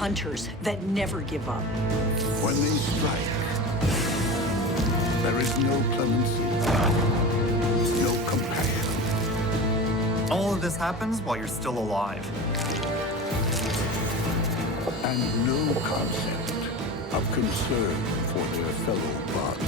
hunters that never give up. When they strike, there is no clemency, no compassion. All of this happens while you're still alive. And no concept of concern for their fellow bug.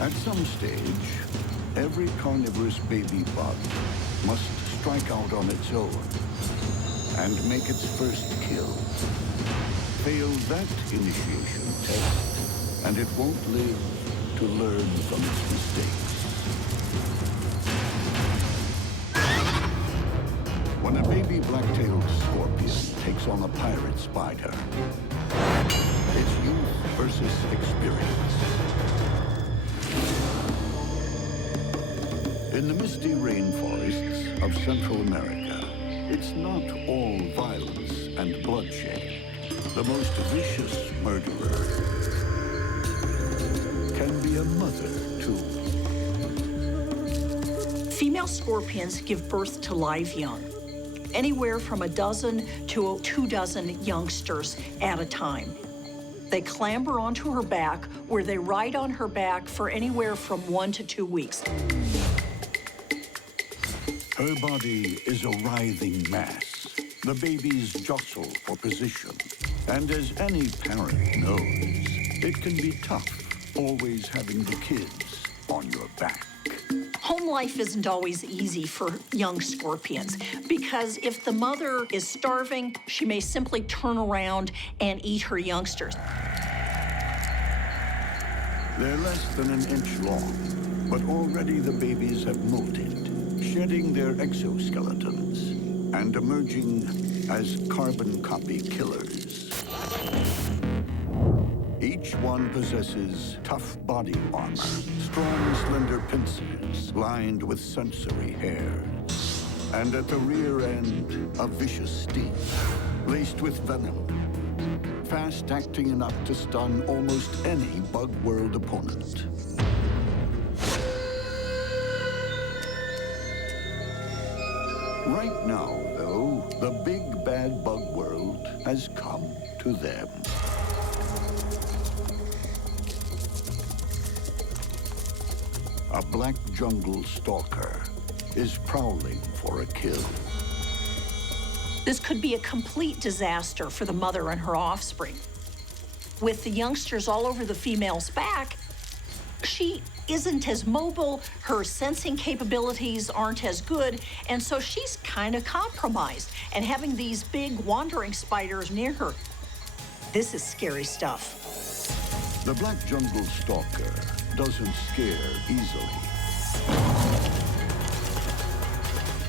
At some stage, every carnivorous baby bug must strike out on its own and make its first kill. Fail that initiation test, and it won't live to learn from its mistakes. When a baby black-tailed scorpion takes on a pirate spider, it's youth versus experience. In the misty rainforests of Central America, it's not all violence and bloodshed. The most vicious murderer can be a mother, too. Female scorpions give birth to live young, anywhere from a dozen to 24 youngsters at a time. They clamber onto her back, where they ride on her back for anywhere from 1 to 2 weeks. Her body is a writhing mass. The babies jostle for position. And as any parent knows, it can be tough always having the kids on your back. Home life isn't always easy for young scorpions because if the mother is starving, she may simply turn around and eat her youngsters. They're less than an inch long, but already the babies have molted, shedding their exoskeletons and emerging as carbon copy killers. Each one possesses tough body armor, strong, slender pincers lined with sensory hairs, and at the rear end, a vicious sting laced with venom, fast-acting enough to stun almost any bug world opponent. Right now, though, the big bad bug world has come to them. A black jungle stalker is prowling for a kill. This could be a complete disaster for the mother and her offspring. With the youngsters all over the female's back, she isn't as mobile, her sensing capabilities aren't as good, and so she's kind of compromised. And having these big wandering spiders near her, this is scary stuff. The black jungle stalker doesn't scare easily.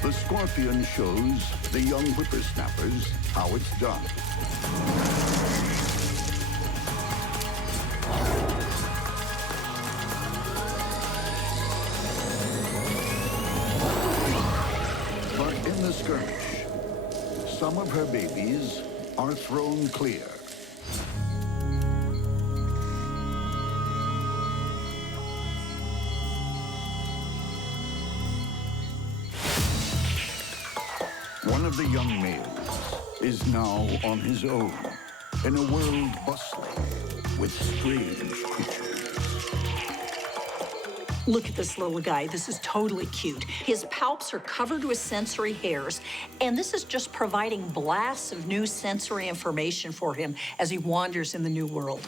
The scorpion shows the young whippersnappers how it's done. But in the skirmish, some of her babies are thrown clear. One of the young males is now on his own in a world bustling with strange creatures. Look at this little guy. This is totally cute. His palps are covered with sensory hairs, and this is just providing blasts of new sensory information for him as he wanders in the new world.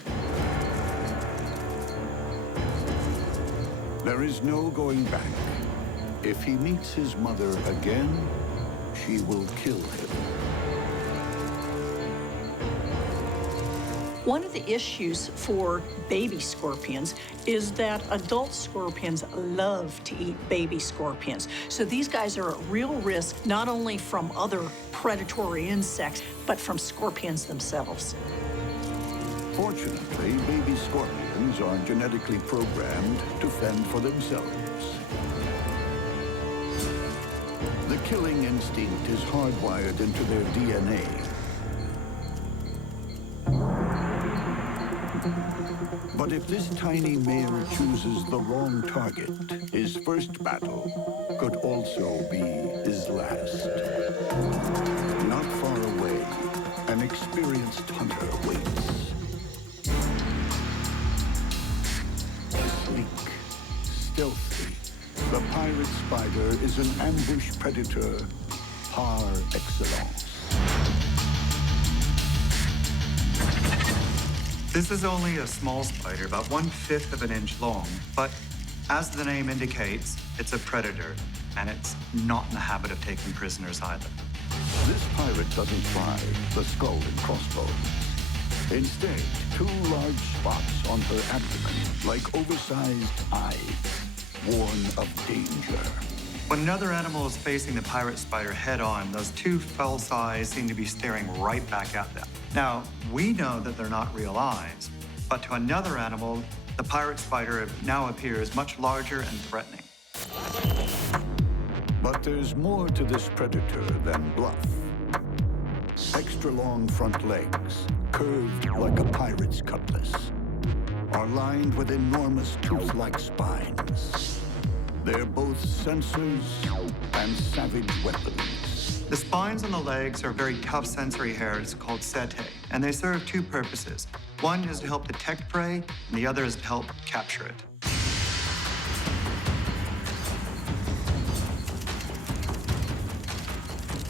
There is no going back. If he meets his mother again, she will kill him. One of the issues for baby scorpions is that adult scorpions love to eat baby scorpions. So these guys are at real risk, not only from other predatory insects, but from scorpions themselves. Fortunately, baby scorpions are genetically programmed to fend for themselves. The killing instinct is hardwired into their DNA. But if this tiny male chooses the wrong target, his first battle could also be his last. Not far away, an experienced hunter waits. Sleek, stealthy, the pirate spider is an ambush predator par excellence. This is only a small spider, about 1/5 of an inch long, but as the name indicates, it's a predator, and it's not in the habit of taking prisoners either. This pirate doesn't fly the skull and crossbones. Instead, 2 large spots on her abdomen, like oversized eyes, warn of danger. When another animal is facing the pirate spider head-on, those 2 false eyes seem to be staring right back at them. Now, we know that they're not real eyes, but to another animal, the pirate spider now appears much larger and threatening. But there's more to this predator than bluff. Extra long front legs, curved like a pirate's cutlass, are lined with enormous tooth-like spines. They're both sensors and savage weapons. The spines on the legs are very tough sensory hairs called setae, and they serve 2 purposes. One is to help detect prey, and the other is to help capture it.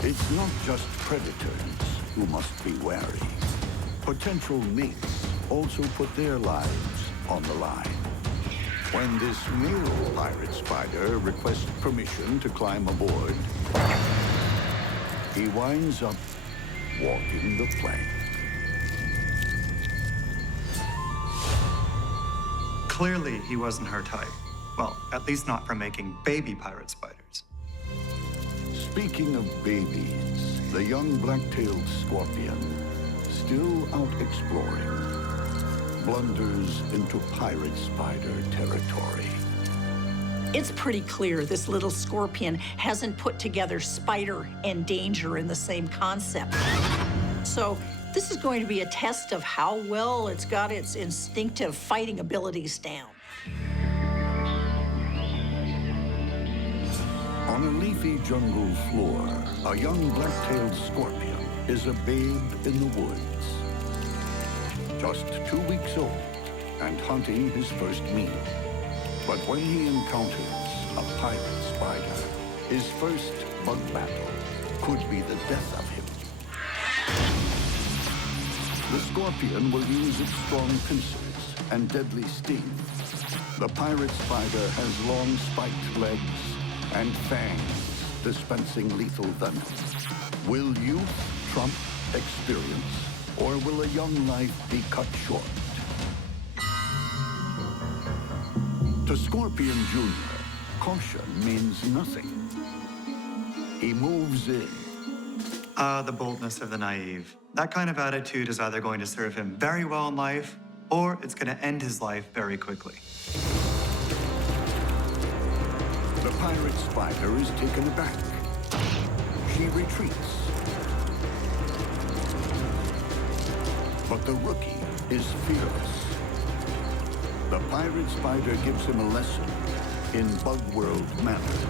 It's not just predators who must be wary. Potential mates also put their lives on the line. When this male pirate spider requests permission to climb aboard, he winds up walking the plank. Clearly, he wasn't her type. Well, at least not for making baby pirate spiders. Speaking of babies, the young black-tailed scorpion, still out exploring, blunders into pirate spider territory. It's pretty clear this little scorpion hasn't put together spider and danger in the same concept. So this is going to be a test of how well it's got its instinctive fighting abilities down. On a leafy jungle floor, a young black-tailed scorpion is a babe in the woods. Just 2 weeks old and hunting his first meal. But when he encounters a pirate spider, his first bug battle could be the death of him. The scorpion will use its strong pincers and deadly sting. The pirate spider has long spiked legs and fangs dispensing lethal venom. Will youth trump experience, or will a young life be cut short? To Scorpion Jr., caution means nothing. He moves in. The boldness of the naive. That kind of attitude is either going to serve him very well in life, or it's going to end his life very quickly. The pirate spider is taken aback. She retreats. But the rookie is fearless. The pirate spider gives him a lesson in bug world manners.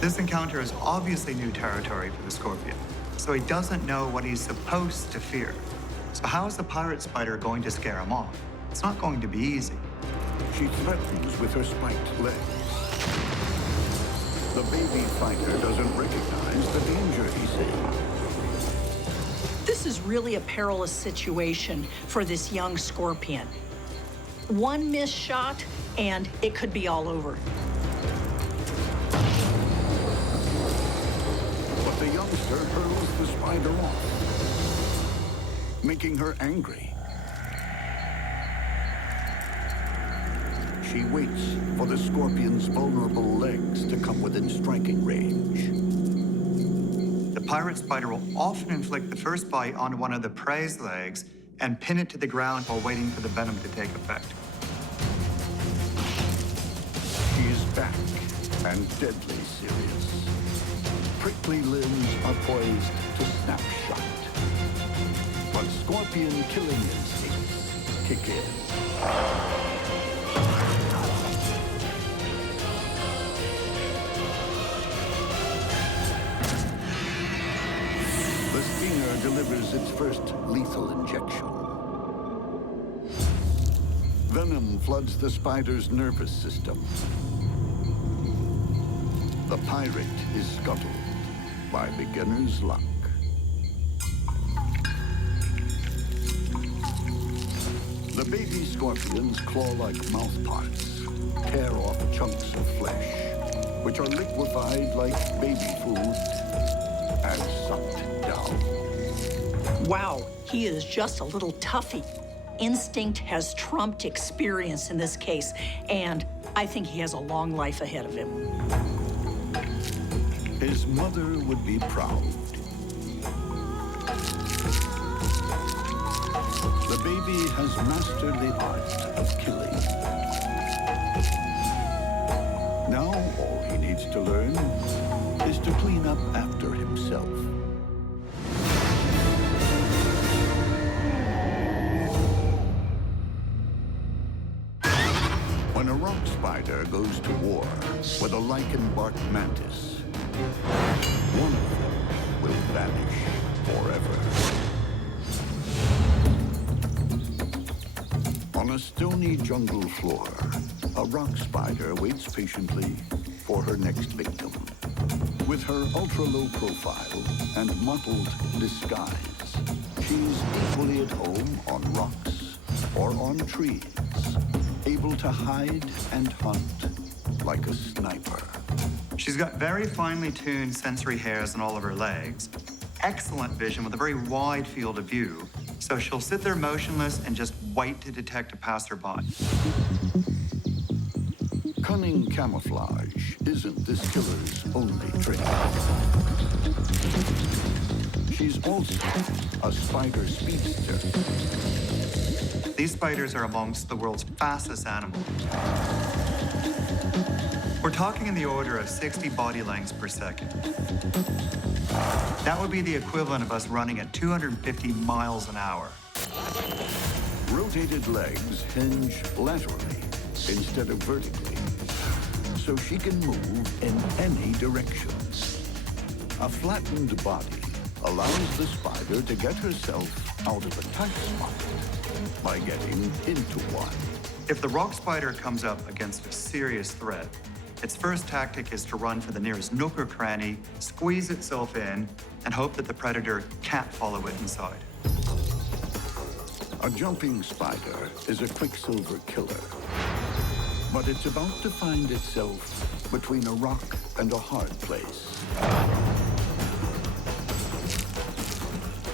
This encounter is obviously new territory for the scorpion, so he doesn't know what he's supposed to fear. So how is the pirate spider going to scare him off? It's not going to be easy. She threatens with her spiked legs. The baby fighter doesn't recognize the danger he's in. This is really a perilous situation for this young scorpion. One missed shot, and it could be all over. But the youngster hurls the spider off, making her angry. She waits for the scorpion's vulnerable legs to come within striking range. The pirate spider will often inflict the first bite on one of the prey's legs and pin it to the ground while waiting for the venom to take effect. She is is back and deadly serious. Prickly limbs are poised to snapshot. But scorpion killing instincts kick in. The stinger delivers its first lethal injection. Venom floods the spider's nervous system. The pirate is scuttled by beginner's luck. The baby scorpions claw like mouthparts, tear off chunks of flesh, which are liquefied like baby food and sucked down. Wow, he is just a little toughy. Instinct has trumped experience in this case, and I think he has a long life ahead of him. His mother would be proud. The baby has mastered the art of killing. Now all he needs to learn is to clean up after himself. When a rock spider goes to war with a lichen-barked mantis, one of them will vanish forever. On a stony jungle floor, a rock spider waits patiently for her next victim. With her ultra-low profile and mottled disguise, she's equally at home on rocks or on trees, able to hide and hunt like a sniper. She's got very finely tuned sensory hairs on all of her legs, excellent vision with a very wide field of view, so she'll sit there motionless and just wait to detect a passerby. Cunning camouflage isn't this killer's only trick. She's also a spider speedster. These spiders are amongst the world's fastest animals. We're talking in the order of 60 body lengths per second. That would be the equivalent of us running at 250 miles an hour. Rotated legs hinge laterally instead of vertically, so she can move in any direction. A flattened body allows the spider to get herself out of a tight spot by getting into one. If the rock spider comes up against a serious threat, its first tactic is to run for the nearest nook or cranny, squeeze itself in, and hope that the predator can't follow it inside. A jumping spider is a quicksilver killer, but it's about to find itself between a rock and a hard place.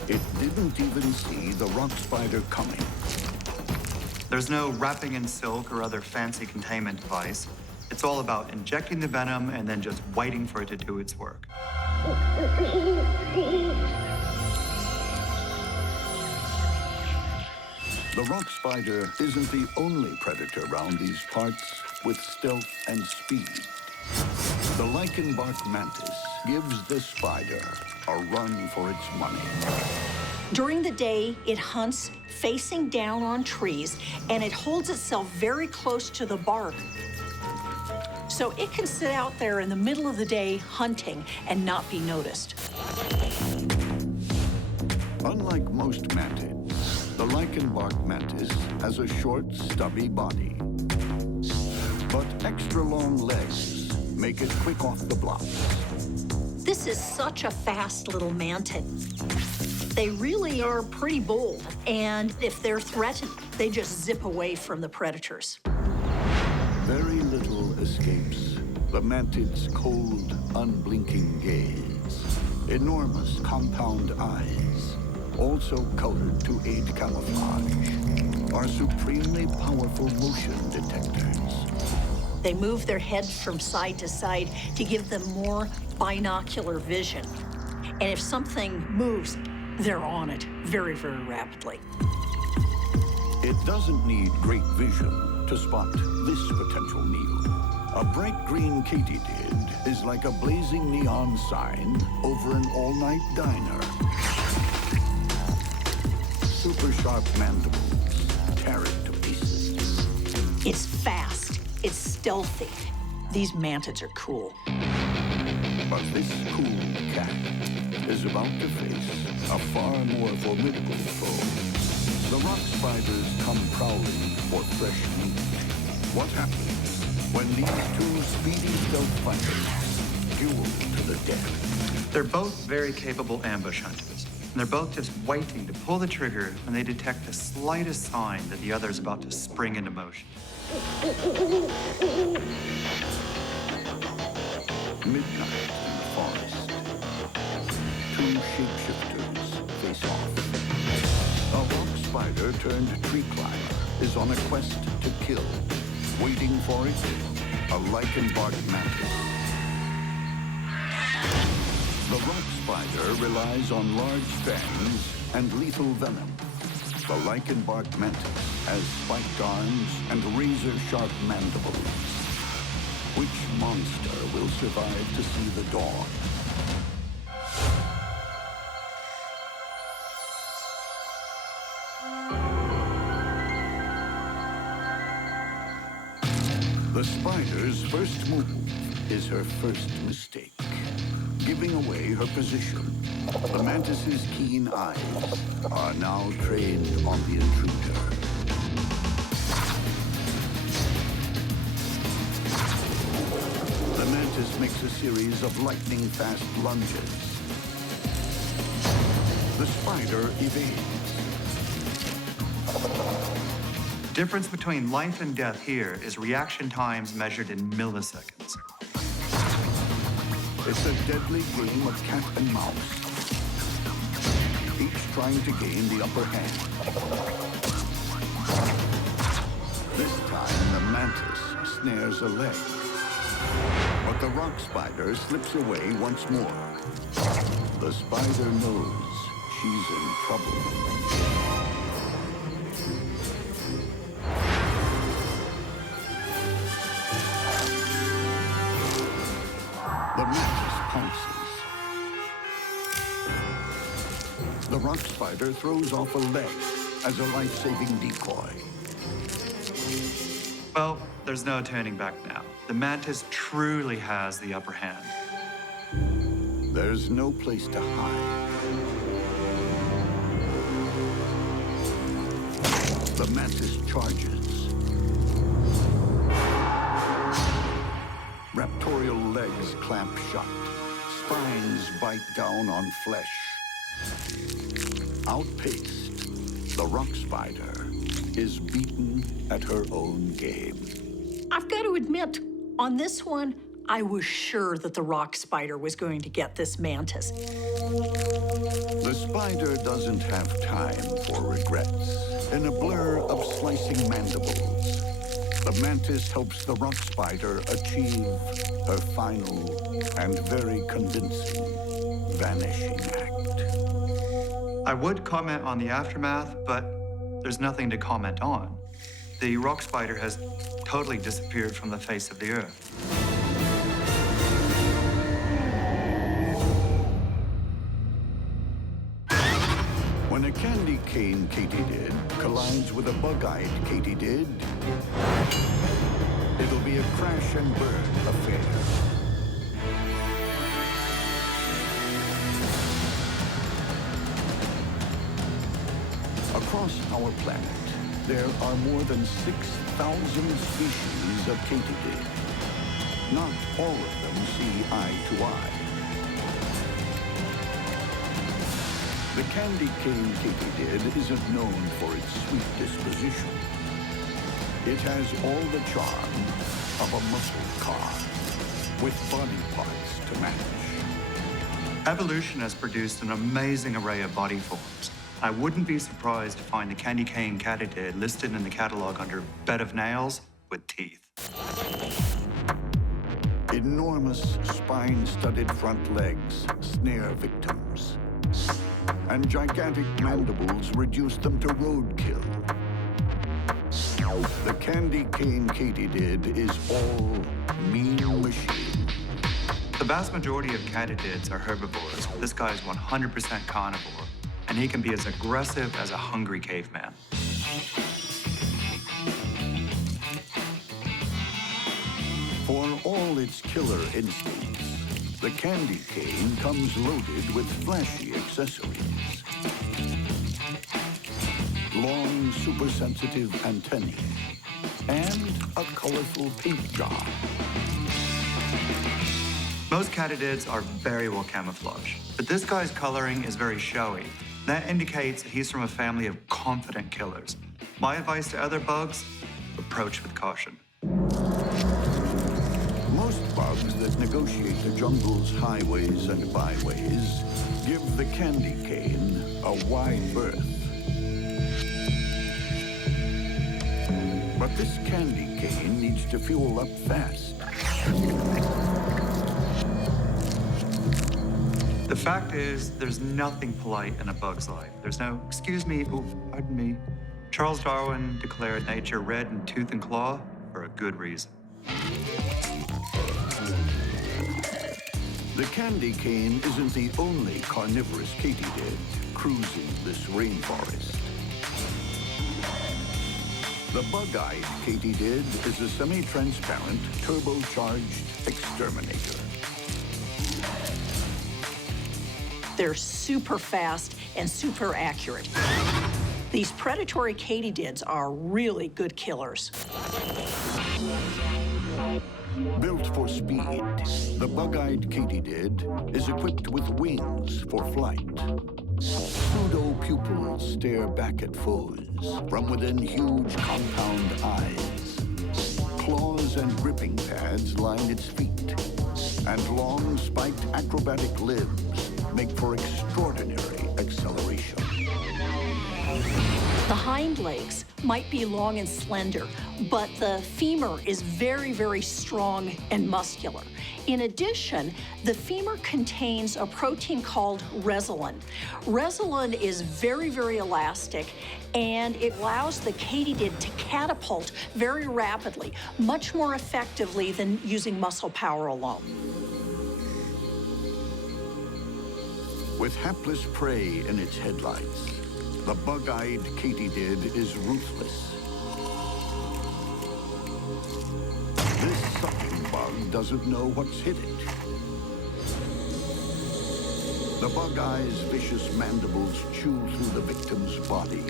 It didn't even see the rock spider coming. There's no wrapping in silk or other fancy containment device. It's all about injecting the venom and then just waiting for it to do its work. The rock spider isn't the only predator around these parts with stealth and speed. The lichen-bark mantis gives the spider a run for its money. During the day, it hunts facing down on trees, and it holds itself very close to the bark. So it can sit out there in the middle of the day hunting and not be noticed. Unlike most mantids, the lichen-bark mantis has a short, stubby body. But extra long legs make it quick off the blocks. This is such a fast little mantid. They really are pretty bold, and if they're threatened, they just zip away from the predators. Very little escapes the mantid's cold, unblinking gaze. Enormous compound eyes, also colored to aid camouflage, are supremely powerful motion detectors. They move their heads from side to side to give them more binocular vision. And if something moves, they're on it very, very rapidly. It doesn't need great vision to spot this potential meal. A bright green Katydid is like a blazing neon sign over an all-night diner. Super sharp mandibles tear it to pieces. It's fast. It's stealthy. These mantids are cool. But this cool cat is about to face a far more formidable foe. The rock spiders come prowling for fresh meat. What happens when these two speedy stealth fighters duel to the death? They're both very capable ambush hunters, and they're both just waiting to pull the trigger when they detect the slightest sign that the other is about to spring into motion. Midnight in the forest. Two shapeshifters face off. A rock spider turned tree climber is on a quest to kill. Waiting for it, a lichen-barked mantis. The rock spider relies on large fangs and lethal venom. The lichen-barked mantis has spiked arms and razor-sharp mandibles. Which monster will survive to see the dawn? The spider's first move is her first mistake, giving away her position. The mantis's keen eyes are now trained on the intruder. The mantis makes a series of lightning-fast lunges. The spider evades. The difference between life and death here is reaction times measured in milliseconds. It's a deadly game of cat and mouse, each trying to gain the upper hand. This time, the mantis snares a leg, but the rock spider slips away once more. The spider knows she's in trouble. The mantis pounces. The rock spider throws off a leg as a life-saving decoy. Well, there's no turning back now. The mantis truly has the upper hand. There's no place to hide. The mantis charges. Raptorial legs clamp shut. Spines bite down on flesh. Outpaced, the rock spider is beaten at her own game. I've got to admit, on this one, I was sure that the rock spider was going to get this mantis. The spider doesn't have time for regrets. In a blur of slicing mandibles, the mantis helps the rock spider achieve her final and very convincing vanishing act. I would comment on the aftermath, but there's nothing to comment on. The rock spider has totally disappeared from the face of the earth. When a candy cane Katydid collides with a bug-eyed Katydid, it'll be a crash and burn affair. Across our planet, there are more than 6,000 species of Katydid. Not all of them see eye to eye. The candy cane Katydid isn't known for its sweet disposition. It has all the charm of a muscle car, with body parts to match. Evolution has produced an amazing array of body forms. I wouldn't be surprised to find the candy cane Katydid listed in the catalog under bed of nails with teeth. Enormous spine-studded front legs snare victims, and gigantic mandibles reduce them to roadkill. The candy cane Katydid is all mean machine. The vast majority of Katydids are herbivores. This guy is 100% carnivore, and he can be as aggressive as a hungry caveman. For all its killer instincts, the candy cane comes loaded with flashy accessories. Long, super-sensitive antennae, and a colorful paint job. Most Katydids are very well camouflaged, but this guy's coloring is very showy. That indicates he's from a family of confident killers. My advice to other bugs, approach with caution. Most bugs that negotiate the jungle's highways and byways give the candy cane a wide berth. But this candy cane needs to fuel up fast. The fact is, there's nothing polite in a bug's life. There's no, excuse me, oh, pardon me. Charles Darwin declared nature red in tooth and claw for a good reason. The candy cane isn't the only carnivorous katydid cruising this rainforest. The bug-eyed katydid is a semi-transparent, turbocharged exterminator. They're super fast and super accurate. These predatory katydids are really good killers. Built for speed, the bug-eyed katydid is equipped with wings for flight. Pseudo-pupils stare back at foes from within huge compound eyes. Claws and gripping pads line its feet, and long spiked acrobatic limbs make for extraordinary acceleration. The hind legs might be long and slender, but the femur is very, very strong and muscular. In addition, the femur contains a protein called resolin. Resolin is very, very elastic, and it allows the katydid to catapult very rapidly, much more effectively than using muscle power alone. With hapless prey in its headlights, the bug-eyed katydid is ruthless. This sucking bug doesn't know what's hit it. The bug-eye's vicious mandibles chew through the victim's body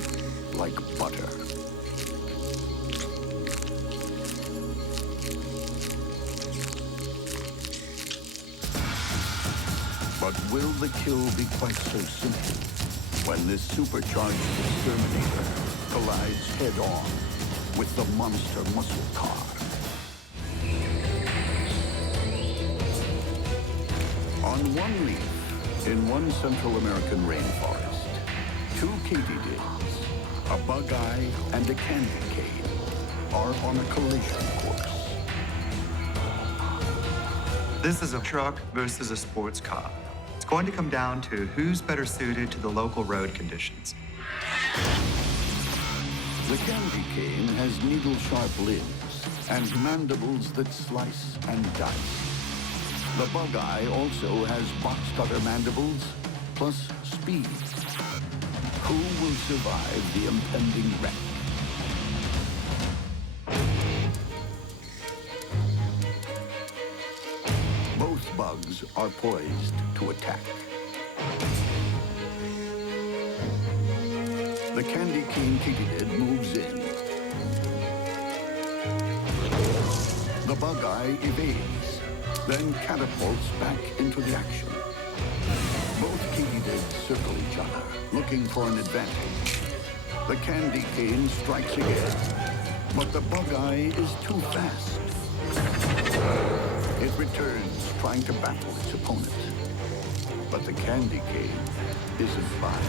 like butter. But will the kill be quite so simple when this supercharged exterminator collides head-on with the monster muscle car? On one leaf, in one Central American rainforest, two katydids, a bug-eye and a candy cane, are on a collision course. This is a truck versus a sports car. It's going to come down to who's better suited to the local road conditions. The candy cane has needle-sharp limbs and mandibles that slice and dice. The bug-eye also has box-cutter mandibles, plus speed. Who will survive the impending wreck? Both bugs are poised to attack. The candy cane katydid moves in. The bug-eye evades, then catapults back into the action. Both katydids circle each other, looking for an advantage. The candy cane strikes again, but the bug-eye is too fast. It returns, trying to battle its opponent. But the candy cane isn't fine.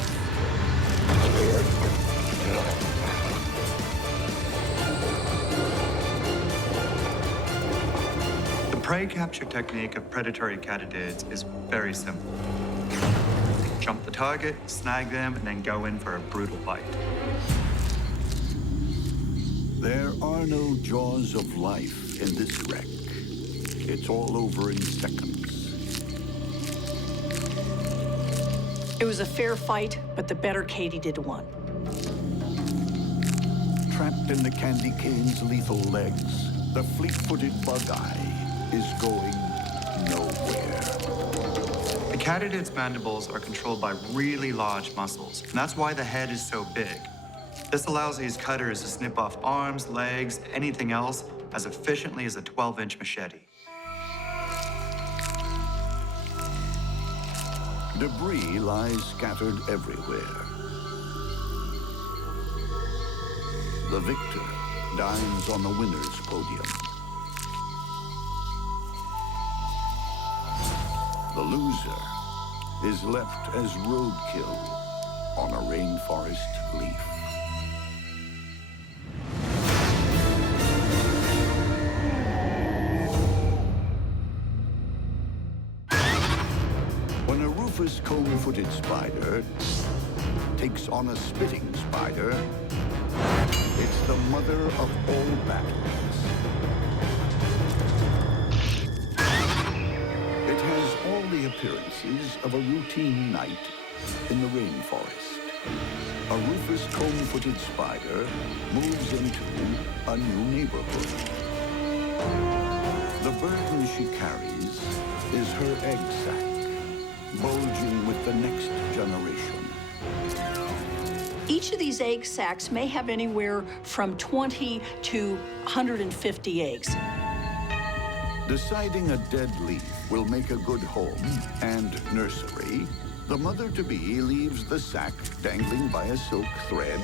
The prey capture technique of predatory katydids is very simple. Jump the target, snag them, and then go in for a brutal bite. There are no jaws of life in this wreck. It's all over in seconds. It was a fair fight, but the better Katydid won. Trapped in the candy cane's lethal legs, the fleet-footed bug-eye is going nowhere. The Katydid's mandibles are controlled by really large muscles, and that's why the head is so big. This allows these cutters to snip off arms, legs, anything else as efficiently as a 12-inch machete. Debris lies scattered everywhere. The victor dines on the winner's podium. The loser is left as roadkill on a rainforest leaf. When a rufous comb-footed spider takes on a spitting spider, it's the mother of all battles. It has all the appearances of a routine night in the rainforest. A rufous comb-footed spider moves into a new neighborhood. The burden she carries is her egg sac, bulging with the next generation. Each of these egg sacs may have anywhere from 20 to 150 eggs. Deciding a dead leaf will make a good home and nursery, the mother-to-be leaves the sac dangling by a silk thread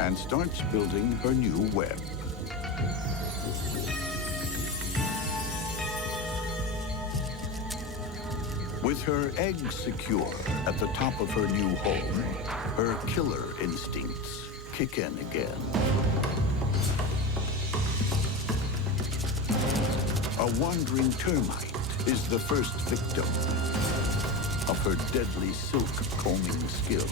and starts building her new web. With her eggs secure at the top of her new home, her killer instincts kick in again. A wandering termite is the first victim of her deadly silk combing skills.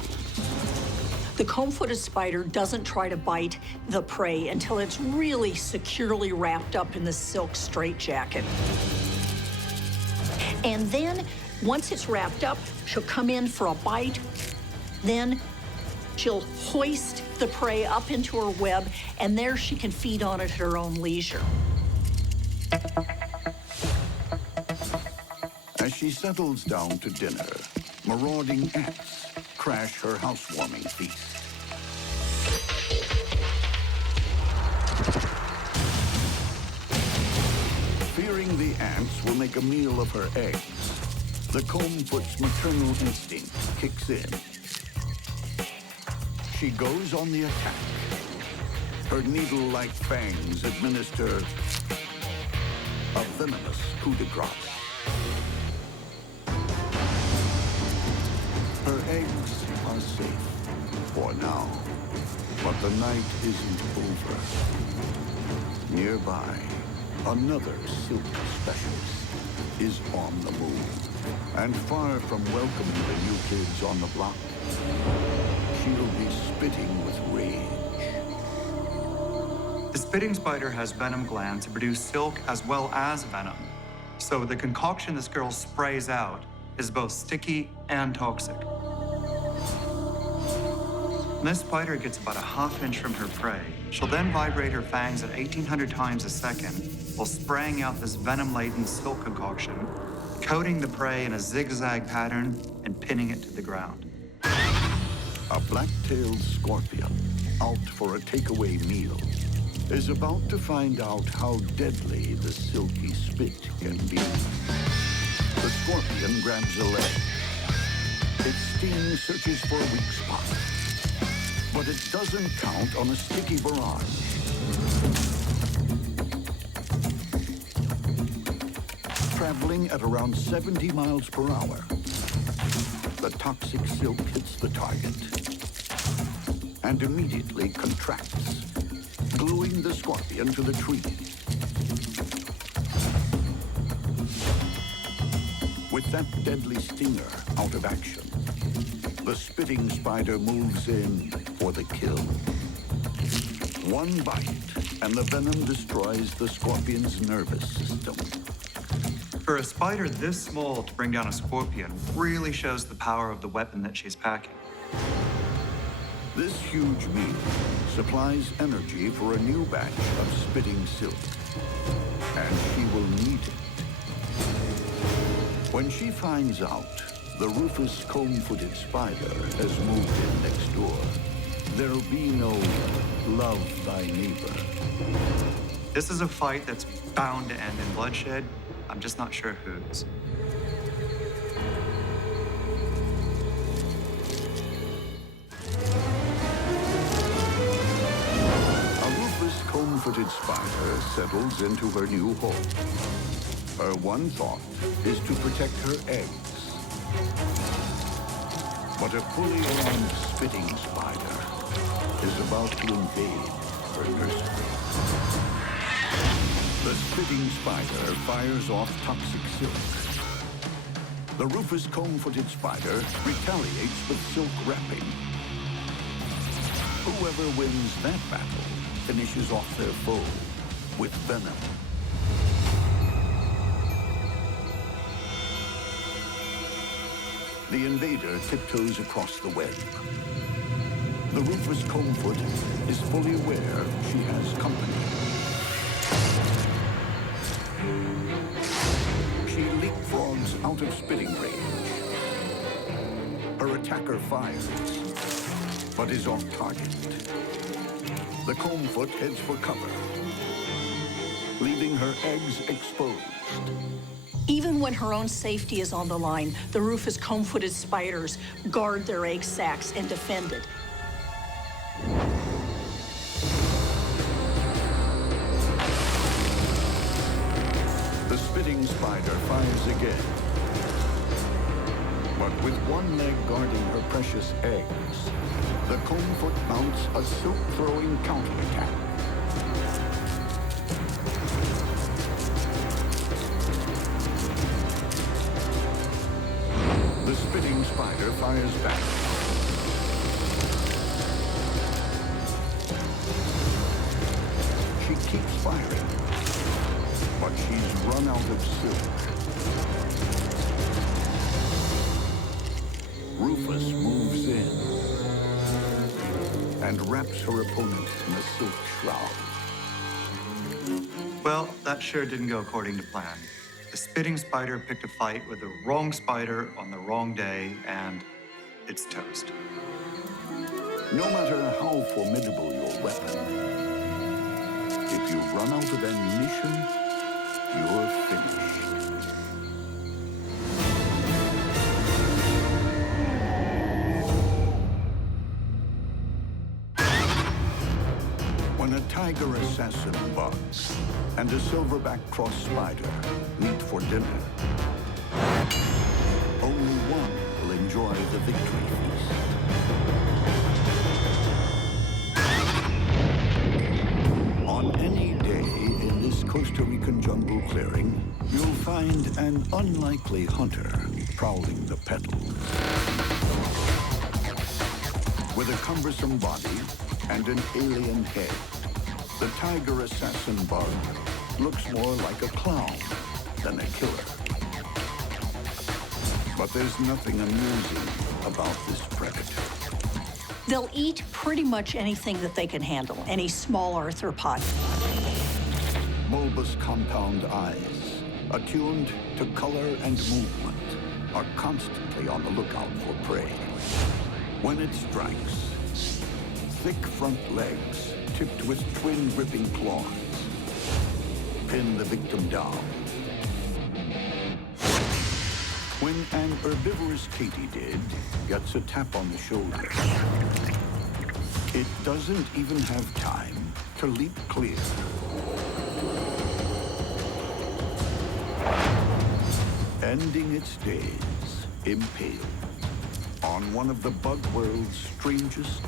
The comb-footed spider doesn't try to bite the prey until it's really securely wrapped up in the silk straitjacket. And then, once it's wrapped up, she'll come in for a bite. Then she'll hoist the prey up into her web, and there she can feed on it at her own leisure. As she settles down to dinner, marauding ants crash her housewarming feast. Fearing the ants will make a meal of her eggs, the comb-foot's maternal instinct kicks in. She goes on the attack. Her needle-like fangs administer a venomous coup de grace. Her eggs are safe for now, but the night isn't over. Nearby, another silk specialist is on the move. And far from welcoming the new kids on the block, she'll be spitting with rage. The spitting spider has venom glands to produce silk as well as venom. So the concoction this girl sprays out is both sticky and toxic. When this spider gets about a half inch from her prey, she'll then vibrate her fangs at 1,800 times a second while spraying out this venom-laden silk concoction, coating the prey in a zigzag pattern and pinning it to the ground. A black-tailed scorpion, out for a takeaway meal, is about to find out how deadly the silky spit can be. The scorpion grabs a leg. Its sting searches for a weak spot, but it doesn't count on a sticky barrage. Traveling at around 70 miles per hour, the toxic silk hits the target and immediately contracts, gluing the scorpion to the tree. With that deadly stinger out of action, the spitting spider moves in for the kill. One bite, and the venom destroys the scorpion's nervous system. For a spider this small to bring down a scorpion really shows the power of the weapon that she's packing. This huge meal supplies energy for a new batch of spitting silk, and she will need it. When she finds out the rufous comb-footed spider has moved in next door, there'll be no love thy neighbor. This is a fight that's bound to end in bloodshed. I'm just not sure whose. A rufous comb-footed spider settles into her new home. Her one thought is to protect her eggs. But a fully armed spitting spider is about to invade her nursery. The spitting spider fires off toxic silk. The rufous comb-footed spider retaliates with silk wrapping. Whoever wins that battle finishes off their foe with venom. The invader tiptoes across the web. The rufous combfoot is fully aware she has company. She leapfrogs out of spitting range. Her attacker fires, but is off target. The combfoot heads for cover, leaving her eggs exposed. Even when her own safety is on the line, the rufous comb-footed spiders guard their egg sacs and defend it. The spitting spider fires again. But with one leg guarding her precious eggs, the combfoot mounts a silk-throwing counterattack. The spitting spider fires back. She keeps firing, but she's run out of silk. Rufus moves in and wraps her opponent in a silk shroud. Well, that sure didn't go according to plan. The spitting spider picked a fight with the wrong spider on the wrong day, and it's toast. No matter how formidable your weapon, if you run out of ammunition, you're finished. When a tiger assassin bug and a silverback cross spider meet for dinner, only one will enjoy the victory feast. On any day in this Costa Rican jungle clearing, you'll find an unlikely hunter prowling the petals. With a cumbersome body and an alien head, the tiger assassin bug looks more like a clown than a killer. But there's nothing amusing about this predator. They'll eat pretty much anything that they can handle, any small arthropod. Bulbous compound eyes, attuned to color and movement, are constantly on the lookout for prey. When it strikes, thick front legs tipped with twin gripping claws pin the victim down. When an herbivorous Katydid gets a tap on the shoulder, it doesn't even have time to leap clear. Ending its days impaled on one of the bug world's strangest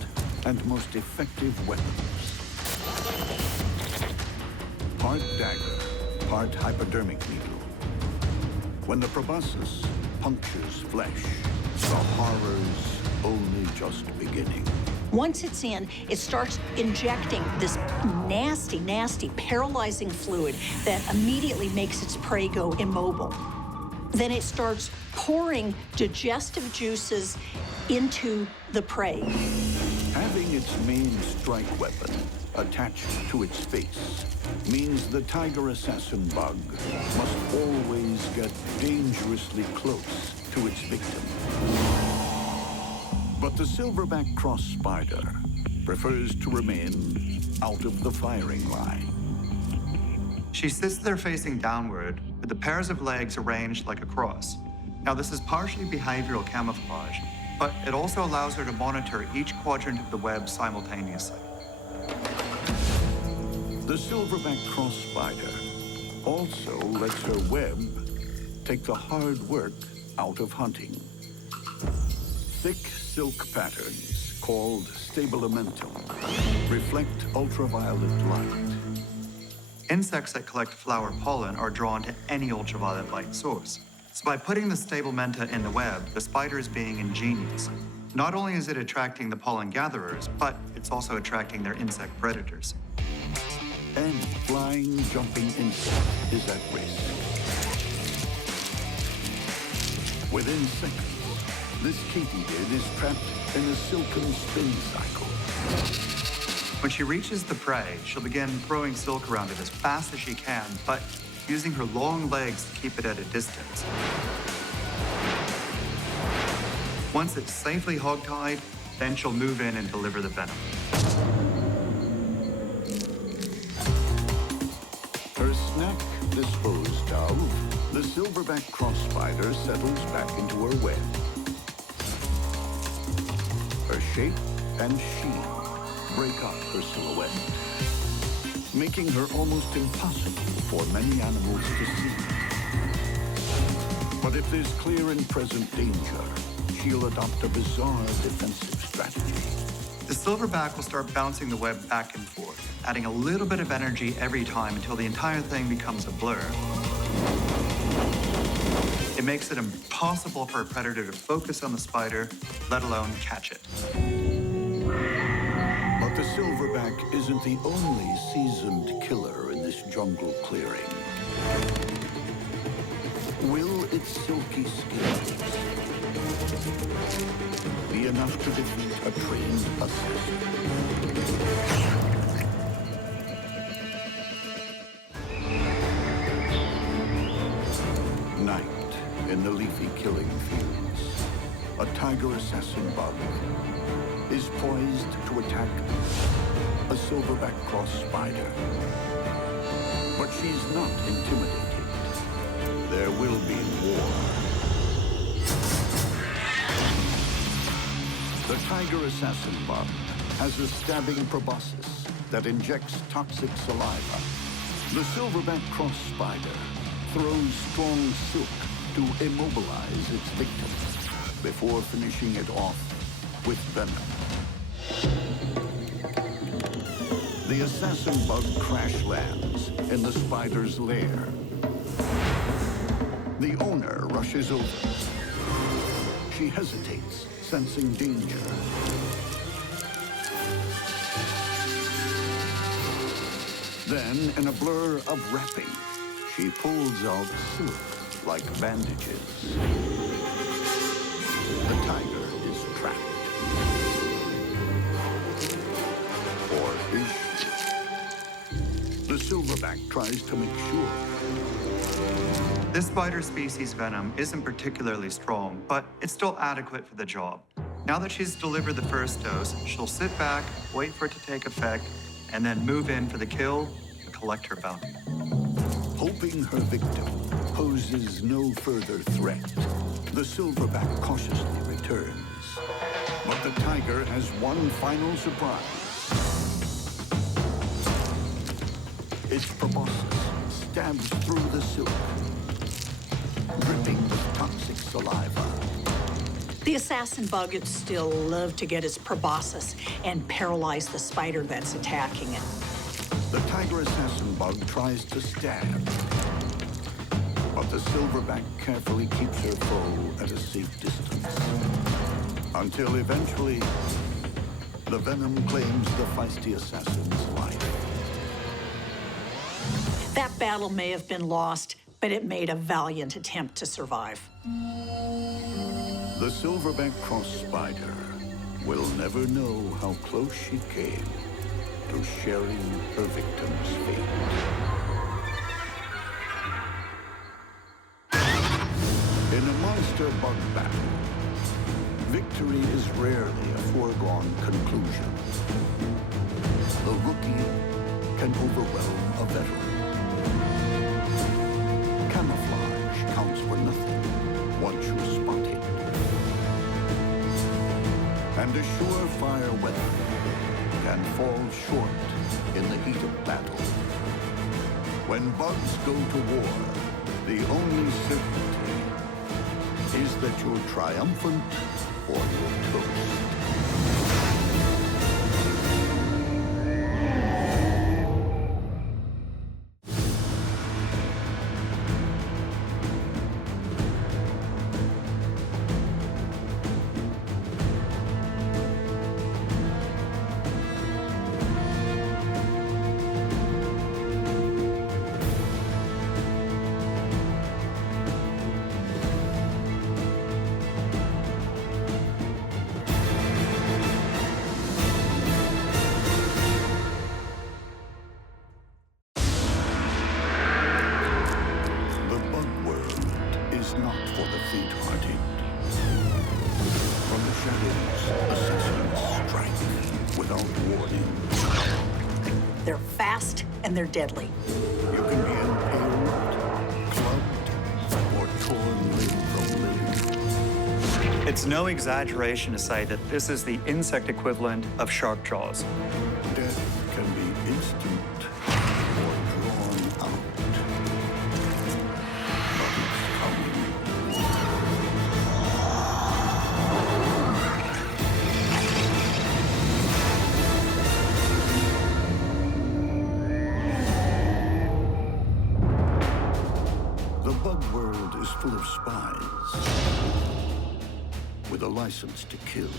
and most effective weapons. Part dagger, part hypodermic needle. When the proboscis punctures flesh, the horror's only just beginning. Once it's in, it starts injecting this nasty, nasty, paralyzing fluid that immediately makes its prey go immobile. Then it starts pouring digestive juices into the prey. Having its main strike weapon attached to its face means the tiger assassin bug must always get dangerously close to its victim. But the silverback cross spider prefers to remain out of the firing line. She sits there facing downward, with the pairs of legs arranged like a cross. Now, this is partially behavioral camouflage, but it also allows her to monitor each quadrant of the web simultaneously. The silverback cross spider also lets her web take the hard work out of hunting. Thick silk patterns, called stabilimentum, reflect ultraviolet light. Insects that collect flower pollen are drawn to any ultraviolet light source. So by putting the stablementa in the web, the spider is being ingenious. Not only is it attracting the pollen gatherers, but it's also attracting their insect predators. Any flying, jumping insect is at risk. Within seconds, this Katydid is trapped in a silken spin cycle. When she reaches the prey, she'll begin throwing silk around it as fast as she can, but using her long legs to keep it at a distance. Once it's safely hogtied, then she'll move in and deliver the venom. Her snack disposed of, the silverback cross spider settles back into her web. Her shape and sheen break up her silhouette, making her almost impossible for many animals to see. But if there's clear and present danger, she'll adopt a bizarre defensive strategy. The silverback will start bouncing the web back and forth, adding a little bit of energy every time until the entire thing becomes a blur. It makes it impossible for a predator to focus on the spider, let alone catch it. But the silverback isn't the only seasoned killer in this jungle clearing. Will its silky skins be enough to defeat a trained assassin? Night in the leafy killing fields. A tiger assassin bug is poised to attack a silverback cross spider. But she's not intimidated. There will be war. The tiger assassin bug has a stabbing proboscis that injects toxic saliva. The silverback cross spider throws strong silk to immobilize its victim before finishing it off with venom. The assassin bug crash lands in the spider's lair. The owner rushes over. She hesitates, sensing danger. Then, in a blur of wrapping, she pulls out silk like bandages. The tiger is trapped. Or is she? The silverback tries to make sure. This spider species venom isn't particularly strong, but it's still adequate for the job. Now that she's delivered the first dose, she'll sit back, wait for it to take effect, and then move in for the kill and collect her bounty. Hoping her victim poses no further threat, the silverback cautiously returns. But the tiger has one final surprise. Its proboscis stabs through the silk, dripping with toxic saliva. The assassin bug would still love to get its proboscis and paralyze the spider that's attacking it. The tiger assassin bug tries to stab, but the silverback carefully keeps her foe at a safe distance. Until eventually, The venom claims the feisty assassin's life. That battle may have been lost, but it made a valiant attempt to survive. The silverback cross spider will never know how close she came to sharing her victim's fate. In a monster bug battle, victory is rarely a foregone conclusion. The rookie can overwhelm a veteran. Camouflage counts for nothing once you're spotted. And a surefire weapon can fall short in the heat of battle. When bugs go to war, the only certainty is that you're triumphant or you're toast. They're fast and they're deadly. You can be impaled, clubbed, or torn limb from limb. It's no exaggeration to say that this is the insect equivalent of shark jaws. Death can be instant or drawn out. But it's coming. The bug world is full of spies with a license to kill.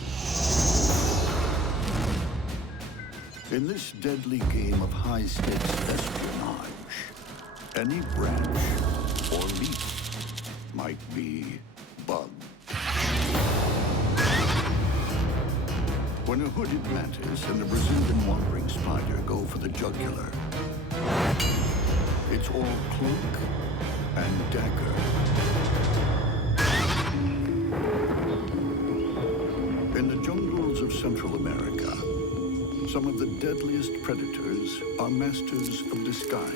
In this deadly game of high-stakes espionage, any branch or leaf might be bugged. When a hooded mantis and a Brazilian wandering spider go for the jugular, it's all cloak and dagger. In the jungles of Central America, some of the deadliest predators are masters of disguise.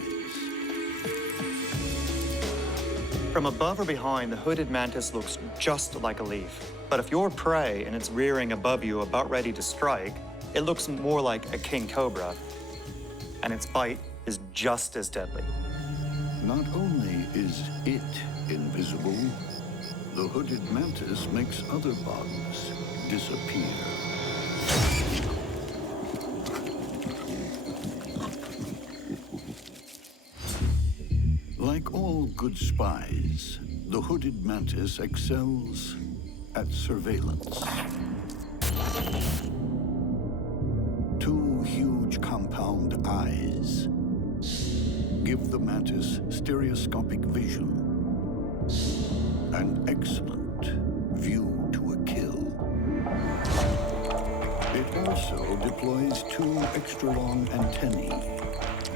From above or behind, the hooded mantis looks just like a leaf. But if you're prey and it's rearing above you about ready to strike, it looks more like a king cobra, and its bite is just as deadly. Not only is it invisible, the hooded mantis makes other bugs disappear. Like all good spies, the hooded mantis excels at surveillance. Two huge compound eyes give the mantis stereoscopic vision and excellent view to a kill. It also deploys two extra-long antennae,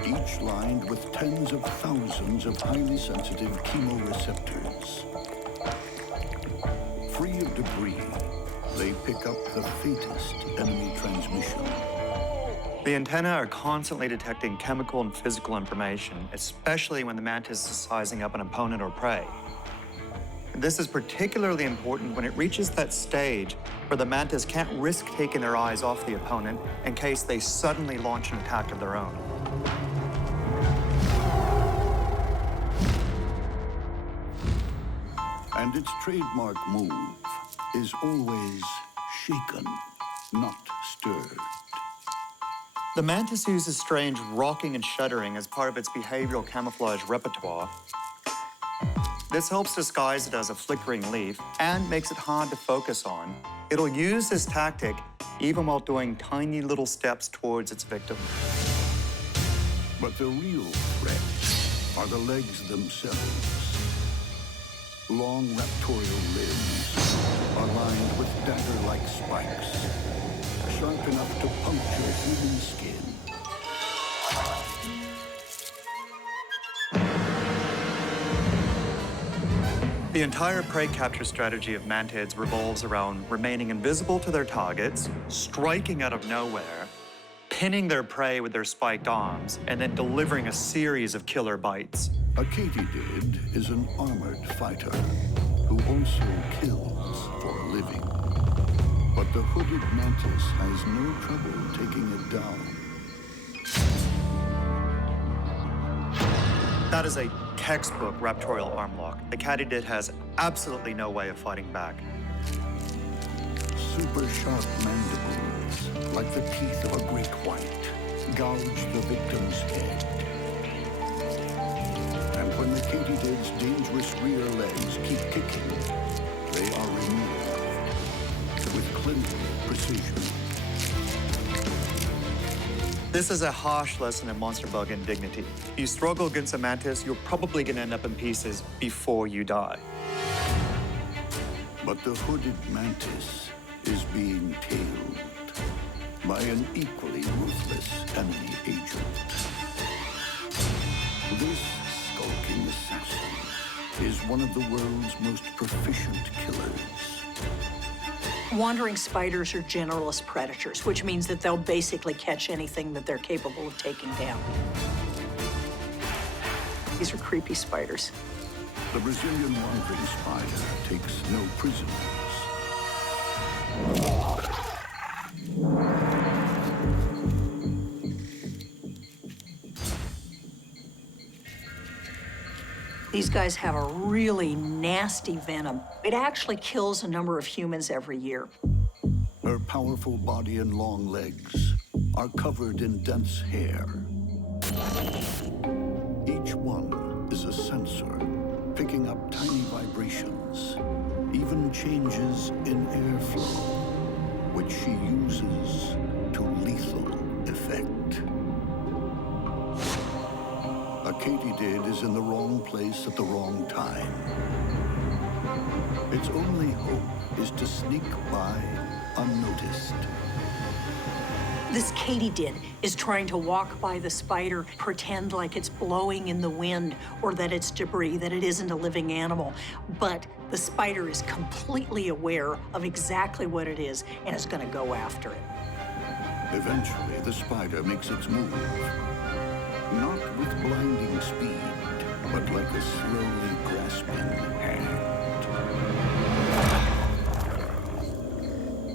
each lined with tens of thousands of highly sensitive chemoreceptors. Free of debris, they pick up the faintest enemy transmission. The antennae are constantly detecting chemical and physical information, especially when the mantis is sizing up an opponent or prey. This is particularly important when it reaches that stage where the mantis can't risk taking their eyes off the opponent in case they suddenly launch an attack of their own. And its trademark move is always shaken, not stirred. The mantis uses strange rocking and shuddering as part of its behavioral camouflage repertoire. This helps disguise it as a flickering leaf and makes it hard to focus on. It'll use this tactic even while doing tiny little steps towards its victim. But the real threat are the legs themselves. Long raptorial limbs are lined with dagger-like spikes, sharp enough to puncture human skin. The entire prey capture strategy of mantids revolves around remaining invisible to their targets, striking out of nowhere, pinning their prey with their spiked arms, and then delivering a series of killer bites. A Katydid is an armored fighter who also kills for a living. But the hooded mantis has no trouble taking it down. That is a textbook raptorial arm lock. The Katydid has absolutely no way of fighting back. Super sharp mandibles, like the teeth of a great white, gouge the victim's head. And when the Katydid's dangerous rear legs keep kicking, they are removed with clinical precision. This is a harsh lesson in monster bug indignity. If you struggle against a mantis, you're probably gonna end up in pieces before you die. But the hooded mantis is being tailed by an equally ruthless enemy agent. This skulking assassin is one of the world's most proficient killers. Wandering spiders are generalist predators, which means that they'll basically catch anything that they're capable of taking down. These are creepy spiders. The Brazilian wandering spider takes no prisoners. These guys have a really nasty venom. It actually kills a number of humans every year. Her powerful body and long legs are covered in dense hair. Each one is a sensor, picking up tiny vibrations, even changes in airflow, which she uses to lethal effect. A Katydid is in the wrong place at the wrong time. Its only hope is to sneak by unnoticed. This Katydid is trying to walk by the spider, pretend like it's blowing in the wind or that it's debris, that it isn't a living animal. But the spider is completely aware of exactly what it is and is going to go after it. Eventually, the spider makes its move. Not with blinding speed, but like a slowly grasping hand.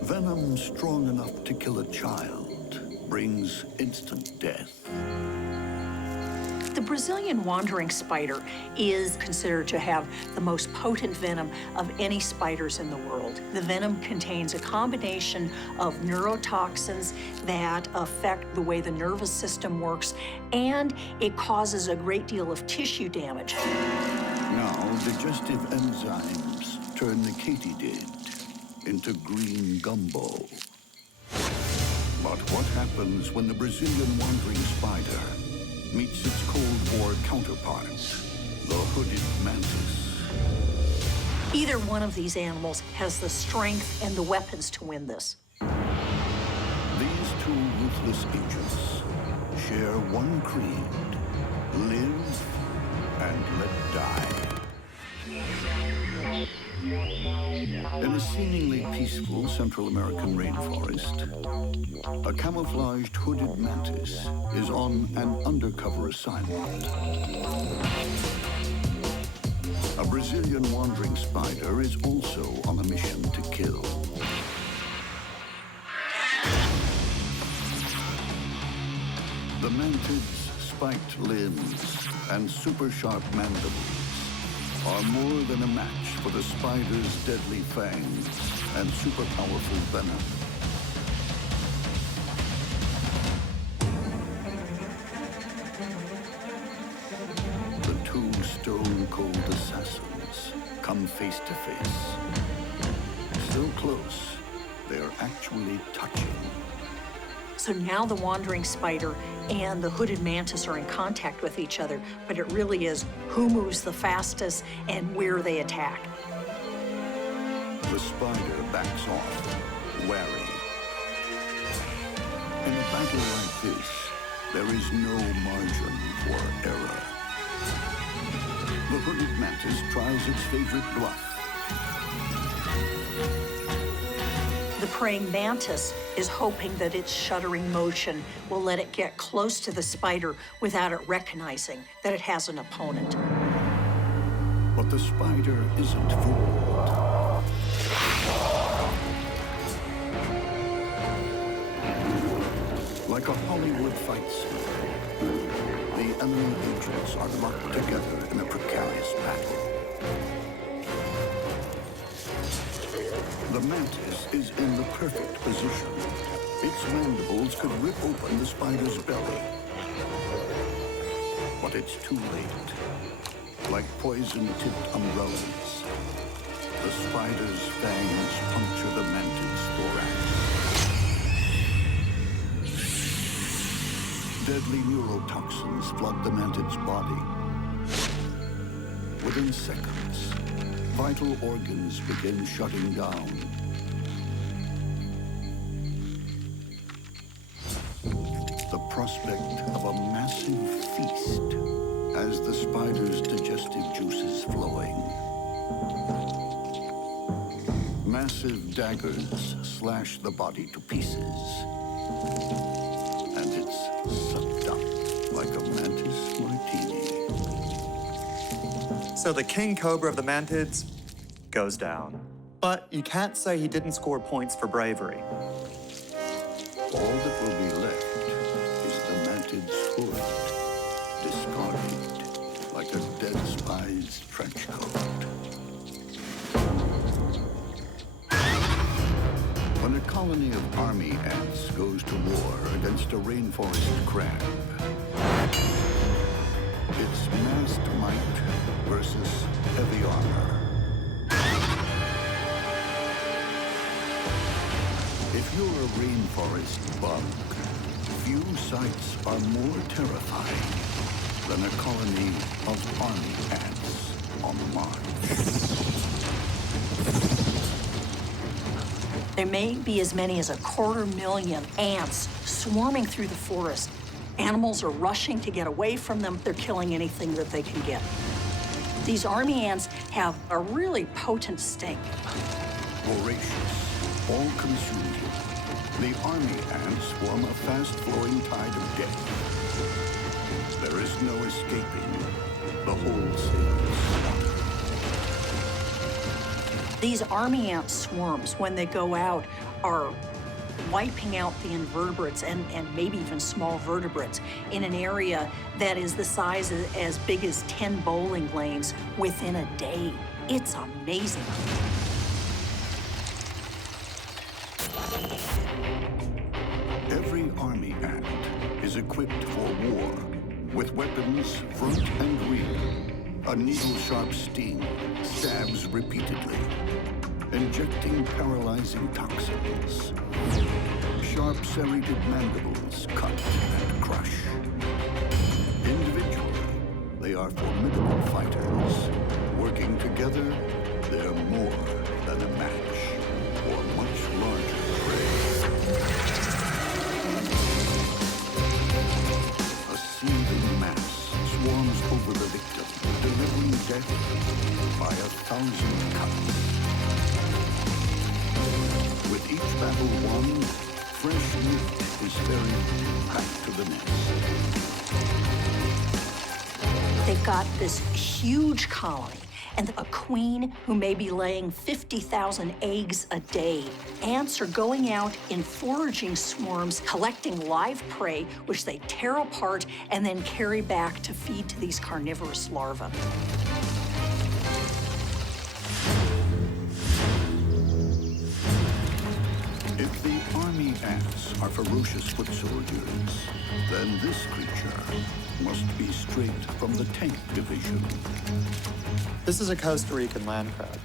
Venom strong enough to kill a child brings instant death. The Brazilian wandering spider is considered to have the most potent venom of any spiders in the world. The venom contains a combination of neurotoxins that affect the way the nervous system works, and it causes a great deal of tissue damage. Now, digestive enzymes turn the Katydid into green gumbo. But what happens when the Brazilian wandering spider meets its Cold War counterpart, the hooded mantis? Either one of these animals has the strength and the weapons to win this. These two ruthless agents share one creed: live and let die. In a seemingly peaceful Central American rainforest, a camouflaged hooded mantis is on an undercover assignment. A Brazilian wandering spider is also on a mission to kill. The mantid's spiked limbs and super sharp mandibles are more than a match for the spider's deadly fangs and super powerful venom. The two stone-cold assassins come face to face. So close they're actually touching. So now the wandering spider and the hooded mantis are in contact with each other, but it really is who moves the fastest and where they attack. The spider backs off, wary. In a battle like this, there is no margin for error. The hooded mantis tries its favorite bluff. The praying mantis is hoping that its shuddering motion will let it get close to the spider without it recognizing that it has an opponent. But the spider isn't fooled. Like a Hollywood fight scene, the enemy agents are locked together in a precarious battle. The mantis is in the perfect position. Its mandibles could rip open the spider's belly. But it's too late. Like poison-tipped umbrellas, the spider's fangs puncture the mantis' thorax. Deadly neurotoxins flood the mantis' body. Within seconds, vital organs begin shutting down. The prospect of a massive feast as the spider's digestive juices flowing. Massive daggers slash the body to pieces. And it's sucked up like a mantis martini. So the king cobra of the Mantids goes down. But you can't say he didn't score points for bravery. All that will be left is the mantid's hood, discarded like a dead spy's trench coat. When a colony of army ants goes to war against a rainforest crab, it's massed might versus heavy armor. If you're a rainforest bug, few sights are more terrifying than a colony of army ants on the march. There may be as many as 250,000 ants swarming through the forest. Animals are rushing to get away from them. They're killing anything that they can get. These army ants have a really potent stink. Voracious, all-consuming, the army ants form a fast-flowing tide of death. There is no escaping the wholesale slaughter. These army ant swarms, when they go out, are wiping out the invertebrates and maybe even small vertebrates in an area that is the size as big as 10 bowling lanes within a day. It's amazing. Every army ant is equipped for war with weapons front and rear. A needle-sharp sting stabs repeatedly, injecting paralyzing toxins. Sharp serrated mandibles cut and crush. Individually, they are formidable fighters. Working together, they're more than a match for much larger prey. A seething mass swarms over the victim, delivering death by 1,000 cuts. With each battle won, fresh meat is ferried back to the nest. They've got this huge colony and a queen who may be laying 50,000 eggs a day. Ants are going out in foraging swarms, collecting live prey, which they tear apart and then carry back to feed to these carnivorous larvae. If the army ants are ferocious foot soldiers, then this creature must be straight from the tank division. This is a Costa Rican land crab.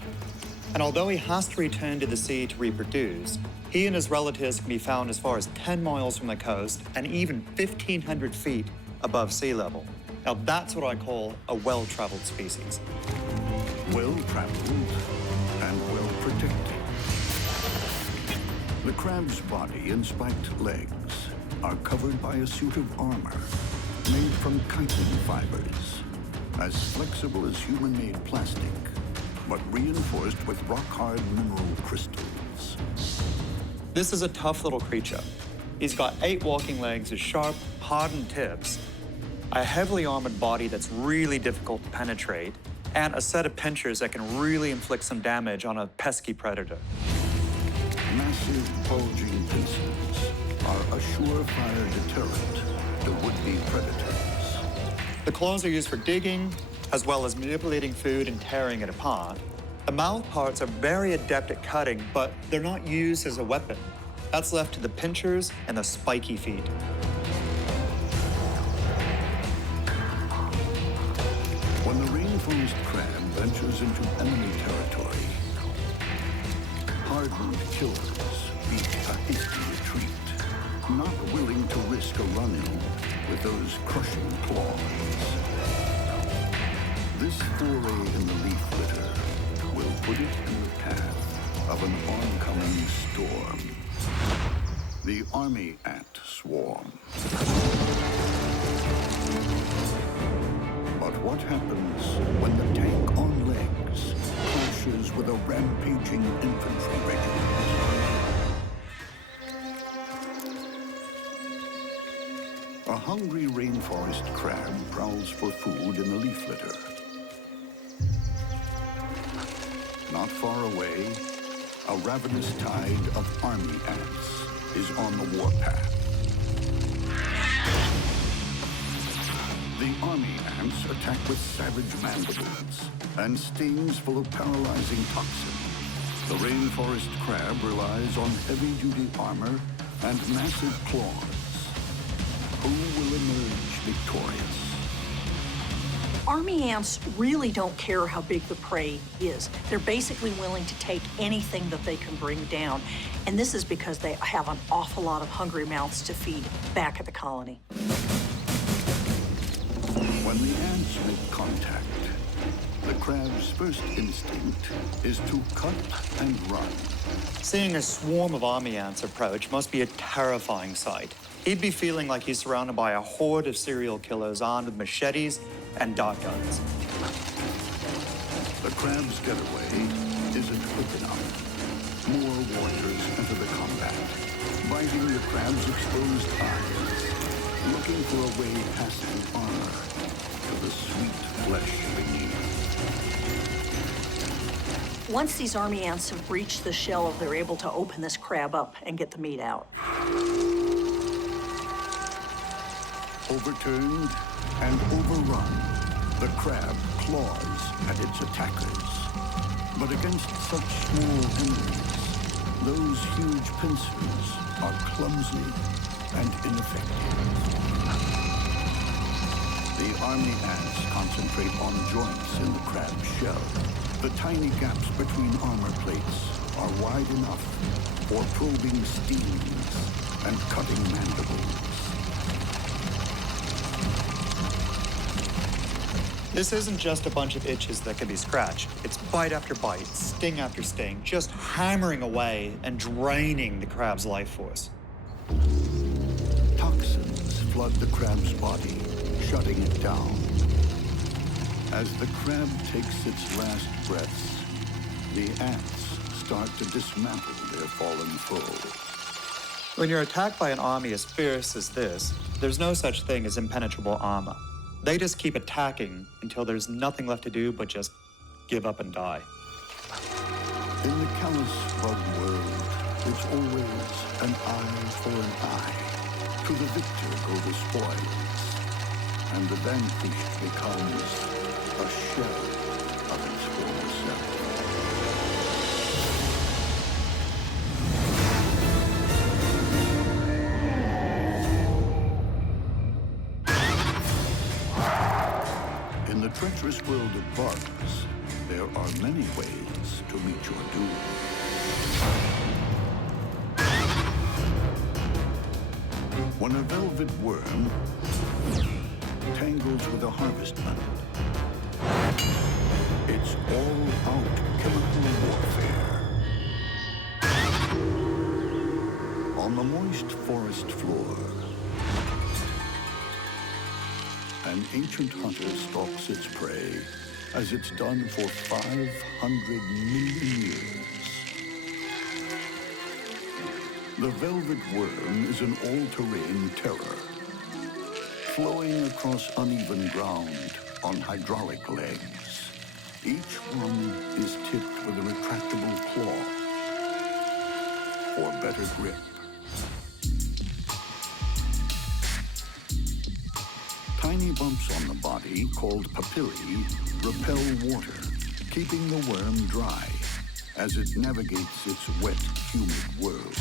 And although he has to return to the sea to reproduce, he and his relatives can be found as far as 10 miles from the coast and even 1,500 feet above sea level. Now that's what I call a well-traveled species. Well-traveled and well-protected. The crab's body and spiked legs are covered by a suit of armor made from chitin fibers, as flexible as human-made plastic, but reinforced with rock-hard mineral crystals. This is a tough little creature. He's got 8 walking legs with sharp, hardened tips, a heavily armored body that's really difficult to penetrate, and a set of pinchers that can really inflict some damage on a pesky predator. Massive, bulging pincers are a surefire deterrent to would-be predators. The claws are used for digging, as well as manipulating food and tearing it apart. The mouth parts are very adept at cutting, but they're not used as a weapon. That's left to the pinchers and the spiky feet. When the rainforest crab ventures into enemy territory, hardened killers beat a hasty retreat, not willing to risk a run-in with those crushing claws. This foray in the leaf litter will put it in the path of an oncoming storm. The army ant swarm. But what happens when the tank on legs clashes with a rampaging infantry regiment? A hungry rainforest crab prowls for food in the leaf litter. Not far away, a ravenous tide of army ants is on the warpath. The army ants attack with savage mandibles and stings full of paralyzing toxin. The rainforest crab relies on heavy-duty armor and massive claws. Who will emerge victorious? Army ants really don't care how big the prey is. They're basically willing to take anything that they can bring down. And this is because they have an awful lot of hungry mouths to feed back at the colony. When the ants make contact, the crab's first instinct is to cut and run. Seeing a swarm of army ants approach must be a terrifying sight. He'd be feeling like he's surrounded by a horde of serial killers armed with machetes and dart guns. The crab's getaway isn't quick enough. More warriors enter the combat, biting the crab's exposed eyes, looking for a way past the armor to the sweet flesh beneath. Once these army ants have breached the shell, they're able to open this crab up and get the meat out. Overturned and overrun, the crab claws at its attackers. But against such small enemies, those huge pincers are clumsy and ineffective. The army ants concentrate on joints in the crab's shell. The tiny gaps between armor plates are wide enough for probing stings and cutting mandibles. This isn't just a bunch of itches that can be scratched. It's bite after bite, sting after sting, just hammering away and draining the crab's life force. Toxins flood the crab's body, shutting it down. As the crab takes its last breaths, the ants start to dismantle their fallen foe. When you're attacked by an army as fierce as this, there's no such thing as impenetrable armor. They just keep attacking until there's nothing left to do but just give up and die. In the callous bug world, it's always an eye for an eye. To the victor go the spoils, and the vanquished becomes a shell of its former self. In the treacherous world of bugs, there are many ways chance to meet your doom. When a velvet worm tangles with a harvestman, it's all-out chemical warfare. On the moist forest floor, an ancient hunter stalks its prey, as it's done for 500 million years. The velvet worm is an all-terrain terror, flowing across uneven ground on hydraulic legs. Each one is tipped with a retractable claw for better grip. Tiny bumps on the body, called papillae, repel water, keeping the worm dry as it navigates its wet, humid world.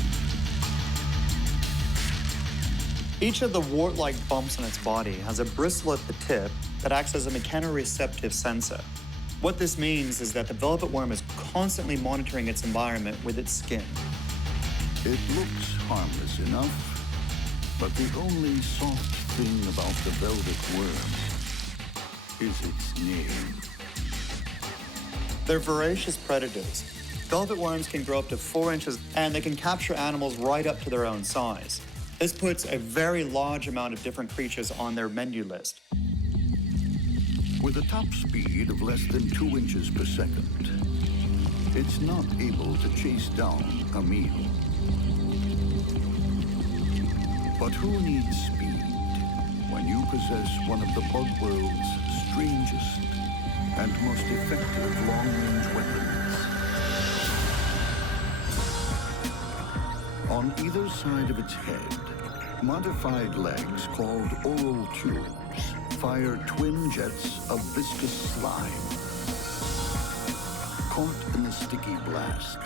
Each of the wart-like bumps on its body has a bristle at the tip that acts as a mechanoreceptive sensor. What this means is that the velvet worm is constantly monitoring its environment with its skin. It looks harmless enough, but the only soft thing about the velvet worm is its name. They're voracious predators. Velvet worms can grow up to 4 inches, and they can capture animals right up to their own size. This puts a very large amount of different creatures on their menu list. With a top speed of less than 2 inches per second, it's not able to chase down a meal. But who needs speed when you possess one of the bug world's strangest and most effective long-range weapons? On either side of its head, modified legs called oral tubes fire twin jets of viscous slime. Caught in the sticky blast,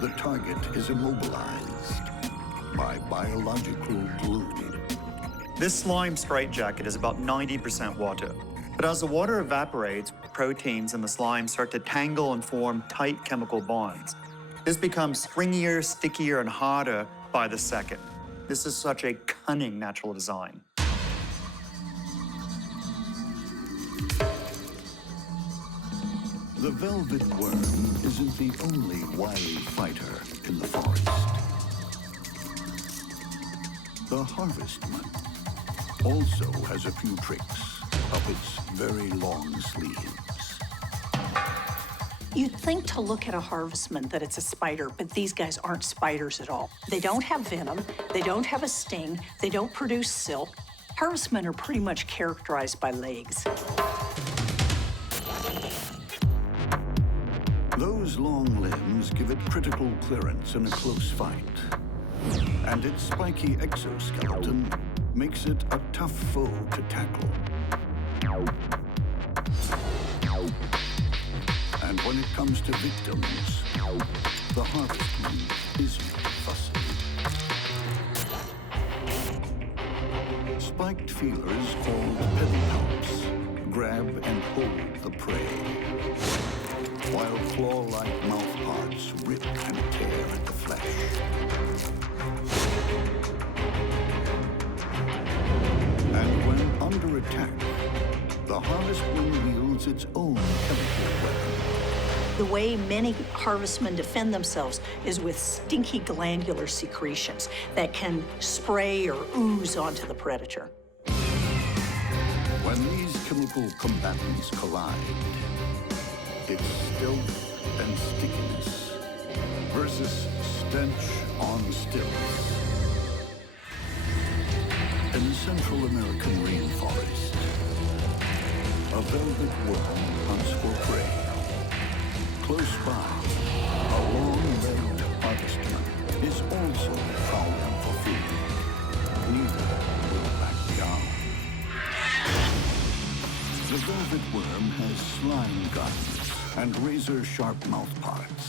the target is immobilized by biological glue. This slime straitjacket is about 90% water. But as the water evaporates, proteins in the slime start to tangle and form tight chemical bonds. This becomes stringier, stickier, and harder by the second. This is such a cunning natural design. The velvet worm isn't the only wily fighter in the forest. The Harvestman also has a few tricks up its very long sleeves. You'd think to look at a Harvestman that it's a spider, but these guys aren't spiders at all. They don't have venom, they don't have a sting, they don't produce silk. Harvestmen are pretty much characterized by legs. Those long limbs give it critical clearance in a close fight. And its spiky exoskeleton makes it a tough foe to tackle. And when it comes to victims, the Harvestman isn't fussy. Spiked feelers called pedipalps grab and hold the prey, while claw-like mouthparts rip and tear at the flesh. And when under attack, the Harvestman wields its own chemical weapon. The way many Harvestmen defend themselves is with stinky glandular secretions that can spray or ooze onto the predator. When these chemical combatants collide, it's stealth and stickiness versus stench on stilts. In the Central American rainforest, a velvet worm hunts for prey. Close by, a long-legged Harvestman is also prowling for food. Neither will back down. The velvet worm has slime guns and razor-sharp mouthparts.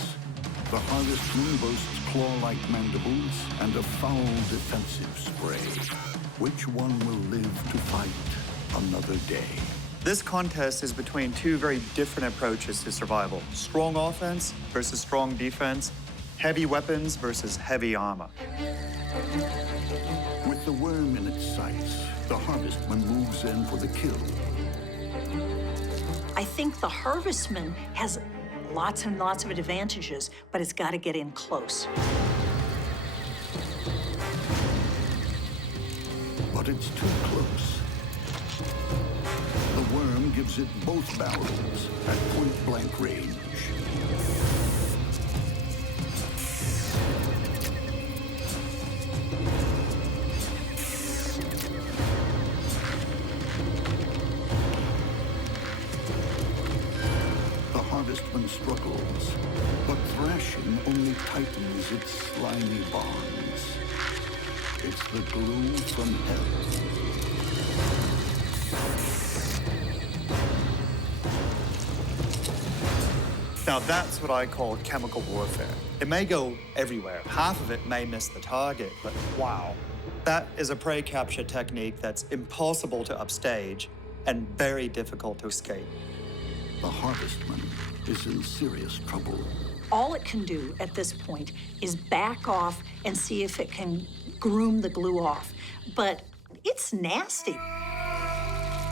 The Harvestman boasts claw-like mandibles and a foul defensive spray. Which one will live to fight another day? This contest is between two very different approaches to survival. Strong offense versus strong defense. Heavy weapons versus heavy armor. With the worm in its sights, the Harvestman moves in for the kill. I think the Harvestman has lots and lots of advantages, but it's got to get in close. But it's too close. The worm gives it both barrels at point-blank range. The Harvestman struggles, but thrashing only tightens its slimy bonds. It's the glue from hell. Now that's what I call chemical warfare. It may go everywhere. Half of it may miss the target, but wow. That is a prey capture technique that's impossible to upstage and very difficult to escape. The Harvestman is in serious trouble. All it can do at this point is back off and see if it can groom the glue off. But it's nasty.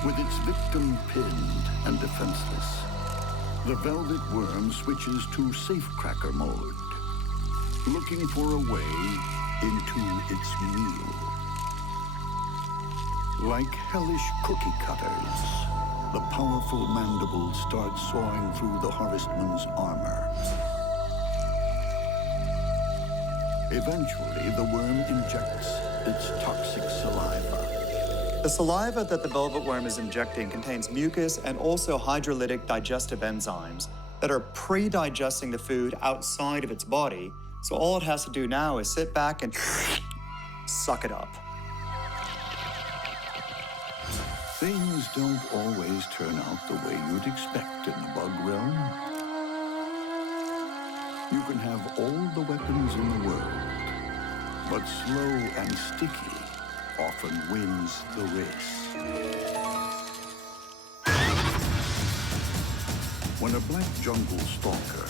With its victim pinned and defenseless, the velvet worm switches to safecracker mode, looking for a way into its meal. Like hellish cookie cutters, the powerful mandibles start sawing through the Harvestman's armor. Eventually, the worm injects its toxic saliva. The saliva that the velvet worm is injecting contains mucus and also hydrolytic digestive enzymes that are pre-digesting the food outside of its body, so all it has to do now is sit back and suck it up. Things don't always turn out the way you'd expect in the bug realm. You can have all the weapons in the world, but slow and sticky often wins the race. When a black jungle stalker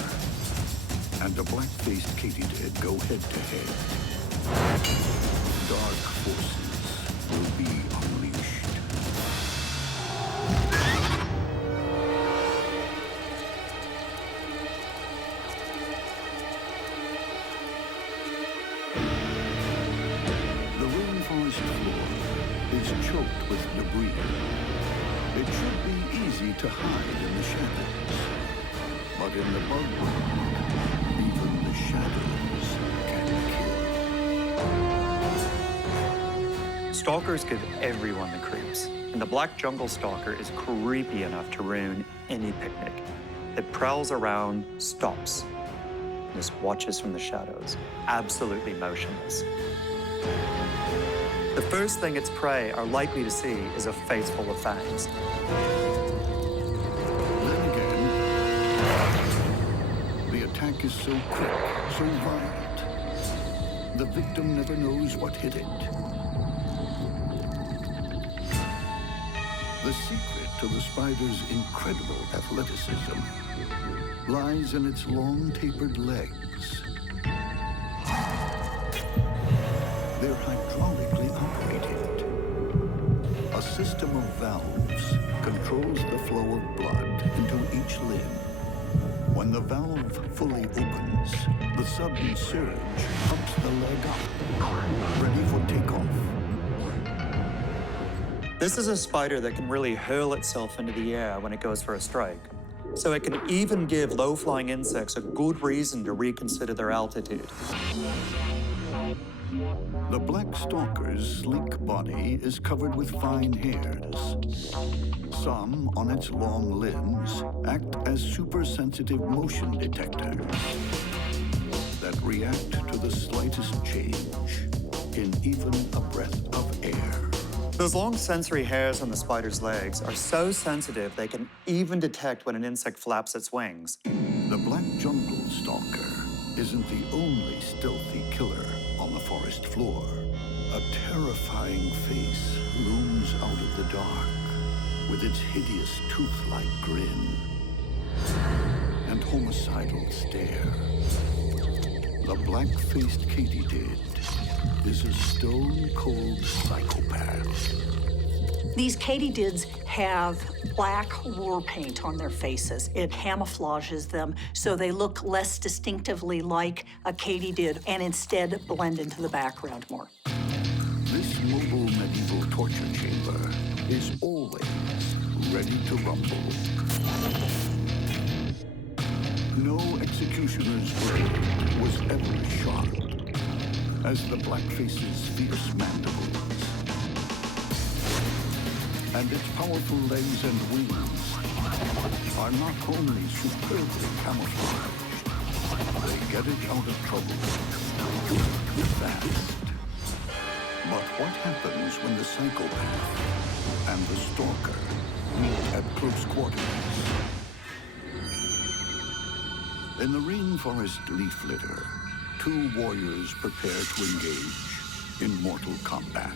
and a black-faced Katydid go head-to-head, dark forces will be unleashed. The rainforest floor is choked with debris. It should be easy to hide in the shadows. But in the bug world, even the shadows can kill. Stalkers give everyone the creeps, and the black jungle stalker is creepy enough to ruin any picnic. It prowls around, stops, and just watches from the shadows, absolutely motionless. The first thing its prey are likely to see is a face full of fangs. Then again, the attack is so quick, so violent. The victim never knows what hit it. The secret to the spider's incredible athleticism lies in its long, tapered legs. They're hydraulically operated. A system of valves controls the flow of blood into each limb. When the valve fully opens, the sudden surge pumps the leg up, ready for takeoff. This is a spider that can really hurl itself into the air when it goes for a strike. So it can even give low-flying insects a good reason to reconsider their altitude. The black stalker's sleek body is covered with fine hairs. Some on its long limbs act as super-sensitive motion detectors that react to the slightest change in even a breath of air. Those long sensory hairs on the spider's legs are so sensitive they can even detect when an insect flaps its wings. The black jungle stalker isn't the only stealthy killer on the forest floor. A terrifying face looms out of the dark. with its hideous tooth-like grin and homicidal stare. The black-faced Katydid is a stone-cold psychopath. These Katydids have black war paint on their faces. It camouflages them so they look less distinctively like a Katydid and instead blend into the background more. This mobile medieval torture chamber is always ready to rumble. No executioner's word was ever sharp as the blackface's fierce mandibles. And its powerful legs and wings are not only superbly camouflaged, they get it out of trouble fast. But what happens when the psychopath and the stalker meet at close quarters? In the Rainforest leaf litter, two warriors prepare to engage in mortal combat.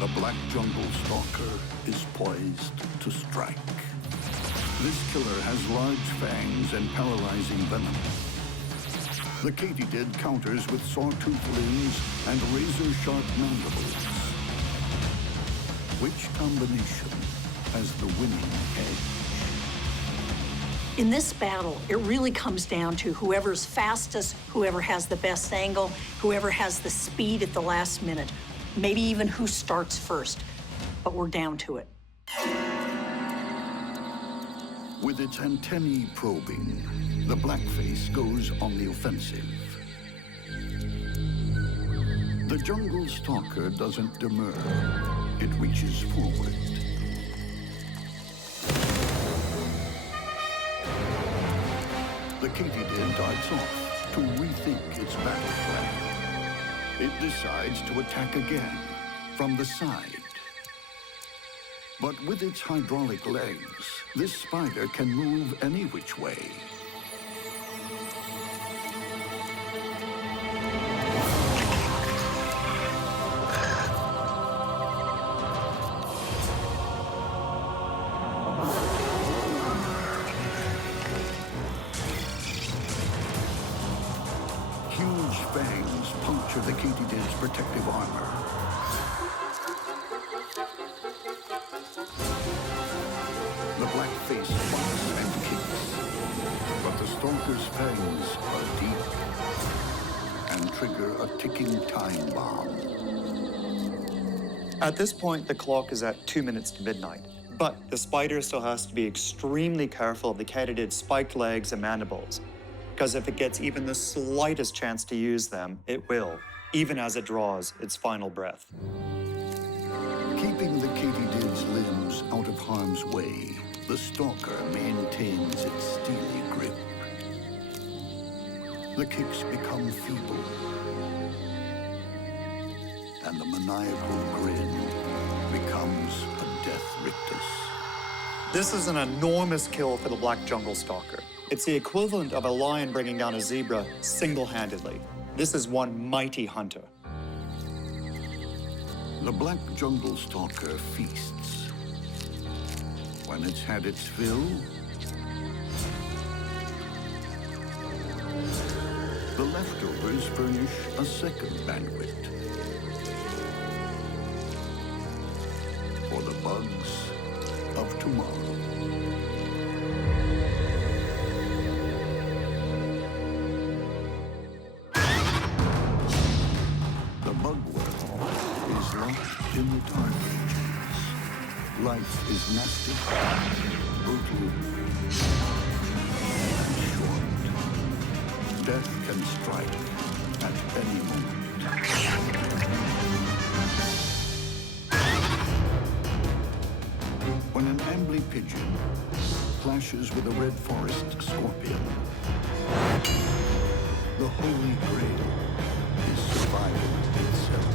The black jungle stalker is poised to strike. This killer has large fangs and paralyzing venom. The Katydid counters with saw-toothed limbs and razor-sharp mandibles. Which combination has the winning edge? In this battle, it really comes down to whoever's fastest, whoever has the best angle, whoever has the speed at the last minute, maybe even who starts first, but we're down to it. With its antennae probing, the blackface goes on the offensive. The jungle stalker doesn't demur. It reaches forward. The Katydid darts off to rethink its battle plan. It decides to attack again from the side. But with its hydraulic legs, this spider can move any which way. Huge fangs puncture the Katydid's protective armor. The black face fights and kicks, but the stalker's fangs are deep and trigger a ticking time bomb. At this point, the clock is at 2 minutes to midnight. But the spider still has to be extremely careful of the Katydid's spiked legs and mandibles, because if it gets even the slightest chance to use them, it will, even as it draws its final breath. Keeping the Katydid's limbs out of harm's way, the stalker maintains its steely grip. The kicks become feeble, and the maniacal grin becomes a death rictus. This is an enormous kill for the black jungle stalker. It's the equivalent of a lion bringing down a zebra single-handedly. This is one mighty hunter. The black jungle stalker feasts. When it's had its fill, the leftovers furnish a second banquet for the bugs of tomorrow. The bug world is locked in the dark ages. Life is nasty, brutal, and short. Death can strike at any moment. When an ambly pigeon clashes with a red forest scorpion, the holy grail is survival itself.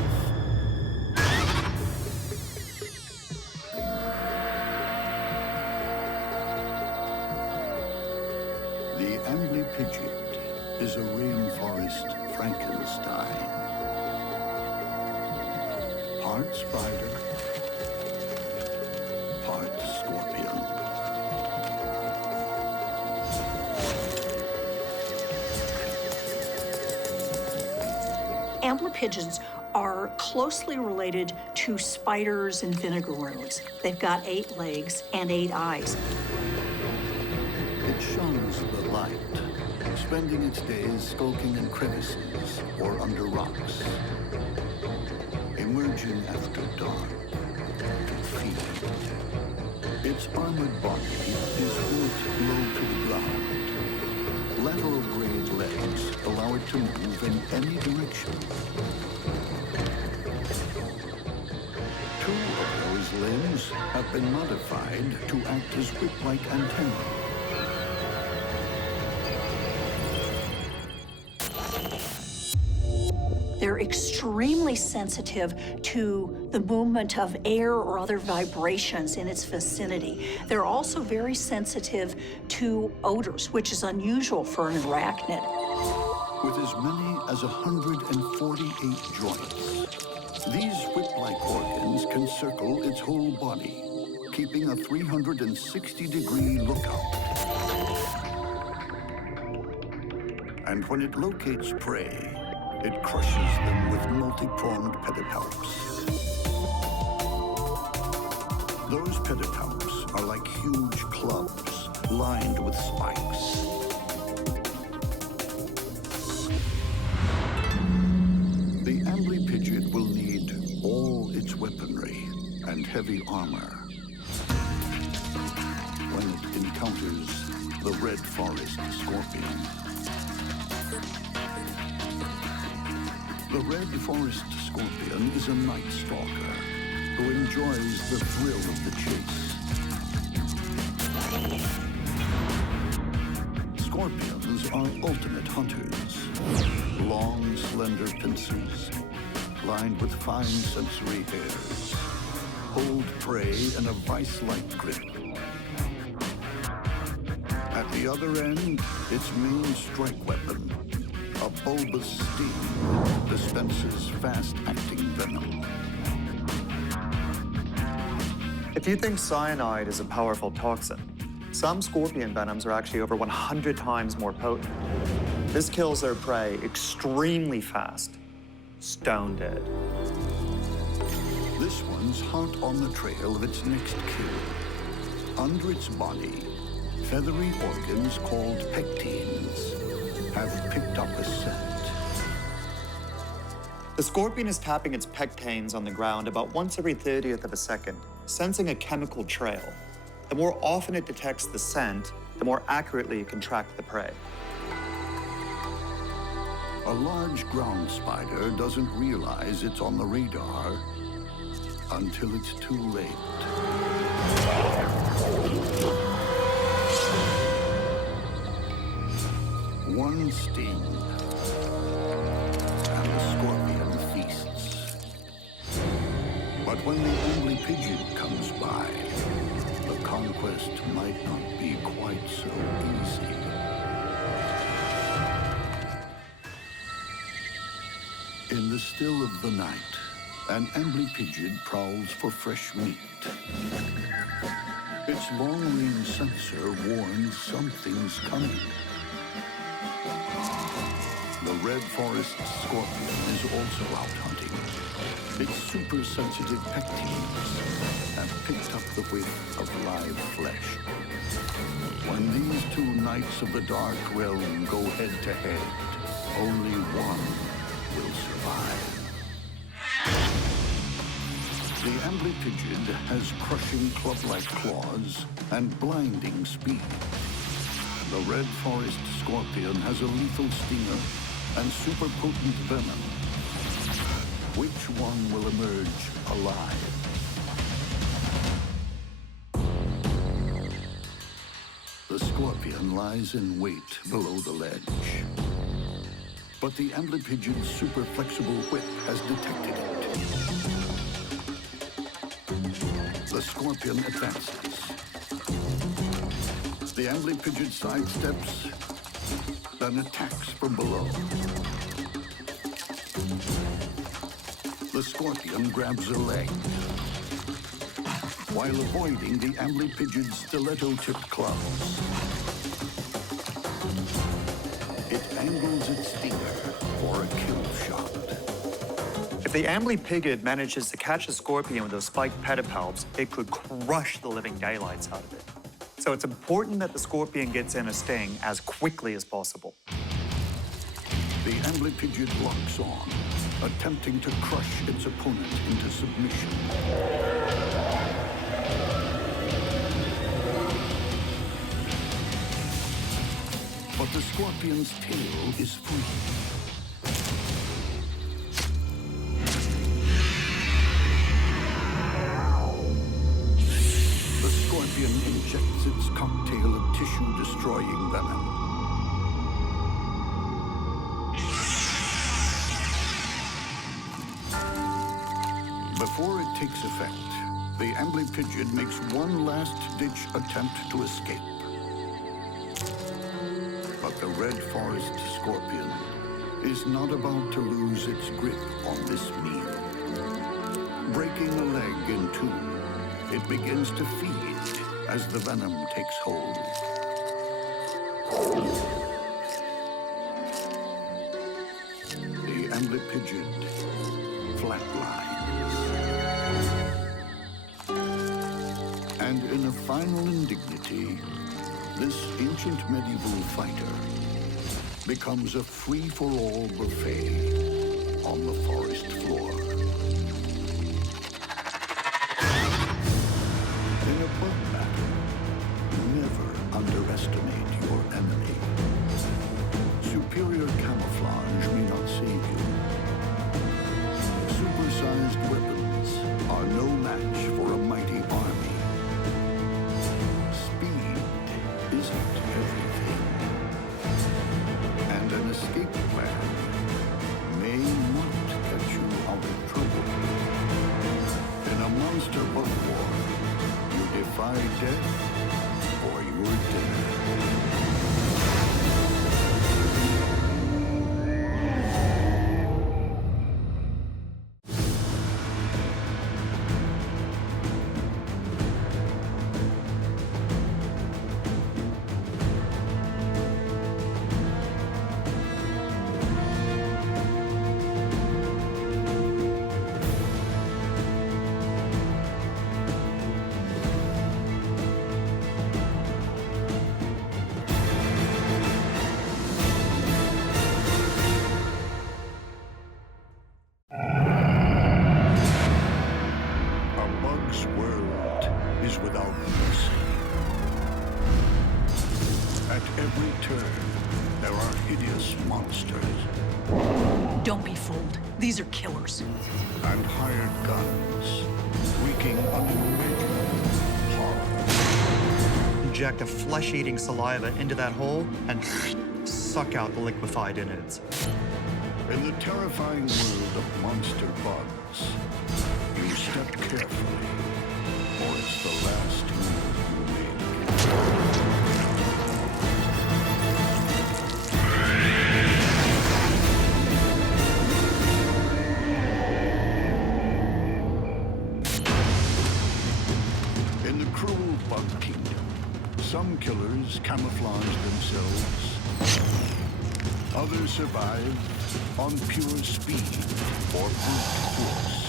The ambly-pigeon is a rainforest Frankenstein. part spider, part scorpion. Ambler pigeons are closely related to spiders and vinegaroons. They've got 8 legs and 8 eyes. It shuns the light, spending its days skulking in crevices or under rocks, emerging after dark to feed. Its armored body is built low to the ground. Lateral grade legs allow it to move in any direction. 2 of those limbs have been modified to act as whip-like antennae. They're extremely sensitive to the movement of air or other vibrations in its vicinity. They're also very sensitive to odors, which is unusual for an arachnid. With as many as 148 joints, these whip-like organs can circle its whole body, keeping a 360-degree lookout. And when it locates prey, it crushes them with multi-pronged pedipalps. Those pedipalps are like huge clubs lined with spikes. The amblypygid will need all its weaponry and heavy armor when it encounters the red forest scorpion. The red forest scorpion is a night stalker who enjoys the thrill of the chase. Scorpions are ultimate hunters. Long, slender pincers, lined with fine sensory hairs, hold prey in a vice-like grip. At the other end, its main strike weapon, a bulbous sting, dispenses fast-acting venom. If you think cyanide is a powerful toxin, some scorpion venoms are actually over 100 times more potent. This kills their prey extremely fast, stone dead. This one's hot on the trail of its next kill. Under its body, feathery organs called pectines have picked up a scent. The scorpion is tapping its pectines on the ground about once every 30th of a second, sensing a chemical trail. The more often it detects the scent, the more accurately it can track the prey. A large ground spider doesn't realize it's on the radar until it's too late. One sting, and the scorpion feasts. But when the amblypygid comes by, the conquest might not be quite so easy. In the still of the night, an amblypygid prowls for fresh meat. Its long-range sensor warns something's coming. The red forest scorpion is also out hunting. Its super-sensitive pectines have picked up the whiff of live flesh. When these 2 knights of the dark realm go head-to-head, only one will survive. The amblypygid has crushing club-like claws and blinding speed. The red forest scorpion has a lethal stinger and super-potent venom. Which one will emerge alive? The scorpion lies in wait below the ledge. But the amblypygid's super-flexible whip has detected it. The scorpion advances. The amblypygid sidesteps, then attacks from below. The the scorpion grabs a leg, while avoiding the amblypygid's stiletto-tipped claws. It angles its stinger for a kill shot. If the amblypygid manages to catch a scorpion with those spiked pedipalps, it could crush the living daylights out of it. So it's important that the scorpion gets in a sting as quickly as possible. The amblypygid locks on, attempting to crush its opponent into submission. But the scorpion's tail is free. The scorpion injects its cocktail of tissue-destroying venom. Before it takes effect, the amblypygid makes one last-ditch attempt to escape. But the red forest scorpion is not about to lose its grip on this meal. Breaking a leg in two, it begins to feed as the venom takes hold. The amblypygid flatlines. And in a final indignity, this ancient medieval fighter becomes a free-for-all buffet on the forest floor. In a bug battle, never underestimate your enemy. Superior camouflage may not save you. Supersized weapons are no match for a mighty army. Speed isn't everything. And an escape plan may not get you out of trouble. In a monster bug war, you defy death or you're dead. Don't be fooled. These are killers. And hired guns, wreaking unimaginable horror. Inject a flesh-eating saliva into that hole and suck out the liquefied innards. In the terrifying world of monster bugs, you step carefully, or it's the last move you make. Some killers camouflage themselves. Others survive on pure speed or brute force.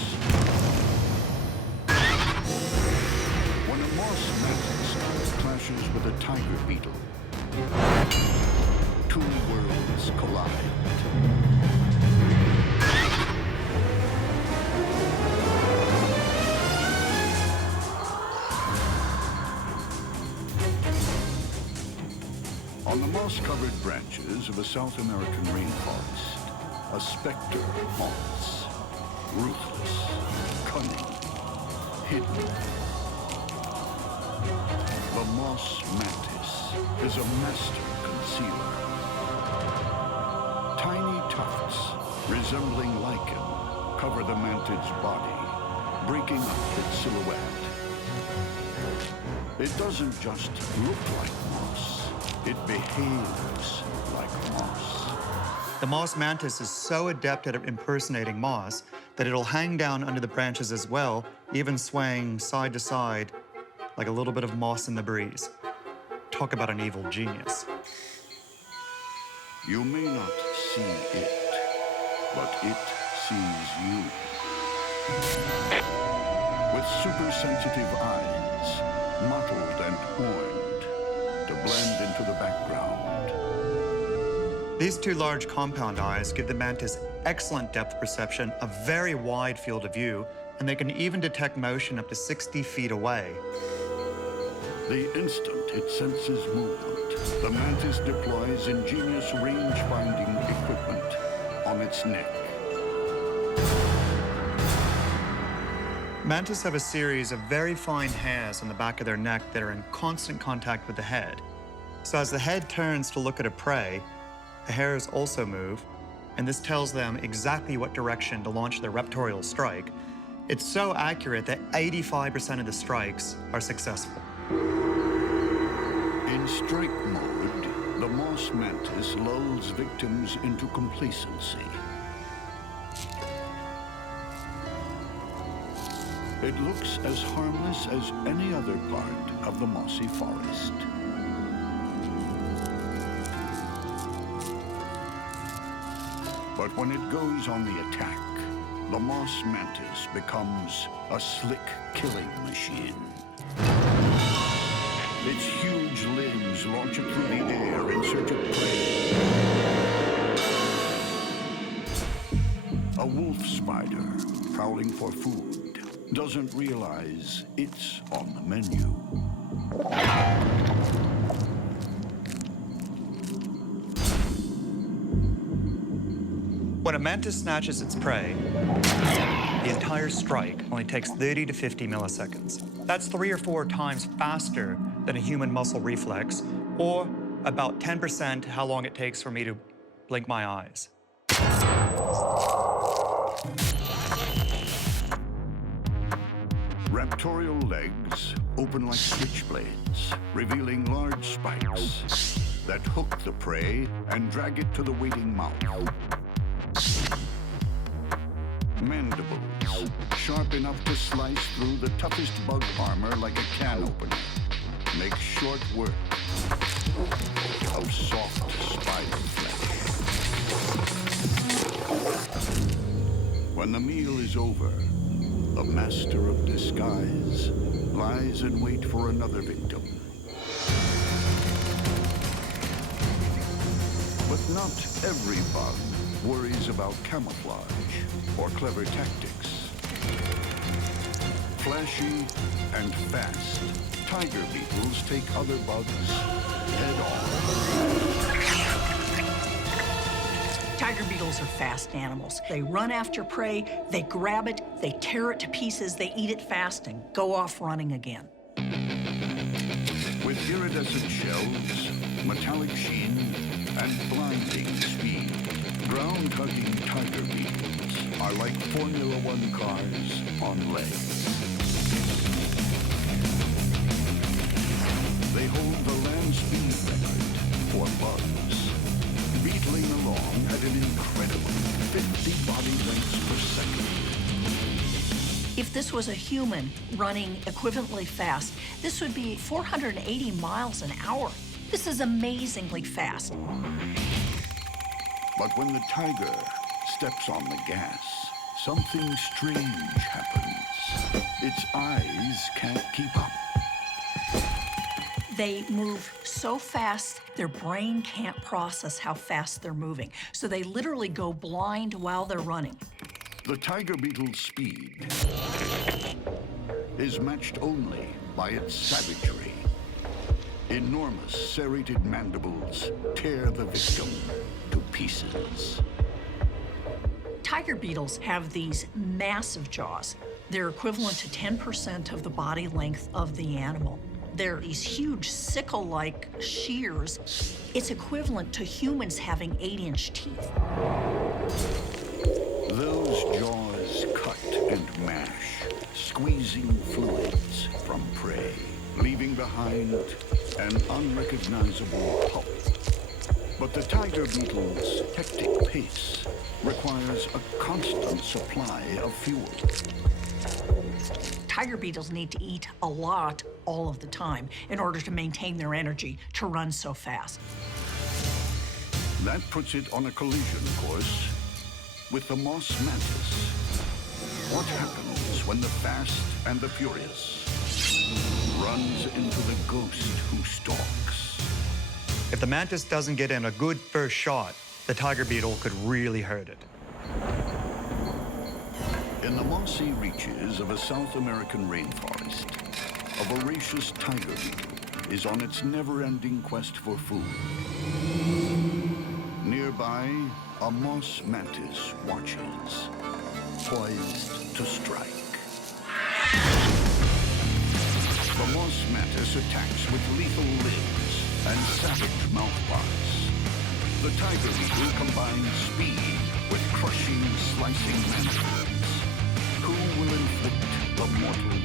When a moss mantis clashes with a tiger beetle, two worlds collide. On the moss-covered branches of a South American rainforest, a specter haunts. Ruthless, cunning, hidden. The moss mantis is a master concealer. Tiny tufts, resembling lichen, cover the mantid's body, breaking up its silhouette. It doesn't just look like moss. It behaves like moss. The moss mantis is so adept at impersonating moss that it'll hang down under the branches as well, even swaying side to side like a little bit of moss in the breeze. Talk about an evil genius. You may not see it, but it sees you. With super-sensitive eyes, mottled and horned, to blend into the background. These two large compound eyes give the mantis excellent depth perception, a very wide field of view, and they can even detect motion up to 60 feet away. The instant it senses movement, the mantis deploys ingenious range-finding equipment on its neck. Mantis have a series of very fine hairs on the back of their neck that are in constant contact with the head. So as the head turns to look at a prey, the hairs also move, and this tells them exactly what direction to launch their raptorial strike. It's so accurate that 85% of the strikes are successful. In strike mode, the moss mantis lulls victims into complacency. It looks as harmless as any other part of the mossy forest. But when it goes on the attack, the moss mantis becomes a slick killing machine. Its huge limbs launch it through the air in search of prey. A wolf spider, prowling for food, doesn't realize it's on the menu. When a mantis snatches its prey, the entire strike only takes 30 to 50 milliseconds. That's 3 or 4 times faster than a human muscle reflex, or about 10% how long it takes for me to blink my eyes. Raptorial legs open like switchblades, revealing large spikes that hook the prey and drag it to the waiting mouth. Mandibles, sharp enough to slice through the toughest bug armor like a can opener, make short work of soft spider flesh. When the meal is over, the master of disguise lies in wait for another victim. But not every bug worries about camouflage or clever tactics. Flashy and fast, tiger beetles take other bugs head on. Tiger beetles are fast animals. They run after prey, they grab it, they tear it to pieces, they eat it fast and go off running again. With iridescent shells, metallic sheen, and blinding speed, ground-hugging tiger beetles are like Formula One cars on legs. They hold the land speed record for bugs, beetling along at an incredible 50 body lengths per second. If this was a human running equivalently fast, this would be 480 miles an hour. This is amazingly fast. But when the tiger steps on the gas, something strange happens. Its eyes can't keep up. They move so fast, their brain can't process how fast they're moving. So they literally go blind while they're running. The tiger beetle's speed is matched only by its savagery. Enormous serrated mandibles tear the victim to pieces. Tiger beetles have these massive jaws. They're equivalent to 10% of the body length of the animal. They're these huge sickle-like shears. It's equivalent to humans having 8-inch teeth. Those jaws cut and mash, squeezing fluids from prey, leaving behind an unrecognizable pulp. But the tiger beetle's hectic pace requires a constant supply of fuel. Tiger beetles need to eat a lot all of the time in order to maintain their energy to run so fast. That puts it on a collision course with the moss mantis. What happens when the fast and the furious runs into the ghost who stalks? If the mantis doesn't get in a good first shot, the tiger beetle could really hurt it. In the mossy reaches of a South American rainforest, a voracious tiger beetle is on its never-ending quest for food. Nearby, a moss mantis watches, poised to strike. The moss mantis attacks with lethal limbs and savage mouthparts. The tiger beetle combines speed with crushing, slicing mandibles. Who will inflict the mortal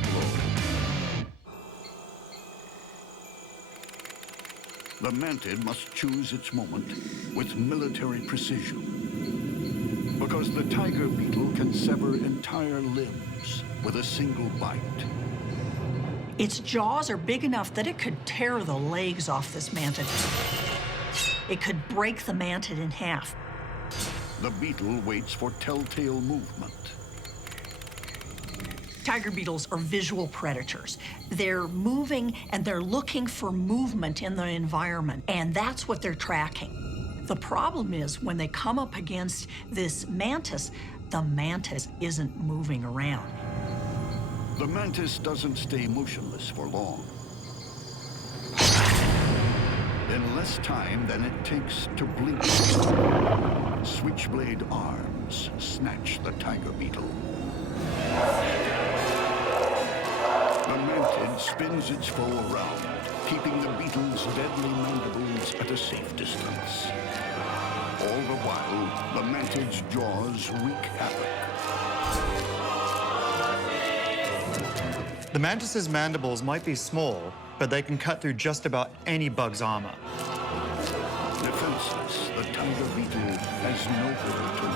blow? The mantid must choose its moment with military precision, because the tiger beetle can sever entire limbs with a single bite. Its jaws are big enough that it could tear the legs off this mantid. It could break the mantid in half. The beetle waits for telltale movement. Tiger beetles are visual predators. They're moving and they're looking for movement in the environment, and that's what they're tracking. The problem is when they come up against this mantis, the mantis isn't moving around. The mantis doesn't stay motionless for long. In less time than it takes to blink, switchblade arms snatch the tiger beetle. The mantid spins its foe around, keeping the beetle's deadly mandibles at a safe distance. All the while, the mantid's jaws wreak havoc. The mantis's mandibles might be small, but they can cut through just about any bug's armor. Defenseless, the tiger beetle has nowhere to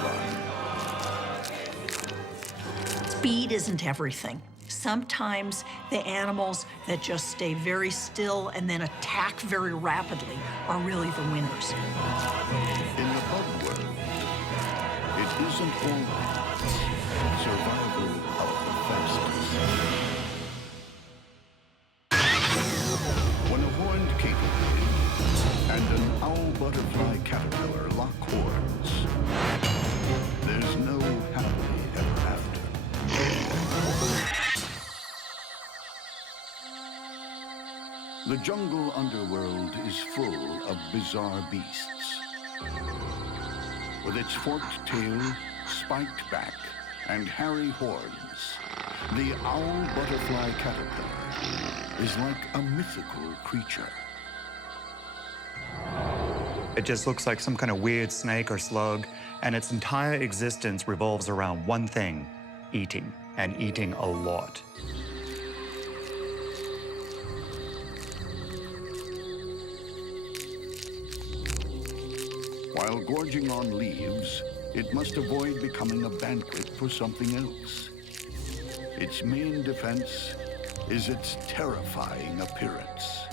run. Speed isn't everything. Sometimes the animals that just stay very still and then attack very rapidly are really the winners. In the bug world, it isn't always survival of the fastest. When a horned katydid and an owl butterfly caterpillar lock horns, there's no happily ever after. The jungle underworld is full of bizarre beasts. With its forked tail, spiked back, and hairy horns, the owl butterfly caterpillar is like a mythical creature. It just looks like some kind of weird snake or slug, and its entire existence revolves around one thing: eating, and eating a lot. While gorging on leaves, it must avoid becoming a banquet for something else. Its main defense is its terrifying appearance.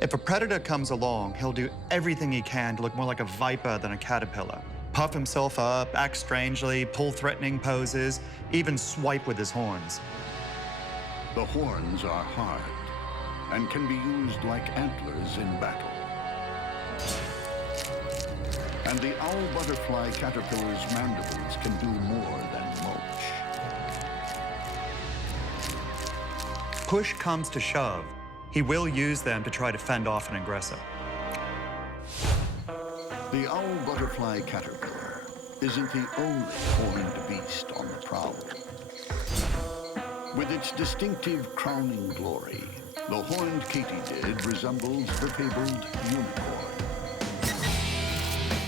If a predator comes along, he'll do everything he can to look more like a viper than a caterpillar. Puff himself up, act strangely, pull threatening poses, even swipe with his horns. The horns are hard and can be used like antlers in battle. And the owl butterfly caterpillar's mandibles can do more than mulch. Push comes to shove, he will use them to try to fend off an aggressor. The owl butterfly caterpillar isn't the only horned beast on the prowl. With its distinctive crowning glory, the horned katydid resembles the fabled unicorn.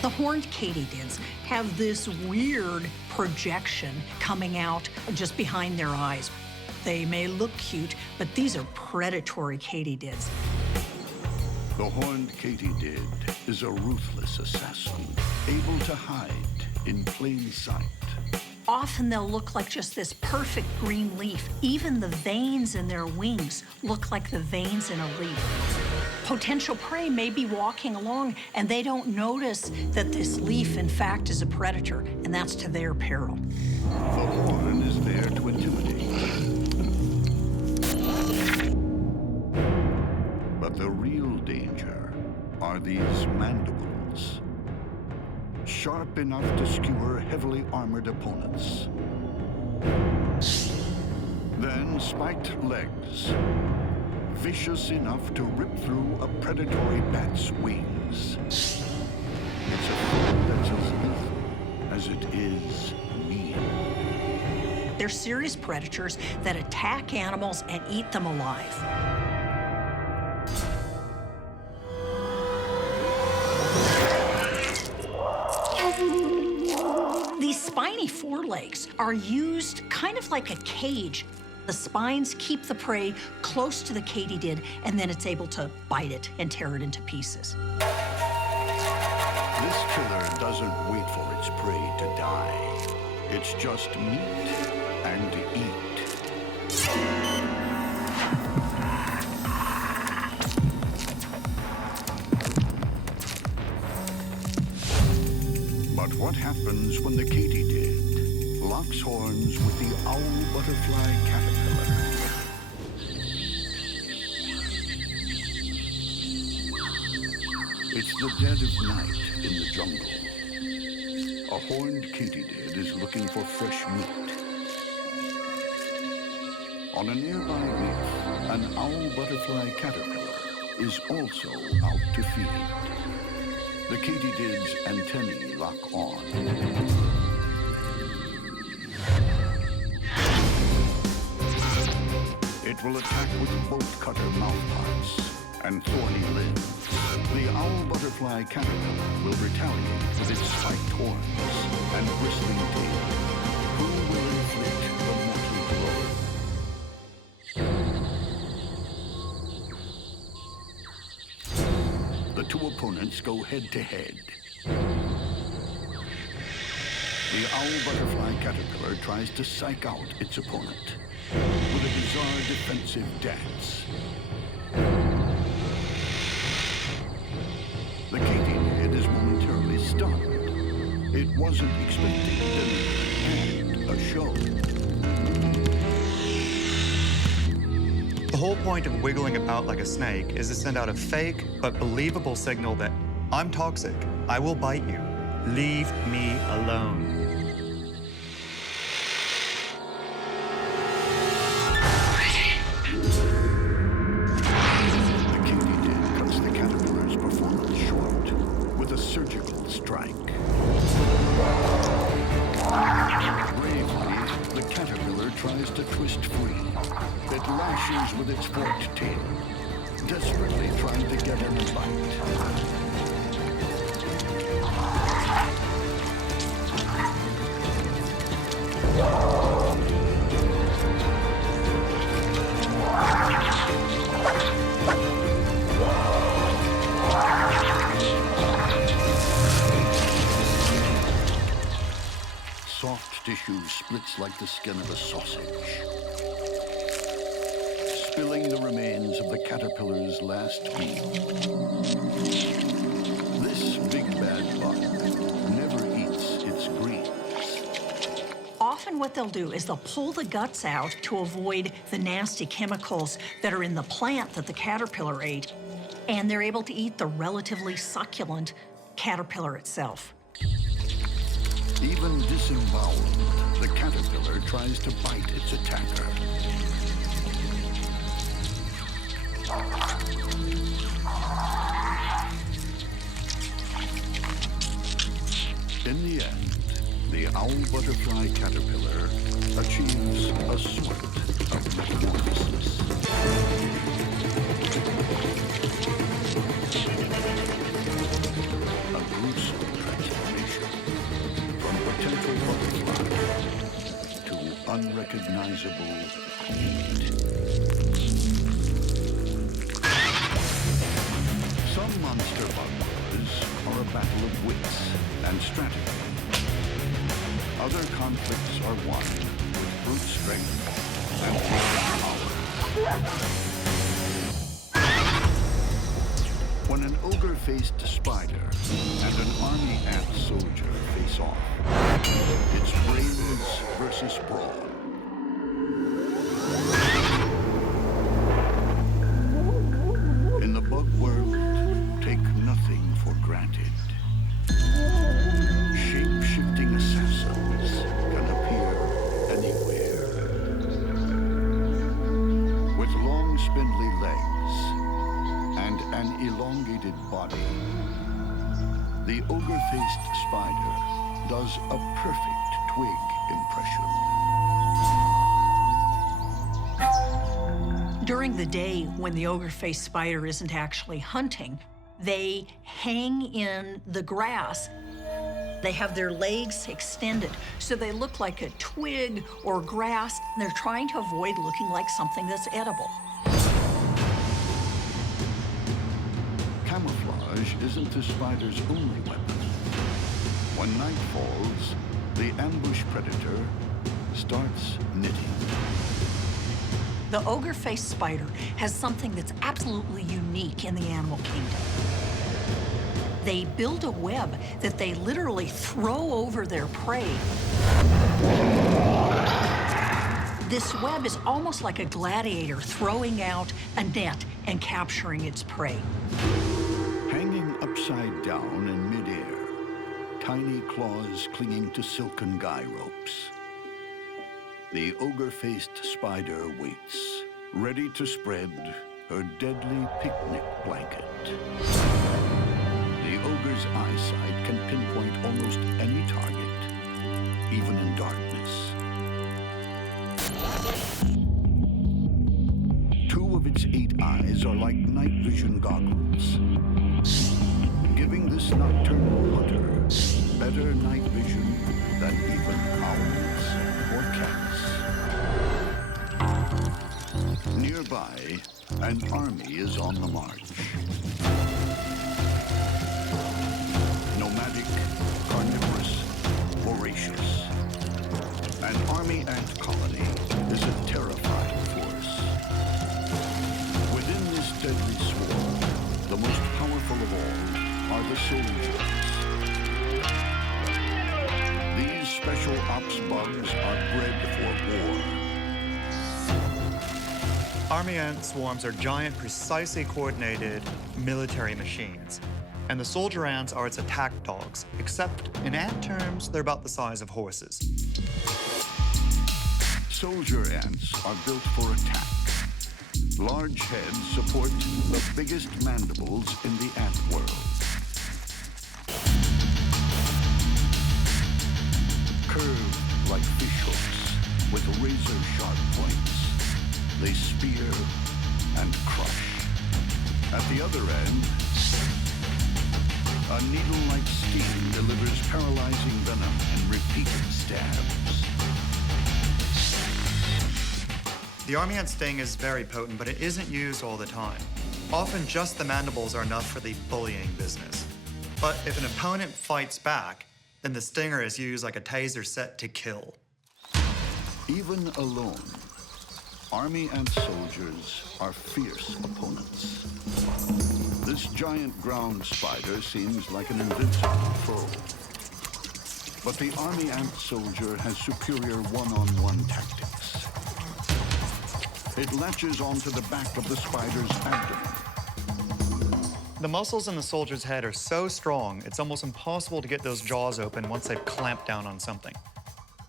The horned katydids have this weird projection coming out just behind their eyes. They may look cute, but these are predatory katydids. The horned Katydid is a ruthless assassin, able to hide in plain sight. Often they'll look like just this perfect green leaf. Even the veins in their wings look like the veins in a leaf. Potential prey may be walking along and they don't notice that this leaf, in fact, is a predator, and that's to their peril. The horn is there to intimidate. But the real danger are these mandibles. Sharp enough to skewer heavily armored opponents. Then spiked legs, vicious enough to rip through a predatory bat's wings. It's a foe that's as lethal as it is mean. They're serious predators that attack animals and eat them alive. These spiny forelegs are used kind of like a cage. The spines keep the prey close to the katydid, and then it's able to bite it and tear it into pieces. This killer doesn't wait for its prey to die. It's just meat and eat. But what happens when the Katydid locks horns with the owl butterfly caterpillar? It's the dead of night in the jungle. A horned Katydid is looking for fresh meat. On a nearby reef, an owl butterfly caterpillar is also out to feed. The Katydid's antennae lock on. It will attack with bolt-cutter mouthparts and thorny limbs. The owl butterfly caterpillar will retaliate with its spiked horns and bristling tail. Who will inflict the mortal blow? The two opponents go head-to-head. The owl butterfly caterpillar tries to psych out its opponent with a bizarre defensive dance. The Katydid is momentarily stunned. It wasn't expecting a show. The whole point of wiggling about like a snake is to send out a fake but believable signal that I'm toxic, I will bite you, leave me alone. With its forked tail, desperately trying to get in a bite. Soft tissue splits like the skin of a sausage, spilling the remains of the caterpillar's last meal. This big bad bug never eats its greens. Often what they'll do is they'll pull the guts out to avoid the nasty chemicals that are in the plant that the caterpillar ate, and they're able to eat the relatively succulent caterpillar itself. Even disemboweled, the caterpillar tries to bite its attacker. In the end, the owl butterfly caterpillar achieves a sort of metamorphosis. A gruesome transformation from potential butterfly to unrecognizable meat. wits and strategy. Other conflicts are won with brute strength and raw power. When an ogre-faced spider and an army ant soldier face off, it's brains versus brawn. In the bug world, take nothing for granted. Shape-shifting assassins can appear anywhere. With long, spindly legs and an elongated body, the ogre-faced spider does a perfect twig impression. During the day, when the ogre-faced spider isn't actually hunting, they hang in the grass. They have their legs extended, so they look like a twig or grass, and they're trying to avoid looking like something that's edible. Camouflage isn't the spider's only weapon. When night falls, the ambush predator starts knitting. The ogre-faced spider has something that's absolutely unique in the animal kingdom. They build a web that they literally throw over their prey. This web is almost like a gladiator throwing out a net and capturing its prey. Hanging upside down in midair, tiny claws clinging to silken guy ropes. The ogre-faced spider waits, ready to spread her deadly picnic blanket. The ogre's eyesight can pinpoint almost any target, even in darkness. 2 of its 8 eyes are like night vision goggles, giving this nocturnal hunter better night vision than even owls or cats. Nearby, an army is on the march. Nomadic, carnivorous, voracious. An army ant colony is a terrifying force. Within this deadly swarm, the most powerful of all are the soldiers. These special ops bugs are bred for war. Army ant swarms are giant, precisely coordinated military machines. And the soldier ants are its attack dogs, except in ant terms, they're about the size of horses. Soldier ants are built for attack. Large heads support the biggest mandibles in the ant world. Curved like fish hooks with razor-sharp points, they spear and crush. At the other end, a needle-like sting delivers paralyzing venom and repeated stabs. The army ant sting is very potent, but it isn't used all the time. Often just the mandibles are enough for the bullying business. But if an opponent fights back, then the stinger is used like a taser set to kill. Even alone, army ant soldiers are fierce opponents. This giant ground spider seems like an invincible foe. But the army ant soldier has superior one-on-one tactics. It latches onto the back of the spider's abdomen. The muscles in the soldier's head are so strong, it's almost impossible to get those jaws open once they've clamped down on something.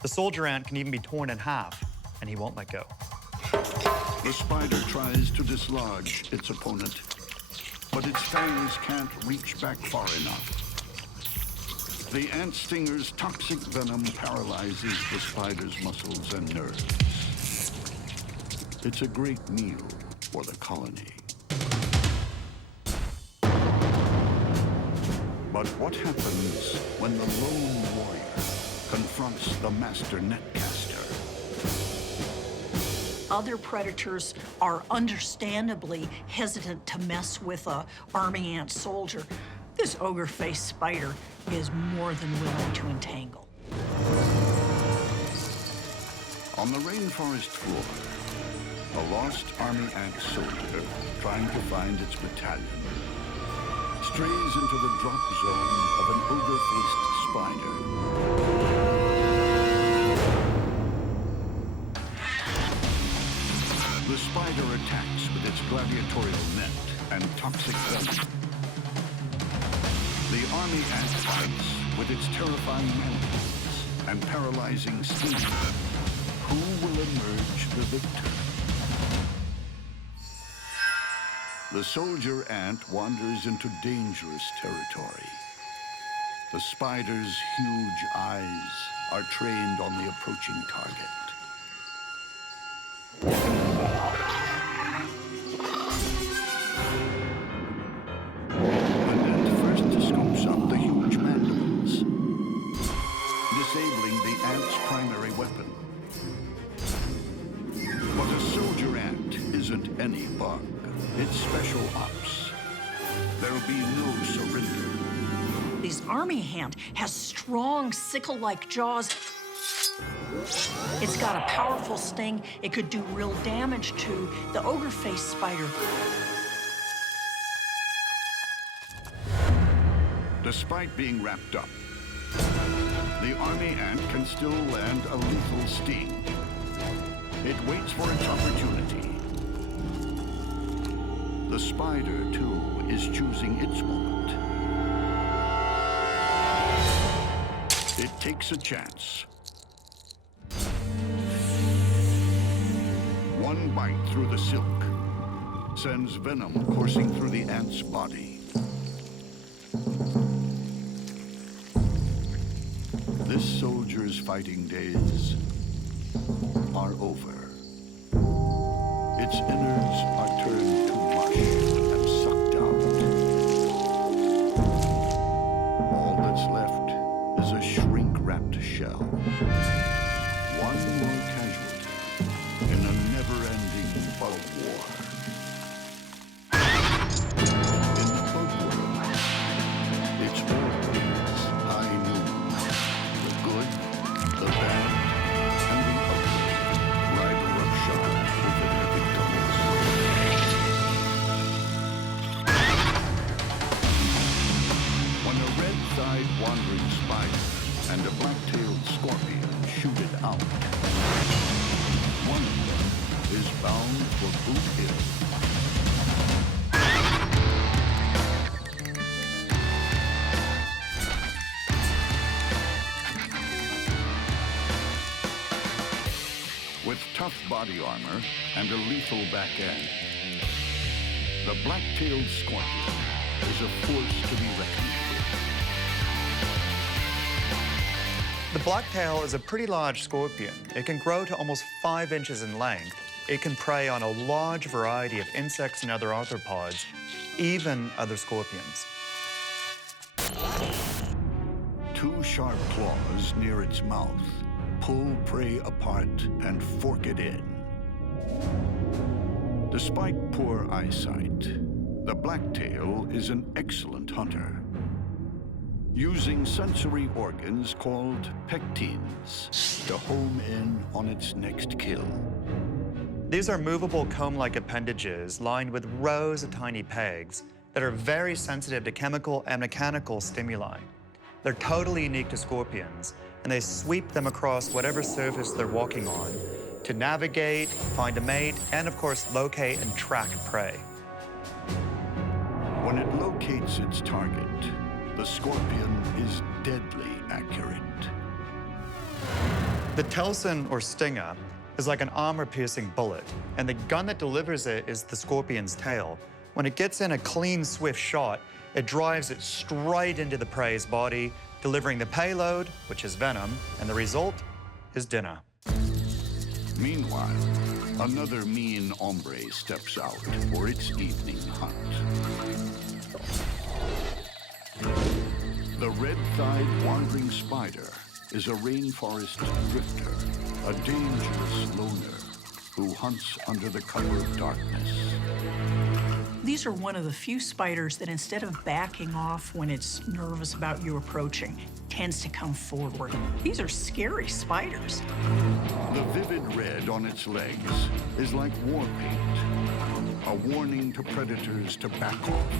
The soldier ant can even be torn in half, and he won't let go. The spider tries to dislodge its opponent, but its fangs can't reach back far enough. The ant stinger's toxic venom paralyzes the spider's muscles and nerves. It's a great meal for the colony. But what happens when the lone warrior confronts the master netcaster? Other predators are understandably hesitant to mess with an army ant soldier. This ogre-faced spider is more than willing to entangle. On the rainforest floor, a lost army ant soldier trying to find its battalion strays into the drop zone of an ogre-faced spider. The spider attacks with its gladiatorial net and toxic venom. The army ant fights with its terrifying mantis and paralyzing sting. Who will emerge the victor? The soldier ant wanders into dangerous territory. The spider's huge eyes are trained on the approaching target. The ant first scoops up the huge mandibles, disabling the ant's primary weapon. But a soldier ant isn't any bug. It's special ops. There'll be no surrender. This army ant has strong sickle-like jaws. It's got a powerful sting. It could do real damage to the ogre-faced spider. Despite being wrapped up, the army ant can still land a lethal sting. It waits for its opportunity. The spider, too, is choosing its moment. It takes a chance. One bite through the silk sends venom coursing through the ant's body. This soldier's fighting days are over. Its innards are turned to mush and sucked out. All that's left is a shrink-wrapped shell. One more casualty in a never-ending bug war. In the bug world, it's always high noon. The good, the bad, and the ugly ride roughshod over their victims. When a red-thighed wandering spider and a black-tailed scorpion shoot it out, one of them is bound for Boot Hill. With tough body armor and a lethal back end, the black-tailed scorpion is a force to be reckoned with. The blacktail is a pretty large scorpion. It can grow to almost 5 inches in length. It can prey on a large variety of insects and other arthropods, even other scorpions. 2 sharp claws near its mouth pull prey apart and fork it in. Despite poor eyesight, the blacktail is an excellent hunter, using sensory organs called pectines to home in on its next kill. These are movable comb-like appendages lined with rows of tiny pegs that are very sensitive to chemical and mechanical stimuli. They're totally unique to scorpions, and they sweep them across whatever surface they're walking on to navigate, find a mate, and of course, locate and track prey. When it locates its target, the scorpion is deadly accurate. The telson, or stinger, is like an armor-piercing bullet, and the gun that delivers it is the scorpion's tail. When it gets in a clean, swift shot, it drives it straight into the prey's body, delivering the payload, which is venom, and the result is dinner. Meanwhile, another mean hombre steps out for its evening hunt. The red-thighed wandering spider is a rainforest drifter, a dangerous loner who hunts under the cover of darkness. These are one of the few spiders that instead of backing off when it's nervous about you approaching, tends to come forward. These are scary spiders. The vivid red on its legs is like war paint, a warning to predators to back off.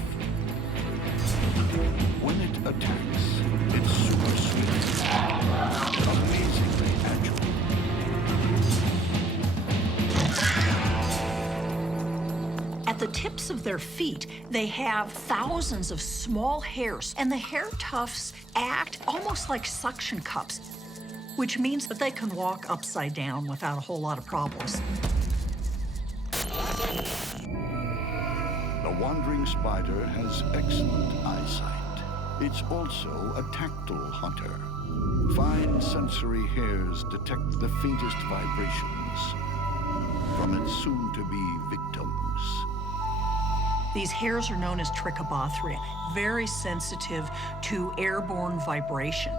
When it attacks, it's super swift, amazingly agile. At the tips of their feet, they have thousands of small hairs, and the hair tufts act almost like suction cups, which means that they can walk upside down without a whole lot of problems. The wandering spider has excellent eyesight. It's also a tactile hunter. Fine sensory hairs detect the faintest vibrations from its soon-to-be victims. These hairs are known as trichobothria, very sensitive to airborne vibration.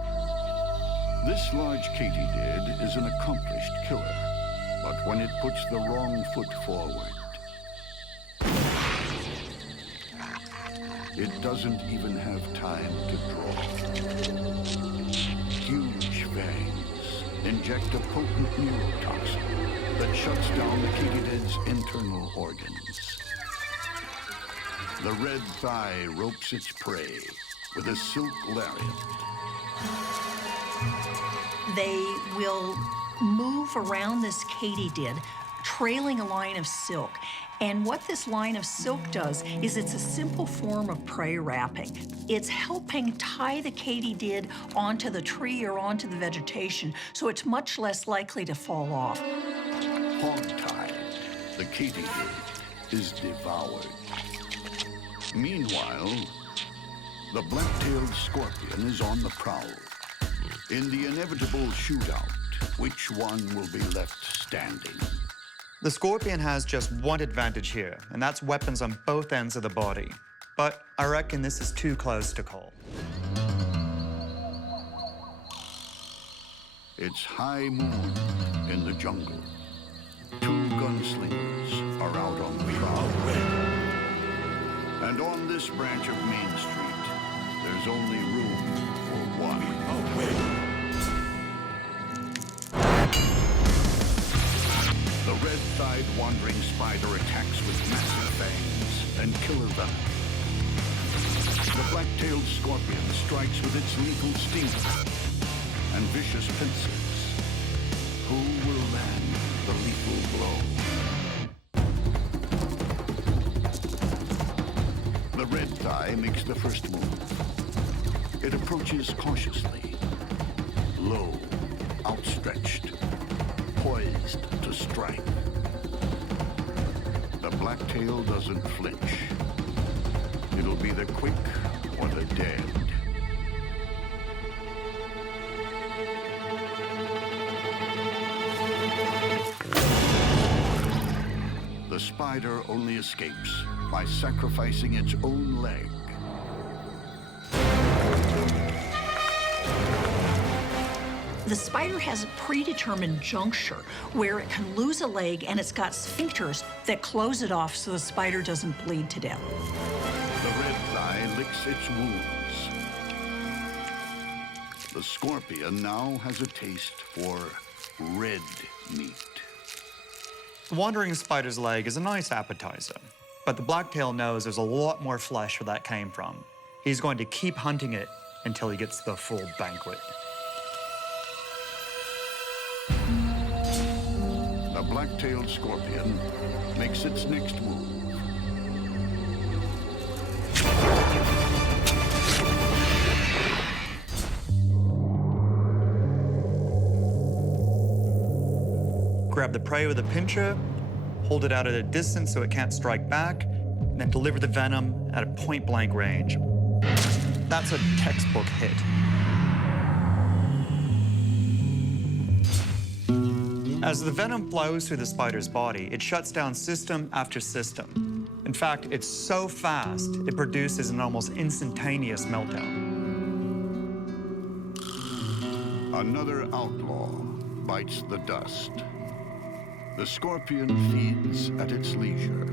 This large Katydid is an accomplished killer, but when it puts the wrong foot forward, it doesn't even have time to draw. Huge fangs inject a potent neurotoxin that shuts down the Katydid's internal organs. The red thigh ropes its prey with a silk lariat. They will move around this Katydid, trailing a line of silk. And what this line of silk does is it's a simple form of prey wrapping. It's helping tie the Katydid onto the tree or onto the vegetation, so it's much less likely to fall off. Hog-tied, the Katydid is devoured. Meanwhile, the black-tailed scorpion is on the prowl. In the inevitable shootout, which one will be left standing? The scorpion has just one advantage here, and that's weapons on both ends of the body. But I reckon this is too close to call. It's high moon in the jungle. Two gunslingers are out on the prowl. And on this branch of Main Street, there's only room for one. The red-thighed wandering spider attacks with massive fangs and killer venom. The black-tailed scorpion strikes with its lethal stings and vicious pincers. Who will land the lethal blow? The red thigh makes the first move. It approaches cautiously, low, outstretched, poised to strike. The blacktail doesn't flinch. It'll be the quick or the dead. The spider only escapes by sacrificing its own leg. The spider has a predetermined juncture where it can lose a leg, and it's got sphincters that close it off so the spider doesn't bleed to death. The red thigh licks its wounds. The scorpion now has a taste for red meat. The wandering spider's leg is a nice appetizer, but the blacktail knows there's a lot more flesh where that came from. He's going to keep hunting it until he gets the full banquet. The black-tailed scorpion makes its next move. Grab the prey with a pincher, hold it out at a distance so it can't strike back, and then deliver the venom at a point-blank range. That's a textbook hit. As the venom flows through the spider's body, it shuts down system after system. In fact, it's so fast, it produces an almost instantaneous meltdown. Another outlaw bites the dust. The scorpion feeds at its leisure.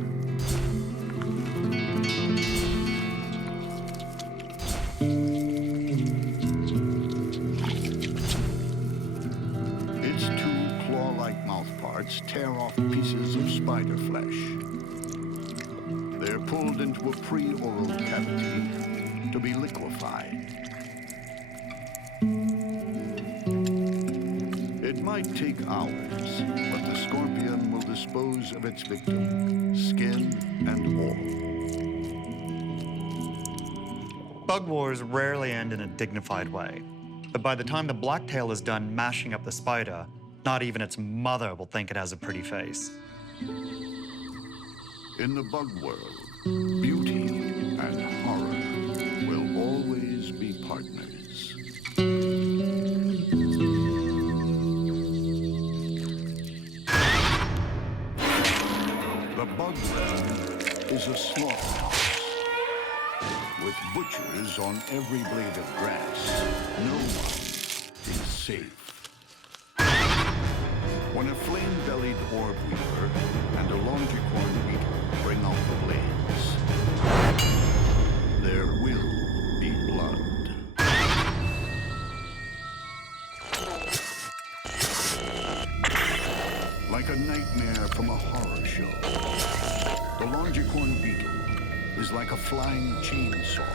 parasites tear off pieces of spider flesh. They're pulled into a pre-oral cavity to be liquefied. It might take hours, but the scorpion will dispose of its victim, skin and all. Bug wars rarely end in a dignified way, but by the time the blacktail is done mashing up the spider, not even its mother will think it has a pretty face. In the bug world, beauty and horror will always be partners. The bug world is a slaughterhouse. With butchers on every blade of grass, no one is safe. When a flame-bellied orb weaver and a longicorn beetle bring out the blades, there will be blood. Like a nightmare from a horror show, the longicorn beetle is like a flying chainsaw.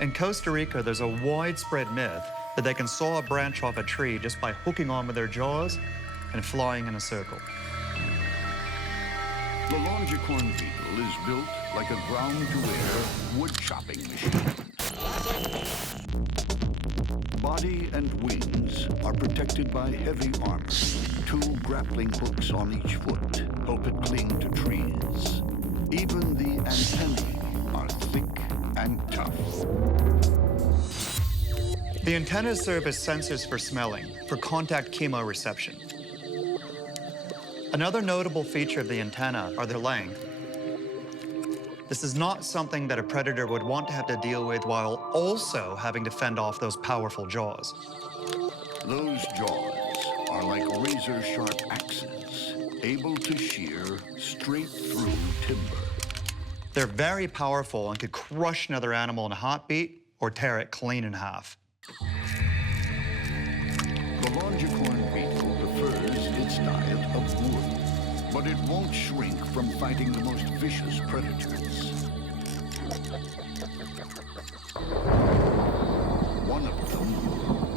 In Costa Rica, there's a widespread myth that they can saw a branch off a tree just by hooking on with their jaws and flying in a circle. The longicorn beetle is built like a ground-to-air wood chopping machine. Body and wings are protected by heavy armor. 2 grappling hooks on each foot help it cling to trees. Even the antennae are thick and tough. The antennas serve as sensors for smelling, for contact chemoreception. Another notable feature of the antenna are their length. This is not something that a predator would want to have to deal with while also having to fend off those powerful jaws. Those jaws are like razor-sharp axes, able to shear straight through timber. They're very powerful and could crush another animal in a heartbeat or tear it clean in half. The longicorn beetle prefers its diet of wood, but it won't shrink from fighting the most vicious predators. One of them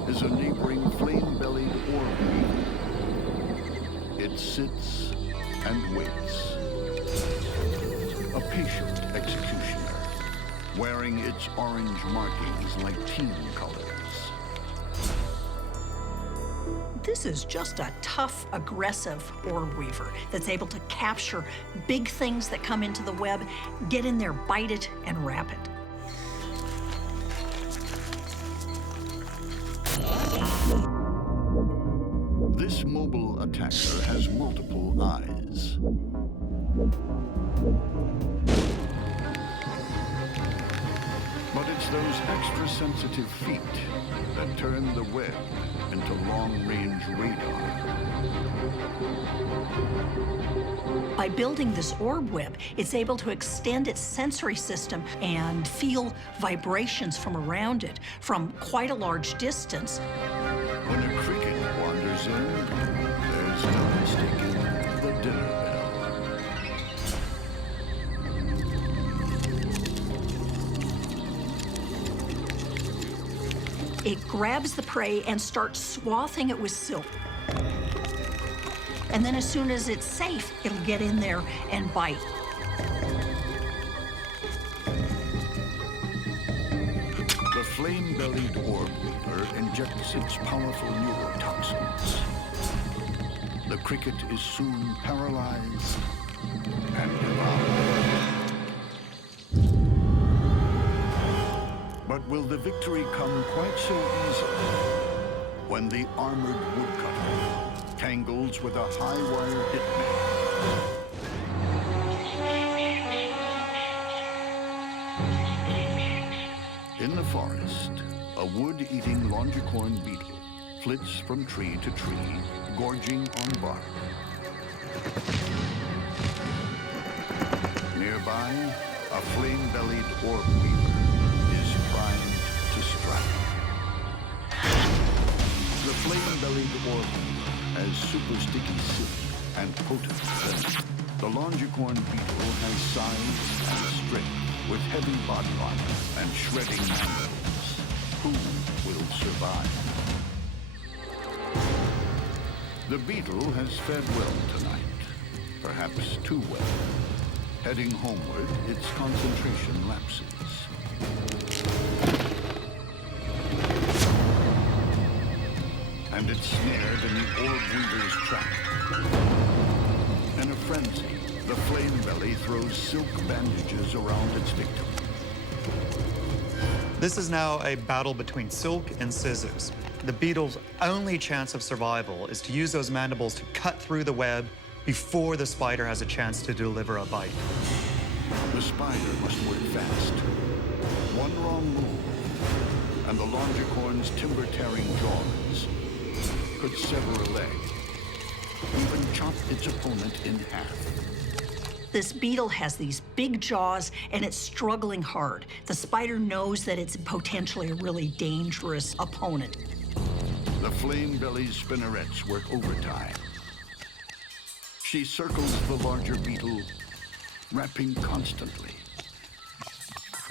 is a neighboring flame-bellied orb weaver. It sits and waits. A patient executioner, wearing its orange markings like team colors. This is just a tough, aggressive orb weaver that's able to capture big things that come into the web, get in there, bite it, and wrap it. This mobile attacker has multiple eyes. But it's those extra sensitive feet that turn the web into long-range radar. By building this orb web, it's able to extend its sensory system and feel vibrations from around it from quite a large distance. When a cricket wanders in, there's no mistaking the dinner bell. It grabs the prey and starts swathing it with silk. And then as soon as it's safe, it'll get in there and bite. The flame-bellied orb weaver injects its powerful neurotoxins. The cricket is soon paralyzed and devoured. But will the victory come quite so easily when the armored woodcutter tangles with a high-wire hitman? In the forest, a wood-eating longicorn beetle flits from tree to tree, gorging on bark. Nearby, a flame-bellied orb weaver is primed to strike. The flame-bellied orb weaver has super sticky silk and potent venom. The longicorn beetle has size and strength with heavy body armor and shredding mandibles. Who will survive? The beetle has fed well tonight, perhaps too well. Heading homeward, its concentration lapses. And it's snared in the orb weaver's trap. In a frenzy, the flame belly throws silk bandages around its victim. This is now a battle between silk and scissors. The beetle's only chance of survival is to use those mandibles to cut through the web before the spider has a chance to deliver a bite. The spider must work fast. One wrong move, and the longicorn's timber-tearing jaws could sever a leg, even chop its opponent in half. This beetle has these big jaws, and it's struggling hard. The spider knows that it's potentially a really dangerous opponent. The flame belly's spinnerets work overtime. She circles the larger beetle, rapping constantly.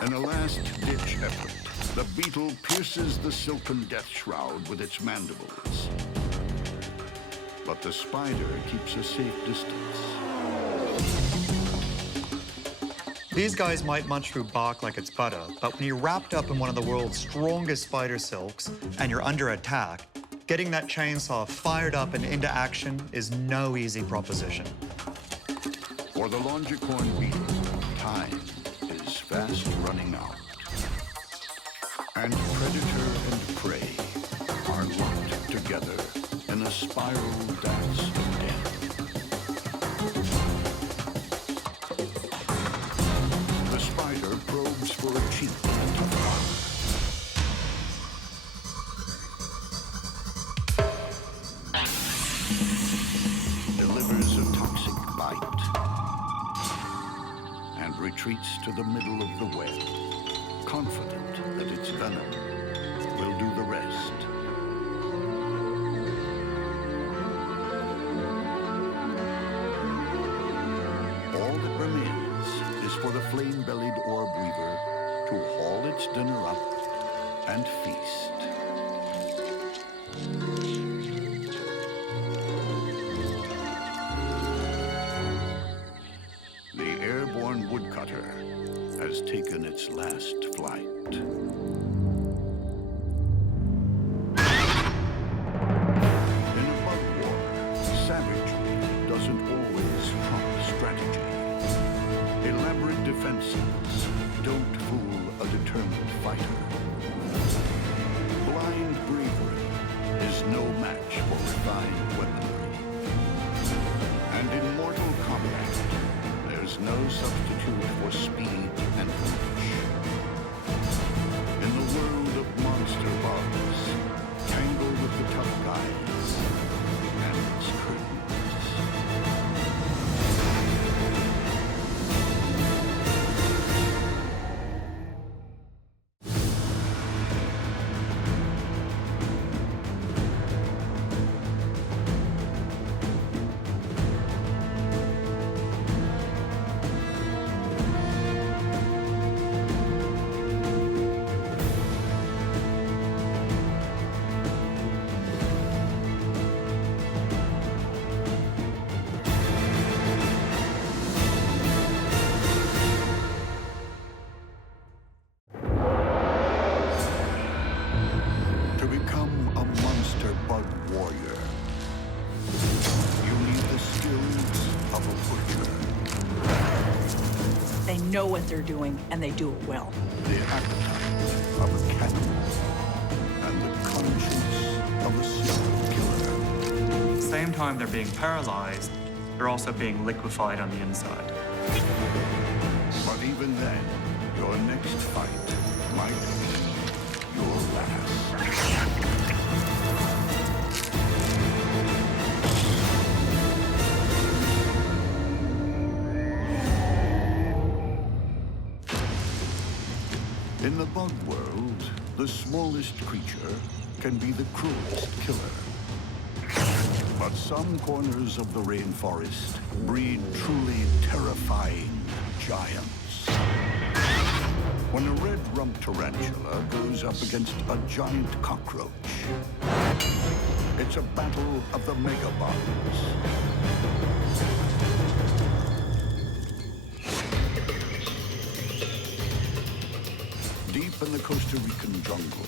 In a last-ditch effort, the beetle pierces the silken death shroud with its mandibles. But the spider keeps a safe distance. These guys might munch through bark like it's butter, but when you're wrapped up in one of the world's strongest spider silks and you're under attack, getting that chainsaw fired up and into action is no easy proposition. For the longicorn beetle, time is fast running out. And predator and prey are locked together in a spiral dance of death. The spider probes for a cheat to rock. Delivers a toxic bite and retreats to the middle of the web, confident that its venom will do the rest. All that remains is for the flame-bellied orb weaver to haul its dinner up and feast. The airborne woodcutter has taken its last flight. In a bug war, savagery doesn't always trump strategy. Elaborate defenses don't fool a determined fighter. Blind bravery is no match for refined weaponry. And in mortal combat, there's no substitute for speed and reach. In the world of monster bugs, tangle with the tough guys and its curtains. To become a monster bug warrior, you need the skills of a butcher, They know what they're doing, and they do it well. the appetite of a cannibal, and the conscience of a serial killer. At the same time they're being paralyzed, they're also being liquefied on the inside. But even then, your next fight might be your last. In the bug world, the smallest creature can be the cruelest killer. But some corners of the rainforest breed truly terrifying giants. When a red rump tarantula goes up against a giant cockroach, it's a battle of the megabugs. Deep in the Costa Rican jungle,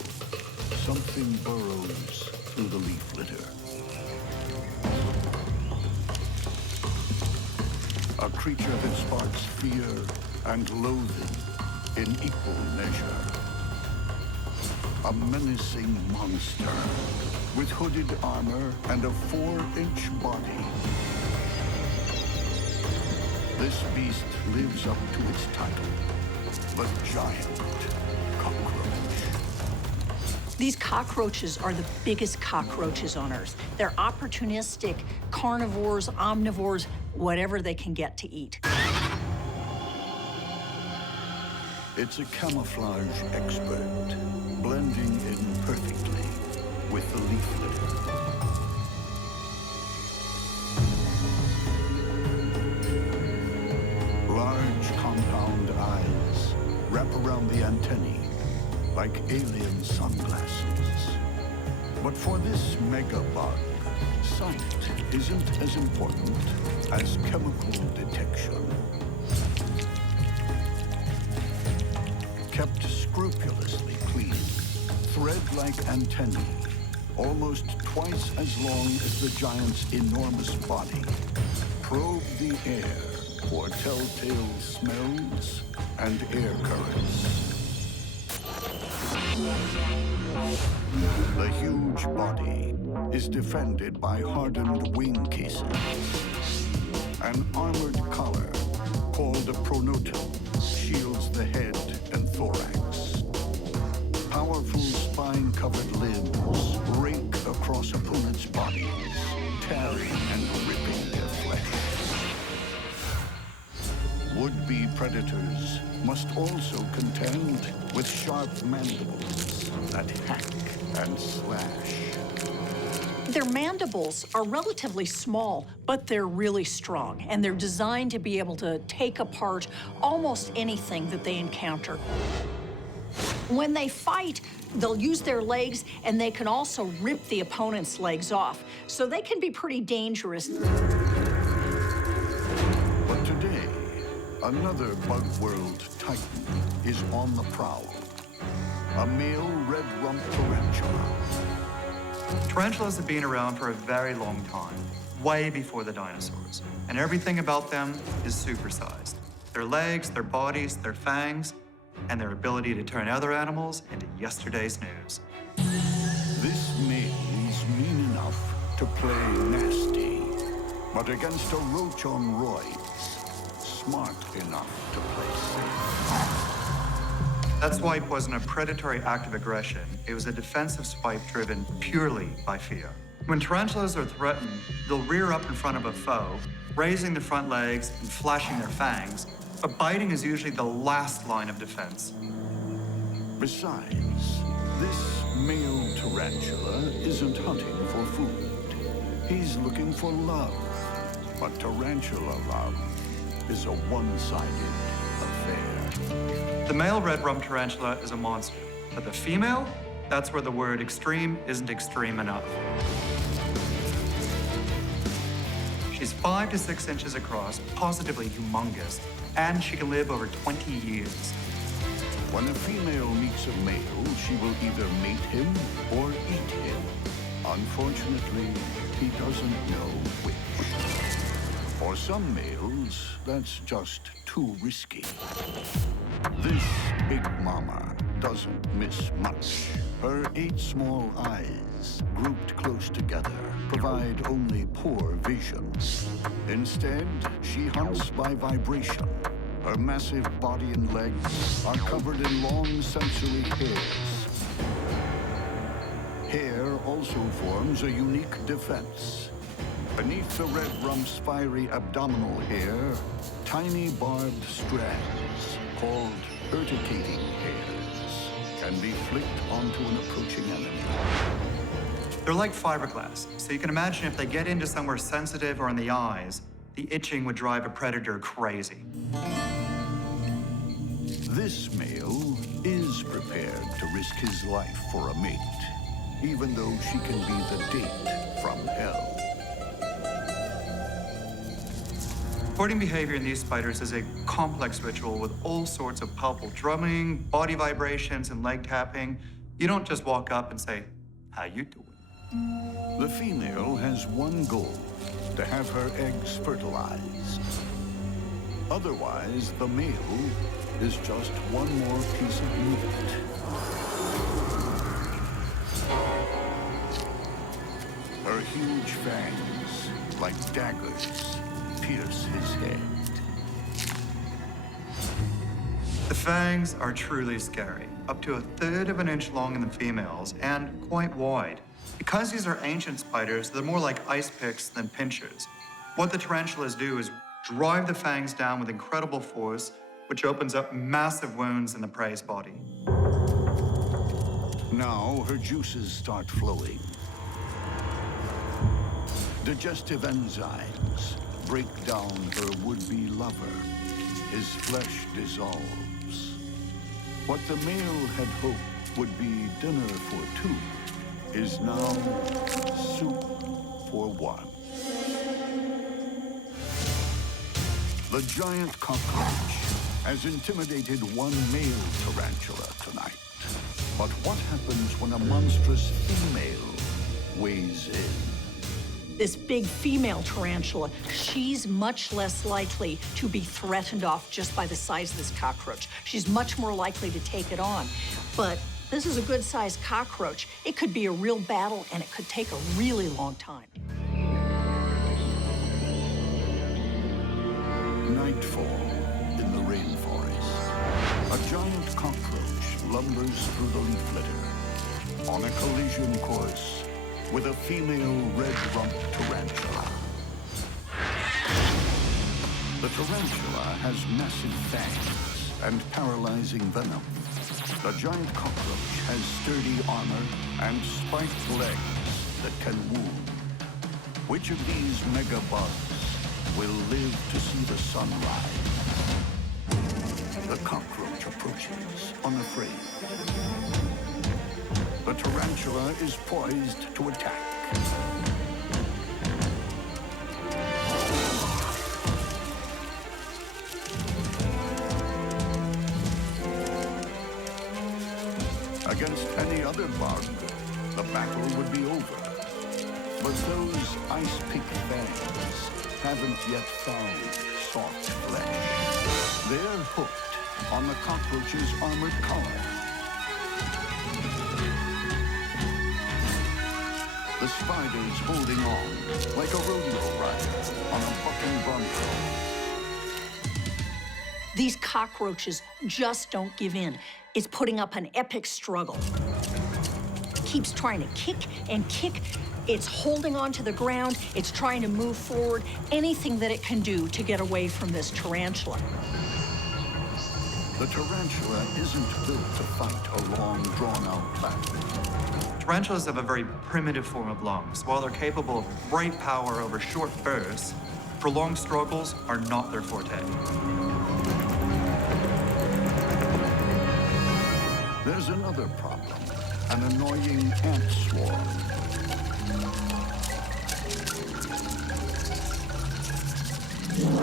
something burrows through the leaf litter. A creature that sparks fear and loathing in equal measure. A menacing monster with hooded armor and a 4-inch body. This beast lives up to its title, the giant cockroach. These cockroaches are the biggest cockroaches on Earth. They're opportunistic, carnivores, omnivores, whatever they can get to eat. It's a camouflage expert, blending in perfectly with the leaf litter. Large compound eyes wrap around the antennae like alien sunglasses. But for this megabug, sight isn't as important as chemical detection. Kept scrupulously clean, thread-like antennae, almost twice as long as the giant's enormous body, probe the air for telltale smells and air currents. The huge body is defended by hardened wing cases. An armored collar, called a pronotum, shields the head and thorax. Powerful spine-covered limbs rake across opponents' bodies, tearing and ripping their flesh. Would-be predators must also contend with sharp mandibles that hack and slash. Their mandibles are relatively small, but they're really strong, and they're designed to be able to take apart almost anything that they encounter. When they fight, they'll use their legs, and they can also rip the opponent's legs off, so they can be pretty dangerous. But today, another bug world titan is on the prowl. A male red rump tarantula. Tarantulas have been around for a very long time, way before the dinosaurs. And everything about them is supersized. Their legs, their bodies, their fangs, and their ability to turn other animals into yesterday's news. This male's mean enough to play nasty, but against a roach on roids, smart enough to play safe. That swipe wasn't a predatory act of aggression. It was a defensive swipe driven purely by fear. When tarantulas are threatened, they'll rear up in front of a foe, raising their front legs and flashing their fangs, but biting is usually the last line of defense. Besides, this male tarantula isn't hunting for food. He's looking for love. But tarantula love is a one-sided affair. The male red rump tarantula is a monster, but the female, that's where the word extreme isn't extreme enough. She's 5 to 6 inches across, positively humongous, and she can live over 20 years. When a female meets a male, she will either mate him or eat him. Unfortunately, he doesn't know which. For some males, that's just too risky. This big mama doesn't miss much. Her 8 small eyes, grouped close together, provide only poor vision. Instead, she hunts by vibration. Her massive body and legs are covered in long sensory hairs. Hair also forms a unique defense. Beneath the red rump's fiery abdominal hair, tiny barbed strands, called urticating hairs, can be flicked onto an approaching enemy. They're like fiberglass, so you can imagine if they get into somewhere sensitive or in the eyes, the itching would drive a predator crazy. This male is prepared to risk his life for a mate, even though she can be the date from hell. Courting behavior in these spiders is a complex ritual with all sorts of palpable drumming, body vibrations, and leg tapping. You don't just walk up and say, "How you doing?" The female has one goal, to have her eggs fertilized. Otherwise, the male is just one more piece of meat. Her huge fangs, like daggers, pierce his head. The fangs are truly scary, up to 1/3 of an inch long in the females and quite wide. Because these are ancient spiders, they're more like ice picks than pinchers. What the tarantulas do is drive the fangs down with incredible force, which opens up massive wounds in the prey's body. Now her juices start flowing. Digestive enzymes break down her would-be lover. His flesh dissolves. What the male had hoped would be dinner for two is now soup for one. The giant cockroach has intimidated one male tarantula tonight. But what happens when a monstrous female weighs in? This big female tarantula, she's much less likely to be threatened off just by the size of this cockroach. She's much more likely to take it on. But this is a good-sized cockroach. It could be a real battle, and it could take a really long time. Nightfall in the rainforest. A giant cockroach lumbers through the leaf litter on a collision course with a female red rump tarantula. The tarantula has massive fangs and paralyzing venom. The giant cockroach has sturdy armor and spiked legs that can wound. Which of these megabugs will live to see the sunrise? The cockroach approaches, unafraid. The tarantula is poised to attack. Against any other bug, the battle would be over. But those ice pick fangs haven't yet found soft flesh. They're hooked on the cockroach's armored collar. The spider's holding on like a rodeo rider on a bucking bronco. These cockroaches just don't give in. It's putting up an epic struggle. Keeps trying to kick and kick. It's holding on to the ground. It's trying to move forward. Anything that it can do to get away from this tarantula. The tarantula isn't built to fight a long, drawn-out battle. Tarantulas have a very primitive form of lungs. While they're capable of great power over short bursts, prolonged struggles are not their forte. There's another problem, an annoying ant swarm.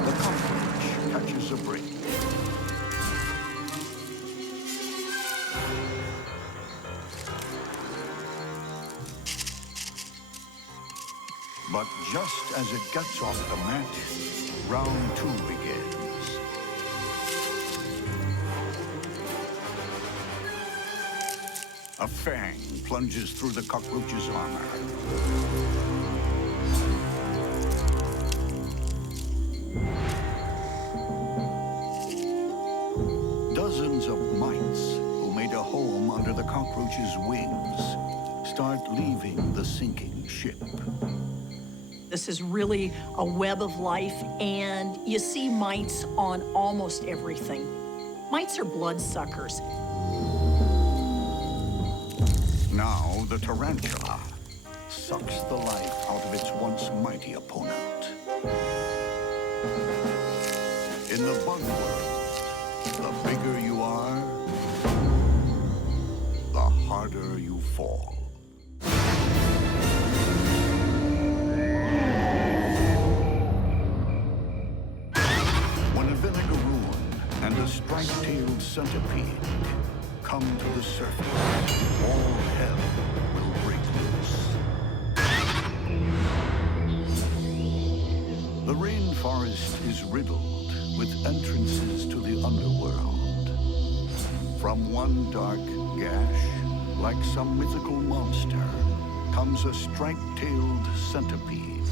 The cockroach catches a break. But just as it gets off the Mantis, round 2 begins. A fang plunges through the cockroach's armor. Dozens of mites who made a home under the cockroach's wings start leaving the sinking ship. This is really a web of life, and you see mites on almost everything. Mites are bloodsuckers. Now the tarantula sucks the life out of its once mighty opponent. In the bug world, the bigger you are, the harder you fall. When a vinegaroon and a striped-tailed centipede come to the surface, all hell will break loose. The rainforest is riddled with entrances to the underworld. From one dark gash, like some mythical monster, comes a striped-tailed centipede.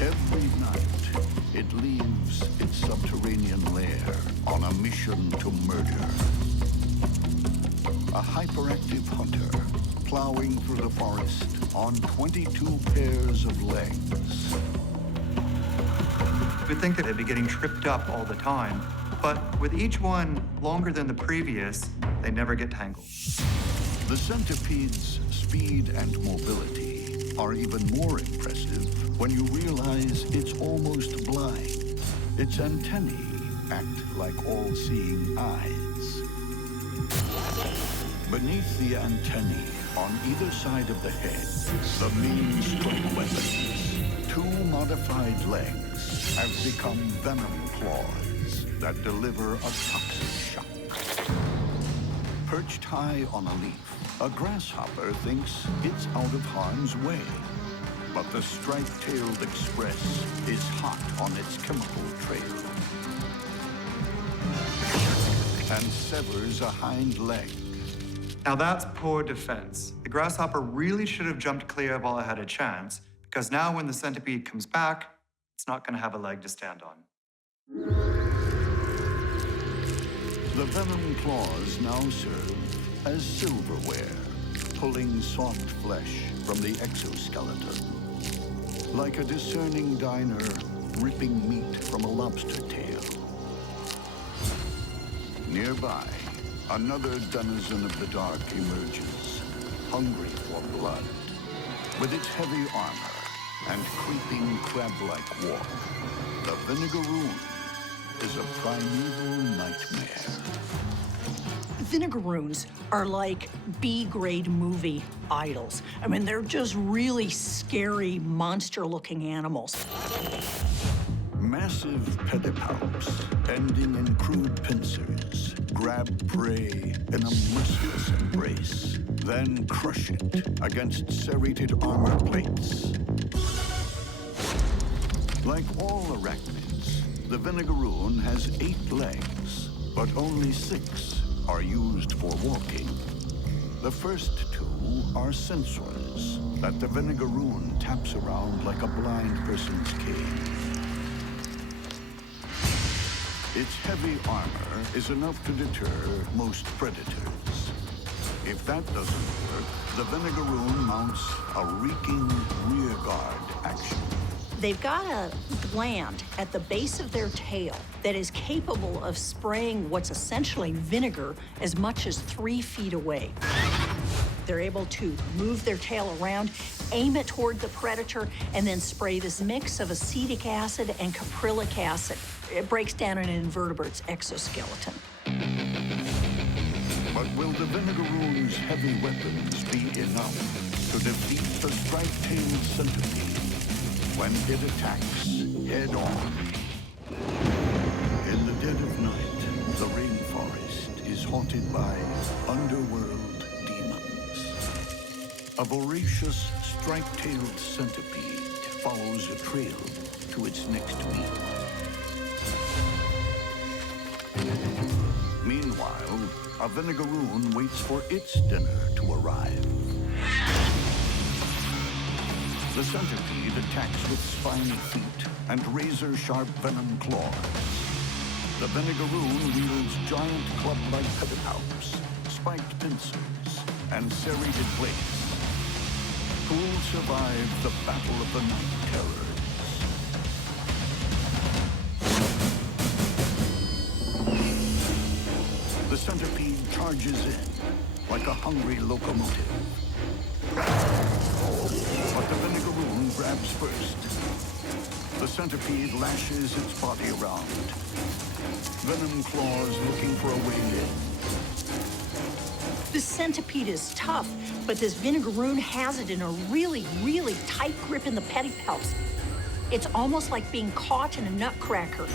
Every night, it leaves its subterranean lair on a mission to murder. A hyperactive hunter plowing through the forest on 22 pairs of legs. We'd think that they'd be getting tripped up all the time, but with each one longer than the previous, they never get tangled. The centipede's speed and mobility are even more impressive when you realize it's almost blind. Its antennae act like all-seeing eyes. Beneath the antennae, on either side of the head, the main strike weapons, two modified legs, have become venom claws that deliver a toxic shock. Perched high on a leaf, a grasshopper thinks it's out of harm's way. But the striped-tailed express is hot on its chemical trail and severs a hind leg. Now that's poor defense. The grasshopper really should have jumped clear while it had a chance, because now when the centipede comes back, it's not going to have a leg to stand on. The venom claws now serve as silverware, pulling soft flesh from the exoskeleton. Like a discerning diner ripping meat from a lobster tail. Nearby, another denizen of the dark emerges, hungry for blood. With its heavy armor and creeping crab-like walk, the vinegaroon is a primeval nightmare. Vinegaroons are like B-grade movie idols. I mean, they're just really scary, monster-looking animals. Massive pedipalps, ending in crude pincers, grab prey in a merciless embrace, then crush it against serrated armor plates. Like all arachnids, the vinegaroon has 8 legs, but only 6 are used for walking. The first 2 are sensors that the vinegaroon taps around like a blind person's cane. Its heavy armor is enough to deter most predators. If that doesn't work, the vinegaroon mounts a reeking rearguard action. They've got a gland at the base of their tail that is capable of spraying what's essentially vinegar as much as 3 feet away. They're able to move their tail around, aim it toward the predator, and then spray this mix of acetic acid and caprylic acid. It breaks down an invertebrate's exoskeleton. But will the vinegaroon's heavy weapons be enough to defeat the striped-tailed centipede when it attacks head-on? In the dead of night, the rainforest is haunted by underworld demons. A voracious, striped-tailed centipede follows a trail to its next meal. Meanwhile, a vinegaroon waits for its dinner to arrive. The centipede attacks with spiny feet and razor-sharp venom claws. The vinegaroon wields giant club-like pedipalps, spiked pincers, and serrated blades. Who'll survive the battle of the night terrors? The centipede charges in like a hungry locomotive. But the vinegaroon grabs first. The centipede lashes its body around. Venom claws looking for a way in. The centipede is tough, but this vinegaroon has it in a really, really tight grip in the pedipalps. It's almost like being caught in a nutcracker.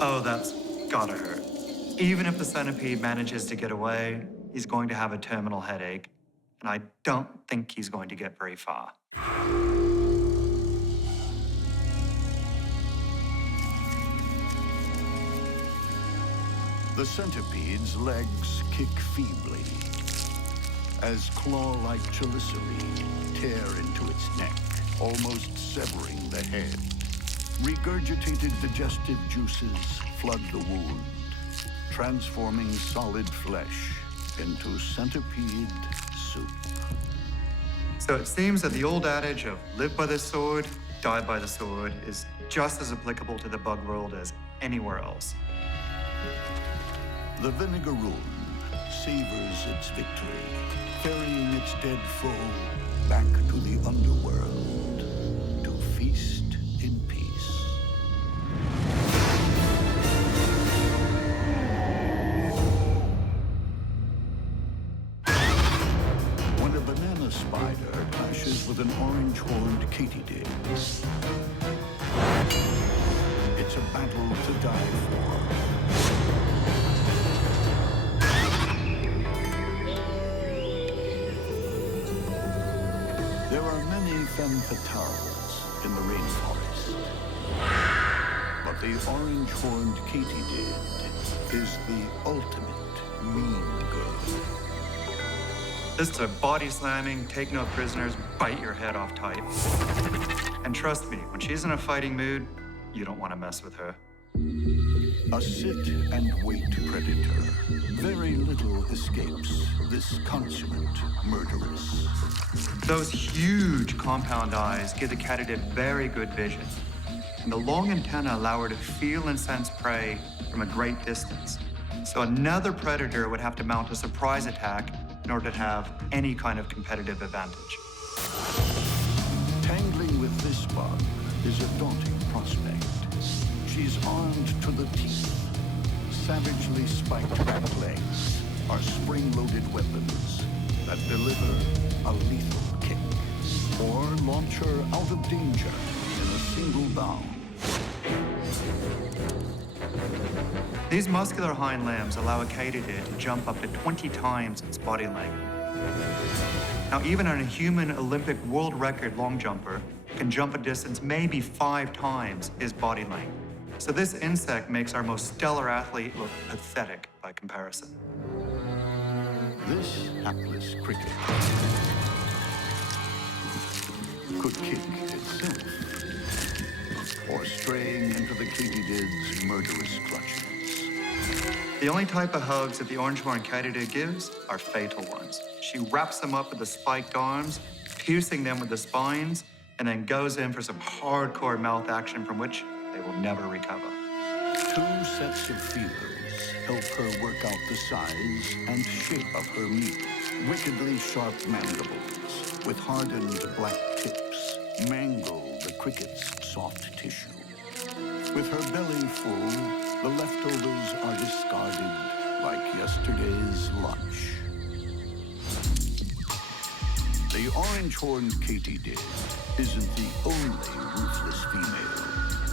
Oh, that's gotta hurt. Even if the centipede manages to get away, he's going to have a terminal headache, and I don't think he's going to get very far. The centipede's legs kick feebly as claw-like chelicerae tear into its neck, almost severing the head. Regurgitated digestive juices flood the wound, transforming solid flesh into centipede soup. So it seems that the old adage of live by the sword, die by the sword is just as applicable to the bug world as anywhere else. The vinegaroon savors its victory, ferrying its dead foe back to the underworld to feast in peace. When a banana spider clashes with an orange-horned Katydid, it's a battle to die for. There are many femme fatales in the rainforest, but the orange-horned Katydid is the ultimate mean girl. This is a body-slamming, take no prisoners, bite your head off type. And trust me, when she's in a fighting mood, you don't want to mess with her. A sit-and-wait predator. Very little escapes this consummate murderess. Those huge compound eyes give the Katydid very good vision. And the long antennae allow her to feel and sense prey from a great distance. So another predator would have to mount a surprise attack in order to have any kind of competitive advantage. Tangling with this bug is a daunting prospect. She's armed to the teeth. Savagely spiked back legs are spring-loaded weapons that deliver a lethal kick or launch her out of danger in a single bound. These muscular hind limbs allow a Katydid to jump up to 20 times its body length. Now, even a human Olympic world record long jumper can jump a distance maybe 5 times his body length. So this insect makes our most stellar athlete look pathetic by comparison. This hapless cricket could kick itself, or straying into the Katydid's murderous clutches. The only type of hugs that the orange-horned Katydid gives are fatal ones. She wraps them up with the spiked arms, piercing them with the spines, and then goes in for some hardcore mouth action from which they will never recover. 2 sets of feelers help her work out the size and shape of her meat. Wickedly sharp mandibles with hardened black tips mangle the cricket's soft tissue. With her belly full, the leftovers are discarded like yesterday's lunch. The orange-horned Katydid isn't the only ruthless female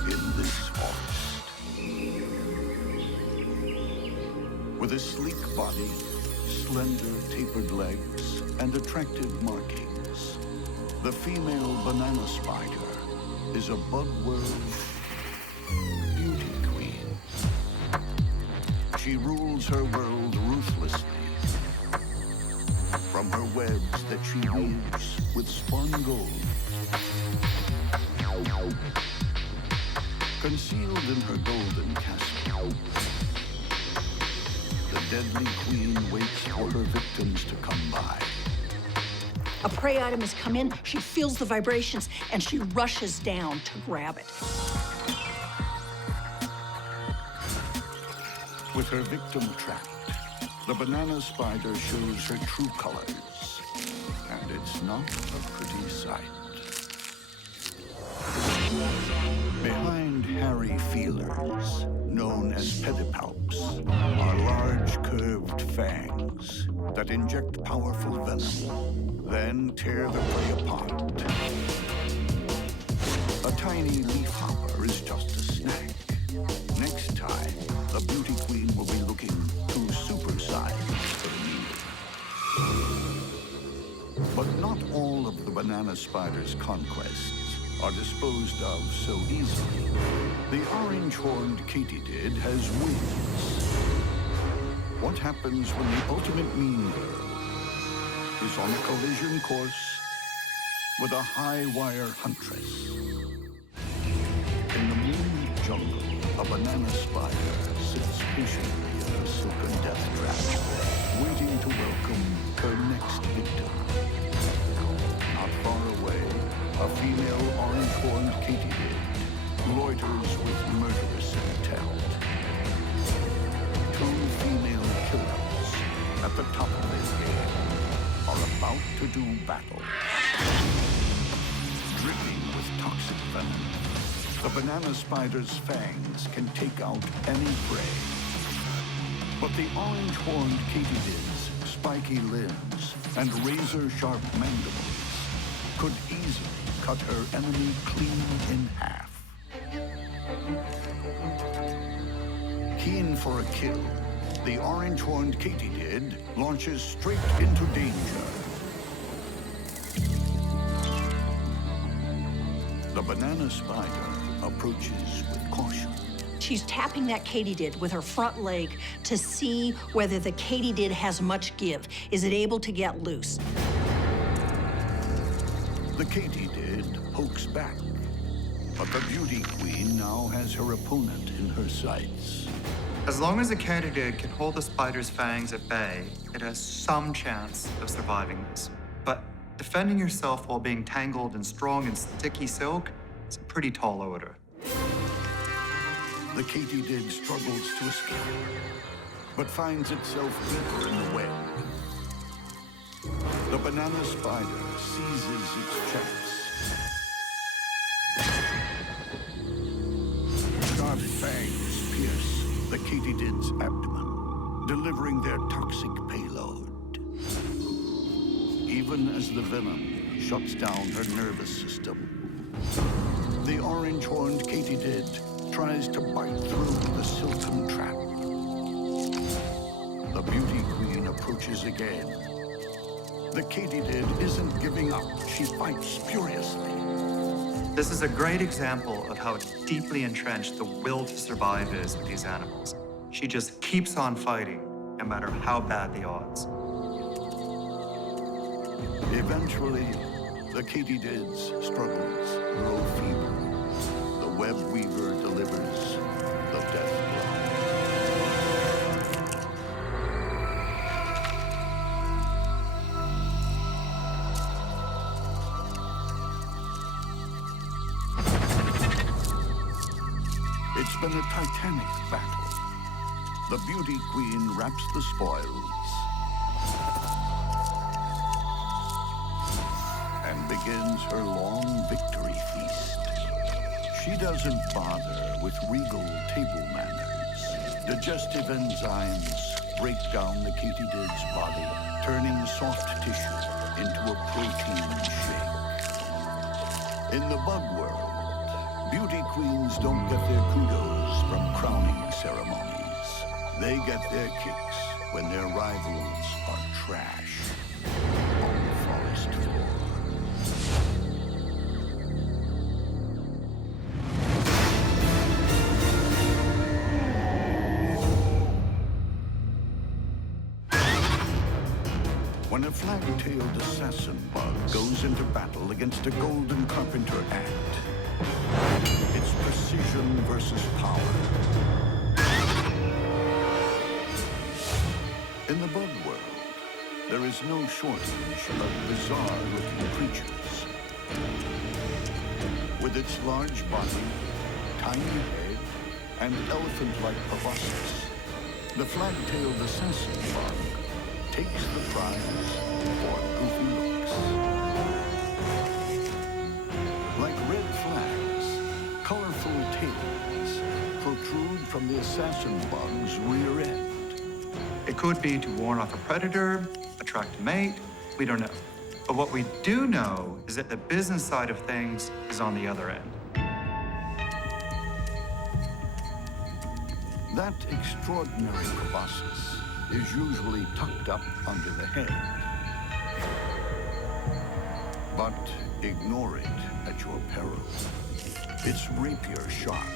in this forest. With a sleek body, slender, tapered legs, and attractive markings, the female banana spider is a bug world beauty queen. She rules her world ruthlessly. From her webs that she weaves with spun gold. Concealed in her golden castle, the deadly queen waits for her victims to come by. A prey item has come in, she feels the vibrations, and she rushes down to grab it. With her victim trapped, the banana spider shows her true colors, and it's not a pretty sight. Behind hairy feelers, known as pedipalps, are large curved fangs that inject powerful venom, then tear the prey apart. A tiny leafhopper is just a snack. Next time, the beauty queen will be looking to supersize her meal. But not all of the banana spider's conquests are disposed of so easily. The orange-horned Katydid has wings. What happens when the ultimate mean girl is on a collision course with a high-wire huntress? In the moonlit jungle, a banana spider sits patiently in a silken death trap, waiting to welcome her next victim. Not far away, a female orange-horned Katydid loiters with murderous intent. Two female killers at the top of their game are about to do battle. Dripping with toxic venom, the banana spider's fangs can take out any prey. But the orange-horned Katydid's spiky limbs and razor-sharp mandibles could easily cut her enemy clean in half. Keen for a kill, the orange-horned Katydid launches straight into danger. The banana spider approaches with caution. She's tapping that Katydid with her front leg to see whether the Katydid has much give. Is it able to get loose? The Katydid pokes back, but the beauty queen now has her opponent in her sights. As long as the Katydid can hold the spider's fangs at bay, it has some chance of surviving this. But defending yourself while being tangled in strong and sticky silk is a pretty tall order. The Katydid struggles to escape, but finds itself deeper in the web. The banana spider seizes its chance. Sharp fangs pierce the Katydid's abdomen, delivering their toxic payload. Even as the venom shuts down her nervous system, the orange-horned Katydid tries to bite through the silken trap. The beauty queen approaches again. The Katydid isn't giving up. She fights furiously. This is a great example of how deeply entrenched the will to survive is with these animals. She just keeps on fighting, no matter how bad the odds. Eventually, the Katydid's struggles grow feeble. The web weaver delivers the death blow. It's been a titanic battle. The beauty queen wraps the spoils and begins her long victory feast. She doesn't bother with regal table manners. Digestive enzymes break down the Katydid's body, turning soft tissue into a protein shake. In the bug world, beauty queens don't get their kudos from crowning ceremonies. They get their kicks when their rivals are trash on the forest floor. When a flag-tailed assassin bug goes into battle against a golden carpenter ant, it's precision versus power. In the bug world, there is no shortage of bizarre-looking creatures. With its large body, tiny head, and elephant-like proboscis, The flag-tailed assassin bug takes the prize for goofy looks. Like red flags, colorful tails protrude from the assassin bug's rear end. It could be to warn off a predator, attract a mate, we don't know. But what we do know is that the business side of things is on the other end. That extraordinary proboscis is usually tucked up under the head. But ignore it at your peril. It's rapier sharp.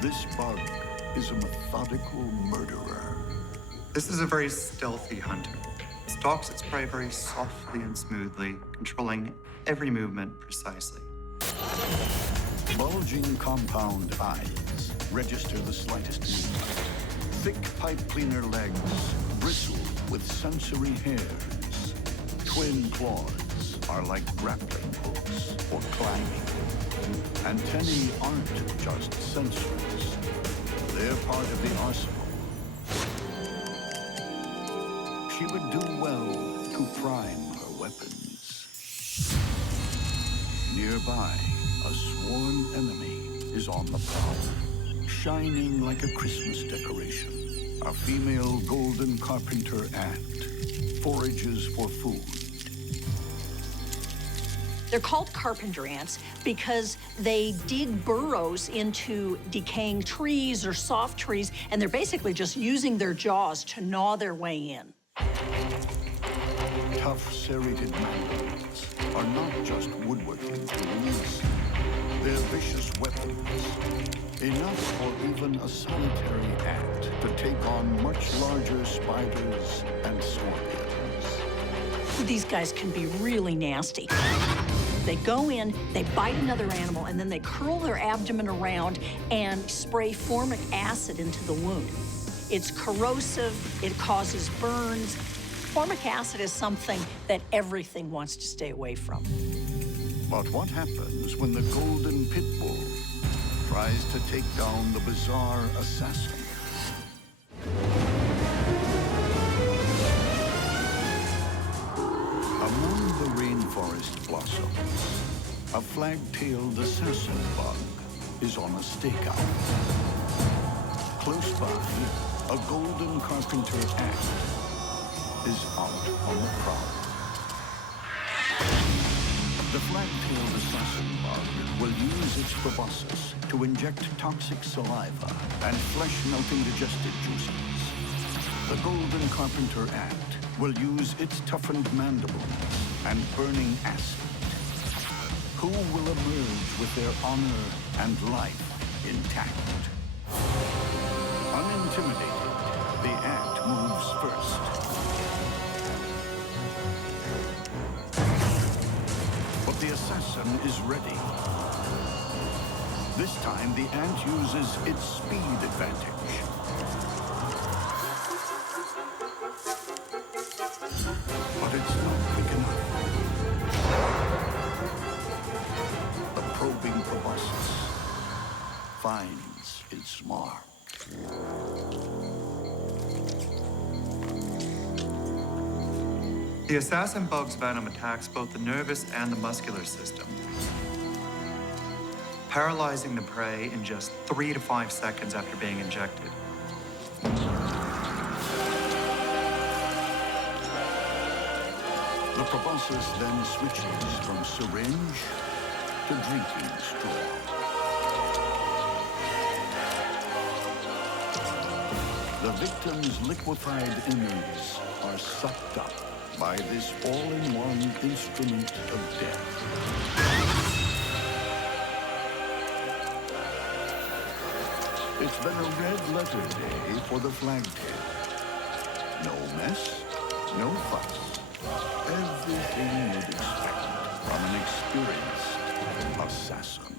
This bug is a methodical murderer. This is a very stealthy hunter. It stalks its prey very softly and smoothly, controlling every movement precisely. Bulging compound eyes register the slightest movement. Thick pipe cleaner legs bristle with sensory hairs. Twin claws are like grappling hooks for climbing. Antennae aren't just sensors. They're part of the arsenal. She would do well to prime her weapons. Nearby, a sworn enemy is on the prowl, shining like a Christmas decoration. A female golden carpenter ant forages for food. They're called carpenter ants because they dig burrows into decaying trees or soft trees, and they're basically just using their jaws to gnaw their way in. Tough serrated mandibles are not just woodworking tools. They're vicious weapons, enough for even a solitary ant to take on much larger spiders and scorpions. These guys can be really nasty. They go in, they bite another animal, and then they curl their abdomen around and spray formic acid into the wound. It's corrosive, it causes burns. Formic acid is something that everything wants to stay away from. But what happens when the golden pit bull tries to take down the bizarre assassin? Among the rainforest blossoms, a flag-tailed assassin bug is on a stakeout. Close by, a golden carpenter ant is out on the prowl. The flag-tailed assassin bug will use its proboscis to inject toxic saliva and flesh-melting digestive juices. The golden carpenter ant will use its toughened mandibles and burning acid. Who will emerge with their honor and life intact? Unintimidated, the ant moves first. But the assassin is ready. This time, the ant uses its speed advantage. But it's not quick enough. The probing proboscis finds its mark. The assassin bug's venom attacks both the nervous and the muscular system, paralyzing the prey in just 3 to 5 seconds after being injected. The proboscis then switches from syringe to drinking straw. The victim's liquefied innards are sucked up by this all-in-one instrument of death. It's been a red-letter day for the flagtail. No mess, no fuss. Everything you'd expect from an experienced assassin.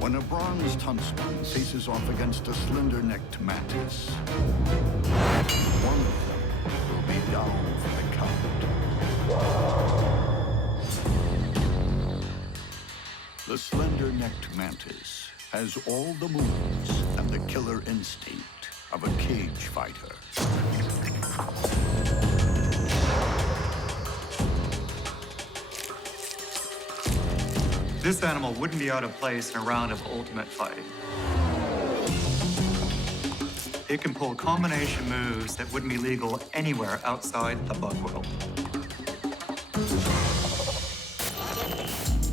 When a bronzed huntsman faces off against a slender-necked mantis, one of them will be down for the count. The slender-necked Mantis has all the moves and the killer instinct of a cage fighter. This animal wouldn't be out of place in a round of ultimate fighting. It can pull combination moves that wouldn't be legal anywhere outside the bug world.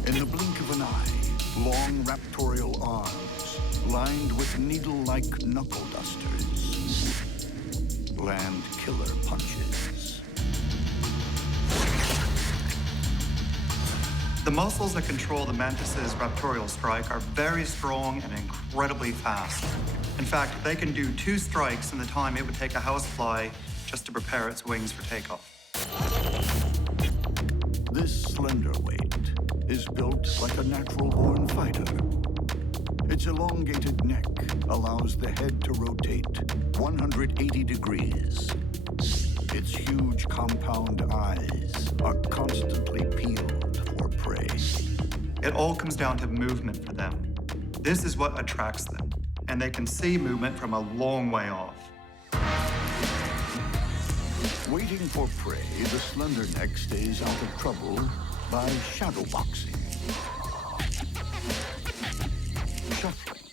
In the blink of an eye, long raptorial arms, lined with needle-like knuckle dusters, land killer punches. The muscles that control the Mantis's raptorial strike are very strong and incredibly fast. In fact, they can do 2 strikes in the time it would take a housefly just to prepare its wings for takeoff. This slender weight is built like a natural-born fighter. Its elongated neck allows the head to rotate 180 degrees. Its huge compound eyes are constantly peeled for prey. It all comes down to movement for them. This is what attracts them, and they can see movement from a long way off. Waiting for prey, the slender neck stays out of trouble by shadowboxing, shuffling,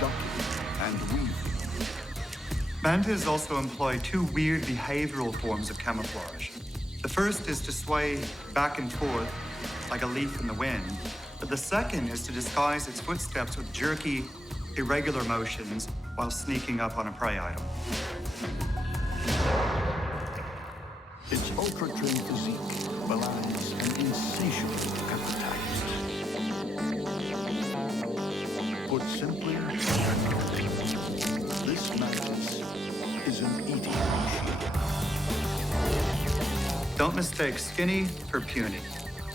ducking, and weaving. Mantis also employ 2 weird behavioral forms of camouflage. The first is to sway back and forth like a leaf in the wind, but the second is to disguise its footsteps with jerky, irregular motions while sneaking up on a prey item. Its ultra-trim physique belies an insatiable appetite. Put simply, this Mantis is an eating machine. Don't mistake skinny for puny.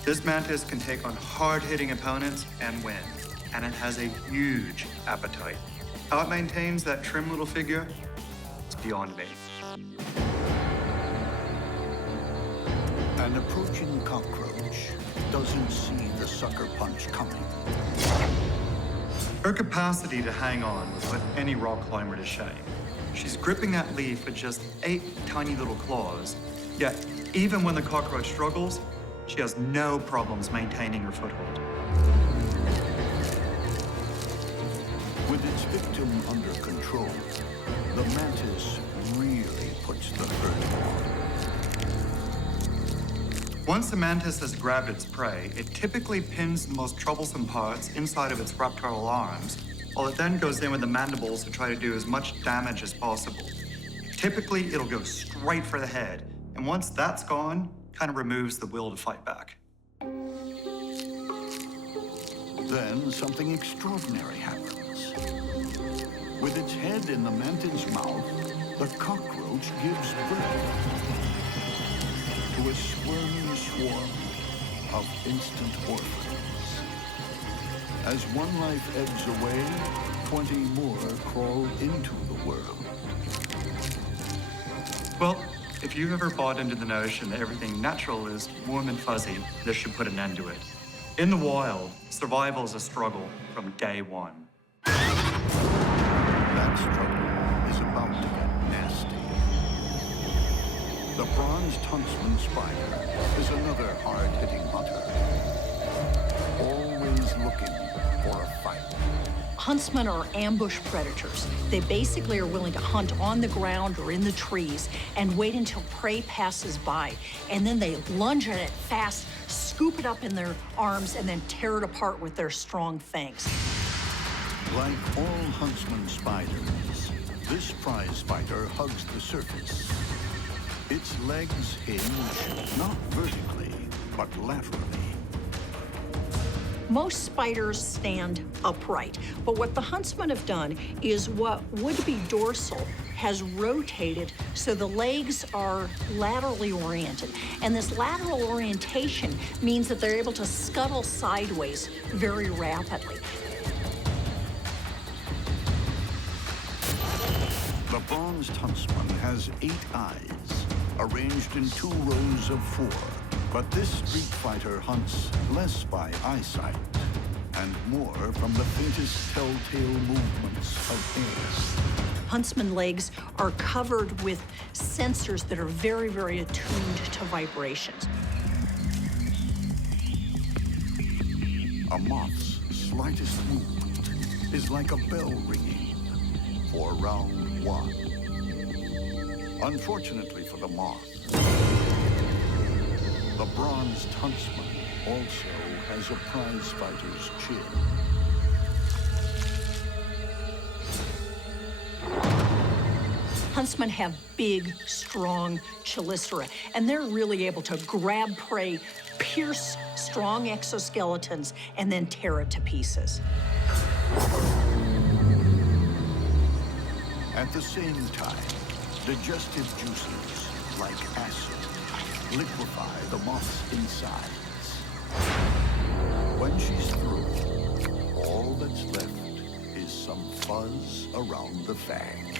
This Mantis can take on hard-hitting opponents and win, and it has a huge appetite. How it maintains that trim little figure, it's beyond me. An approaching cockroach doesn't see the sucker punch coming. Her capacity to hang on would put any rock climber to shame. She's gripping that leaf with just 8 tiny little claws, yet even when the cockroach struggles, she has no problems maintaining her foothold. With its victim under control, the Mantis really puts the hurt on. Once the Mantis has grabbed its prey, it typically pins the most troublesome parts inside of its raptorial arms, while it then goes in with the mandibles to try to do as much damage as possible. Typically, it'll go straight for the head, and once that's gone, kind of removes the will to fight back. Then something extraordinary happens. With its head in the Mantis' mouth, the cockroach gives birth to a squirming swarm of instant orphans. As one life ebbs away, 20 more crawl into the world. Well, if you've ever bought into the notion that everything natural is warm and fuzzy, this should put an end to it. In the wild, survival is a struggle from day one. That struggle is about to get nasty. The bronzed huntsman spider is another hard-hitting hunter, always looking for a fight. Huntsmen are ambush predators. They basically are willing to hunt on the ground or in the trees and wait until prey passes by. And then they lunge at it fast, scoop it up in their arms, and then tear it apart with their strong fangs. Like all huntsman spiders, this prize spider hugs the surface. Its legs hinge not vertically, but laterally. Most spiders stand upright, but what the huntsmen have done is what would be dorsal has rotated so the legs are laterally oriented. And this lateral orientation means that they're able to scuttle sideways very rapidly. The bronzed huntsman has 8 eyes, arranged in 2 rows of 4. But this street fighter hunts less by eyesight and more from the faintest telltale movements of air. Huntsman legs are covered with sensors that are very, very attuned to vibrations. A moth's slightest movement is like a bell ringing for round one. Unfortunately for the moth, the bronzed huntsman also has a prize fighter's chin. Huntsmen have big, strong chelicera, and they're really able to grab prey, pierce strong exoskeletons, and then tear it to pieces. At the same time, digestive juices, like acid, liquefy the moth's insides. When she's through, all that's left is some fuzz around the fangs.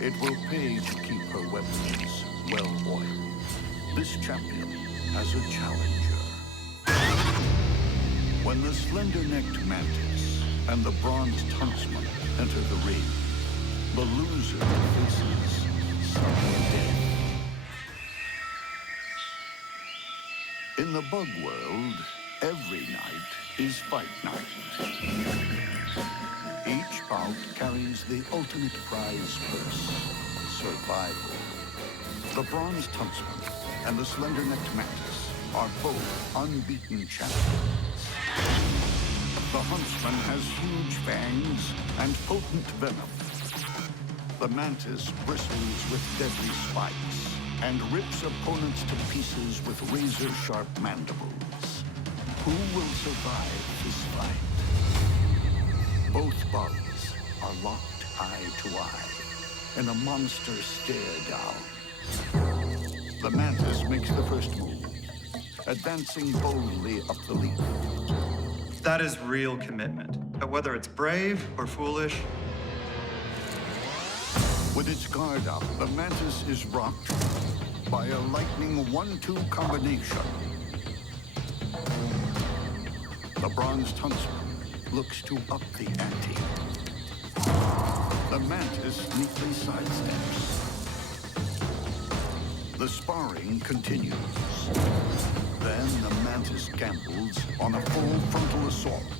It will pay to keep her weapons well-oiled. This champion has a challenger. When the slender-necked Mantis and the bronzed huntsman enter the ring, the loser faces sudden death. In the bug world, every night is fight night. Each bout carries the ultimate prize purse, survival. The bronzed huntsman and the slender-necked Mantis are both unbeaten champions. The huntsman has huge fangs and potent venom. The Mantis bristles with deadly spikes and rips opponents to pieces with razor-sharp mandibles. Who will survive this fight? Both bugs are locked eye to eye in a monster stare down. The Mantis makes the first move, advancing boldly up the leaf. That is real commitment. But whether it's brave or foolish, with its guard up, the Mantis is rocked by a lightning 1-2 combination. The bronzed huntsman looks to up the ante. The Mantis neatly sidesteps. The sparring continues. Then the Mantis gambles on a full frontal assault.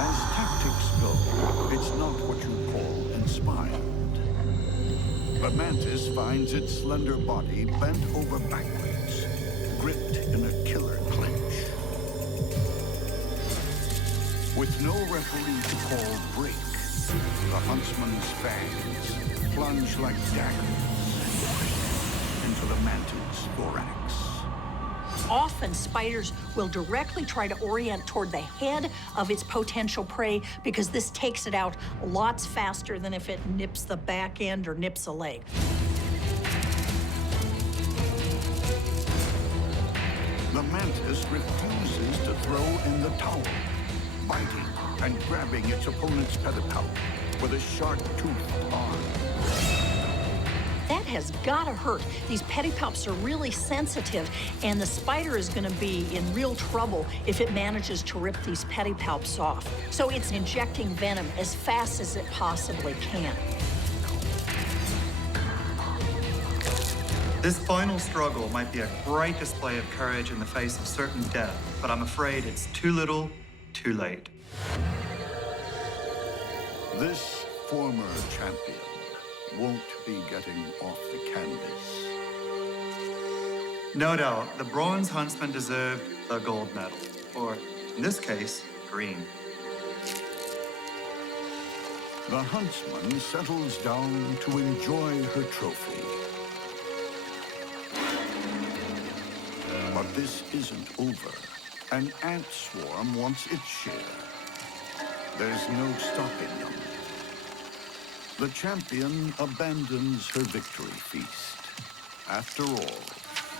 As tactics go, it's not what you call inspired. The Mantis finds its slender body bent over backwards, gripped in a killer clinch. With no referee to call break, the huntsman's fangs plunge like daggers into the Mantis' thorax. Often, spiders will directly try to orient toward the head of its potential prey because this takes it out lots faster than if it nips the back end or nips a leg. The Mantis refuses to throw in the towel, biting and grabbing its opponent's pedipalp with a sharp-toothed arm. That has gotta hurt. These pedipalps are really sensitive, and the spider is gonna be in real trouble if it manages to rip these pedipalps off. So it's injecting venom as fast as it possibly can. this final struggle might be a great display of courage in the face of certain death, but I'm afraid it's too little, too late. This former champion won't be getting off the canvas. No doubt, the bronze huntsman deserved the gold medal, or in this case, green. The huntsman settles down to enjoy her trophy. But this isn't over. An ant swarm wants its share. There's no stopping them. The champion abandons her victory feast. After all,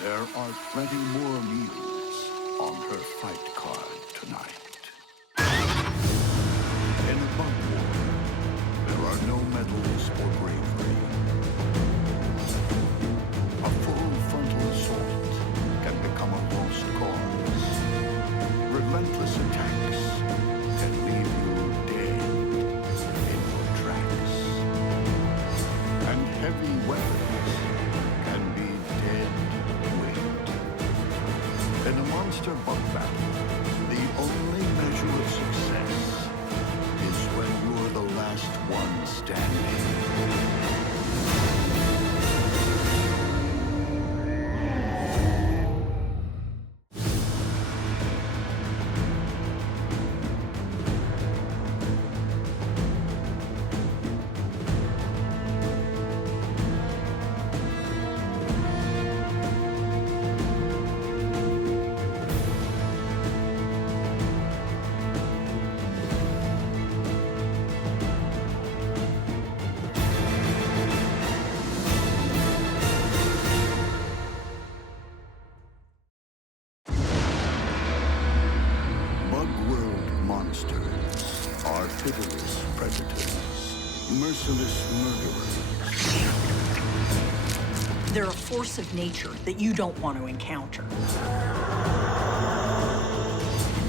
there are plenty more meals on her fight card tonight. In a bug war, there are no medals or bravery. A full frontal assault can become a lost cause. bug battle, the only measure of success is when you're the last one standing. Pitiless predators, merciless murderers. They're a force of nature that you don't want to encounter.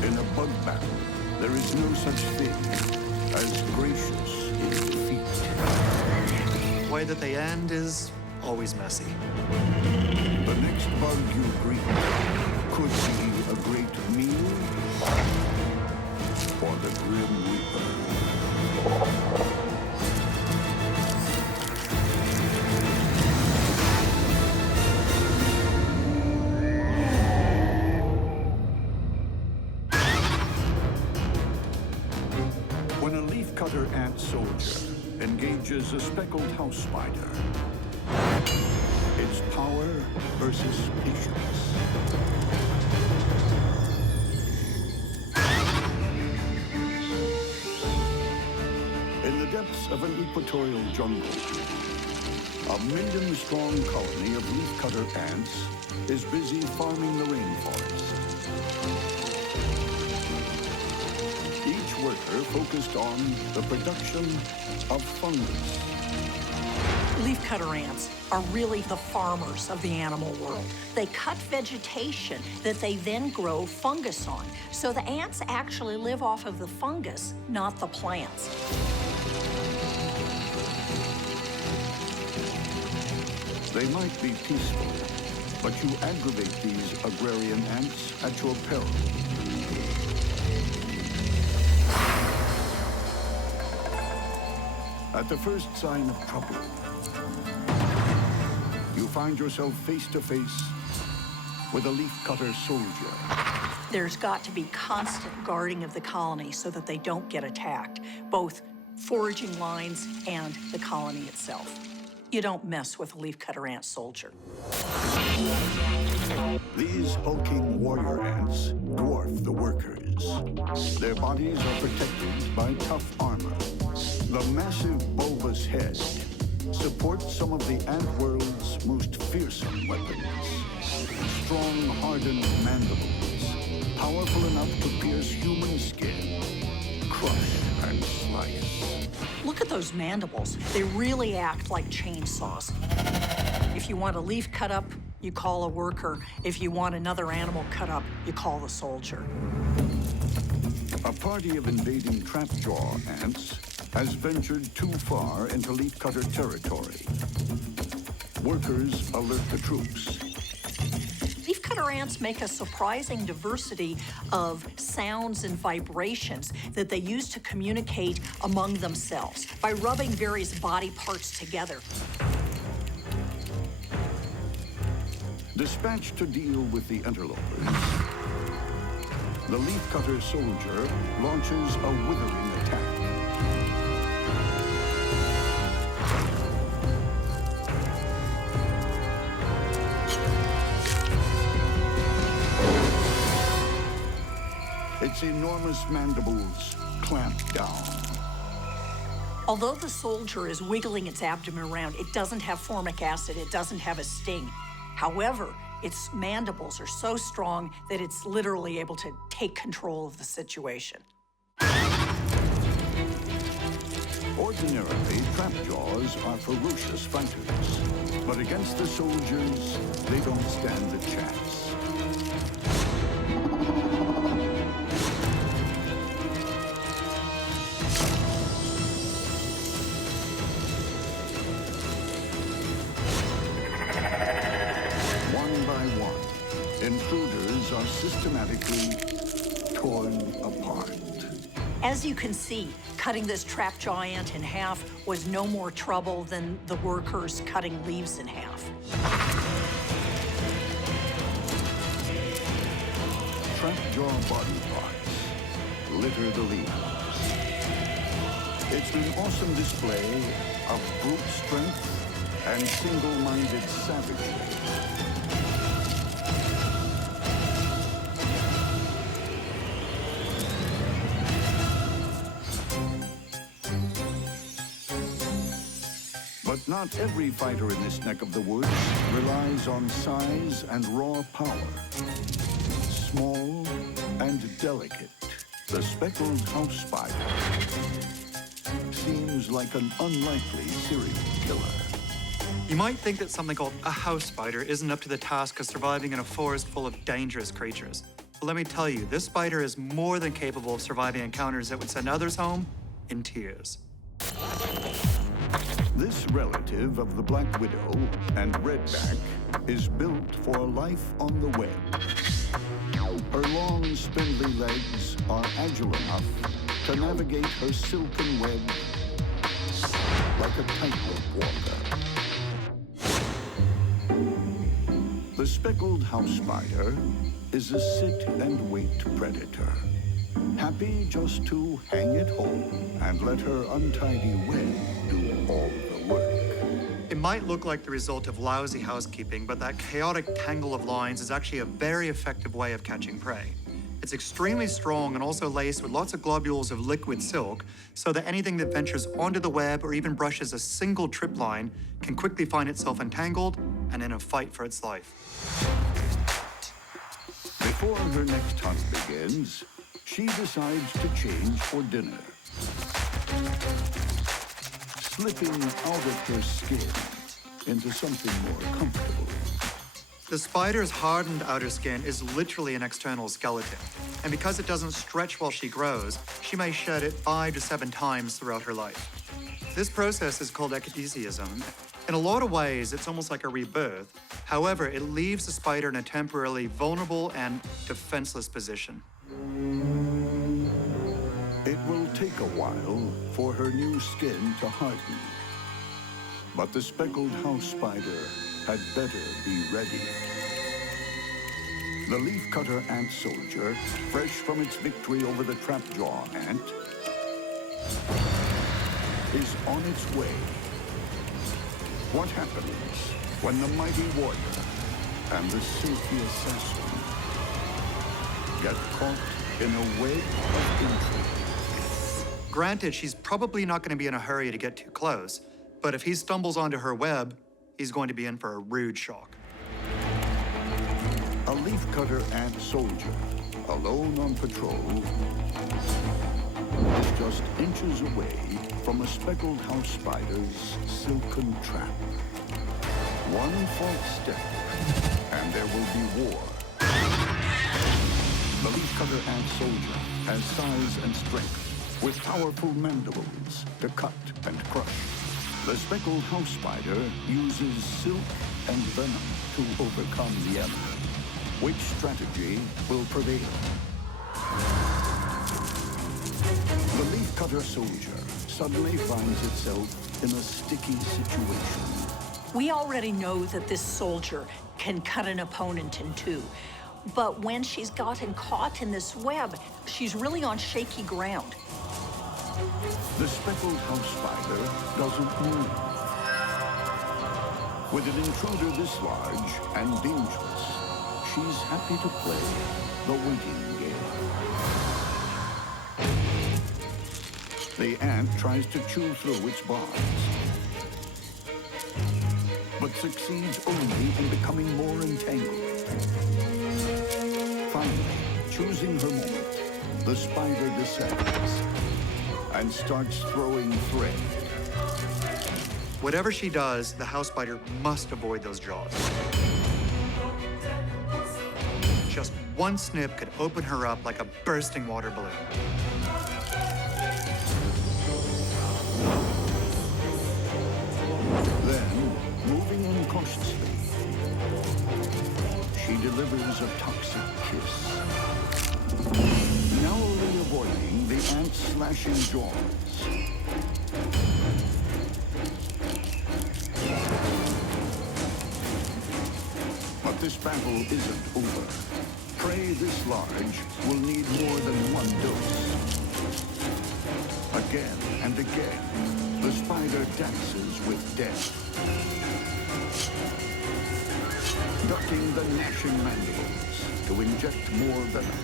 In a bug battle, there is no such thing as gracious in defeat. The way that they end is always messy. The next bug you greet could be a great meal or the Grim Reaper. When a leafcutter ant soldier engages a speckled house spider, it's power versus patience. In the depths of an equatorial jungle, a million-strong colony of leafcutter ants is busy farming the rainforest. Each worker focused on the production of fungus. Leafcutter ants are really the farmers of the animal world. They cut vegetation that they then grow fungus on. So the ants actually live off of the fungus, not the plants. They might be peaceful, but you aggravate these agrarian ants at your peril. At the first sign of trouble, you find yourself face to face with a leafcutter soldier. There's got to be constant guarding of the colony so that they don't get attacked, both foraging lines and the colony itself. You don't mess with a leafcutter ant soldier. These hulking warrior ants dwarf the workers. Their bodies are protected by tough armor. The massive bulbous head supports some of the ant world's most fearsome weapons. Strong, hardened mandibles, powerful enough to pierce human skin, crush and slice. Look at those mandibles. They really act like chainsaws. If you want a leaf cut up, you call a worker. If you want another animal cut up, you call the soldier. A party of invading trapjaw ants has ventured too far into leafcutter territory. Workers alert the troops. Leafcutter ants make a surprising diversity of sounds and vibrations that they use to communicate among themselves by rubbing various body parts together. Dispatched to deal with the interlopers, the leafcutter soldier launches a withering attack. Its enormous mandibles clamp down. Although the soldier is wiggling its abdomen around, it doesn't have formic acid, it doesn't have a sting. However, its mandibles are so strong that it's literally able to take control of the situation. Ordinarily, trapjaws are ferocious fighters, but against the soldiers, they don't stand a chance. Intruders are systematically torn apart. As you can see, cutting this trap giant in half was no more trouble than the workers cutting leaves in half. Trapjaw body parts litter the leaves. It's an awesome display of brute strength and single-minded savagery. But not every fighter in this neck of the woods relies on size and raw power. Small and delicate, the speckled house spider seems like an unlikely serial killer. You might think that something called a house spider isn't up to the task of surviving in a forest full of dangerous creatures. But let me tell you, this spider is more than capable of surviving encounters that would send others home in tears. This relative of the Black Widow and Redback is built for a life on the web. Her long, spindly legs are agile enough to navigate her silken web like a tightrope walker. The speckled house spider is a sit-and-wait predator, happy just to hang at home and let her untidy web do all the work. It might look like the result of lousy housekeeping, but that chaotic tangle of lines is actually a very effective way of catching prey. It's extremely strong and also laced with lots of globules of liquid silk, so that anything that ventures onto the web or even brushes a single trip line can quickly find itself entangled and in a fight for its life. Before her next hunt begins, she decides to change for dinner. Slipping out of her skin into something more comfortable. The spider's hardened outer skin is literally an external skeleton, and because it doesn't stretch while she grows, she may shed it 5 to 7 times throughout her life. This process is called ecdysiasm. In a lot of ways, it's almost like a rebirth. However, it leaves the spider in a temporarily vulnerable and defenseless position. It will take a while for her new skin to harden. But the speckled house spider had better be ready. The leafcutter ant soldier, fresh from its victory over the trapjaw ant, is on its way. What happens when the mighty warrior and the silky assassin get caught in a web of intrigue? Granted, she's probably not going to be in a hurry to get too close, but if he stumbles onto her web, he's going to be in for a rude shock. A leafcutter ant soldier, alone on patrol, is just inches away from a speckled house spider's silken trap. One false step, and there will be war. The leafcutter ant soldier has size and strength, with powerful mandibles to cut and crush. The speckled house spider uses silk and venom to overcome the enemy. Which strategy will prevail? The leafcutter soldier suddenly finds itself in a sticky situation. We already know that this soldier can cut an opponent in two. But when she's gotten caught in this web, she's really on shaky ground. The speckled house spider doesn't move. With an intruder this large and dangerous, she's happy to play the waiting game. The ant tries to chew through its bonds, but succeeds only in becoming more entangled. Finally, choosing her moment, the spider descends and starts throwing thread. Whatever she does, the house spider must avoid those jaws. Just one snip could open her up like a bursting water balloon. Then, moving incautiously, she delivers a toxic kiss, narrowly avoiding the ant's slashing jaws. But this battle isn't over. Prey this large will need more than one dose. Again and again, the spider dances with death, ducking the gnashing mandibles to inject more venom.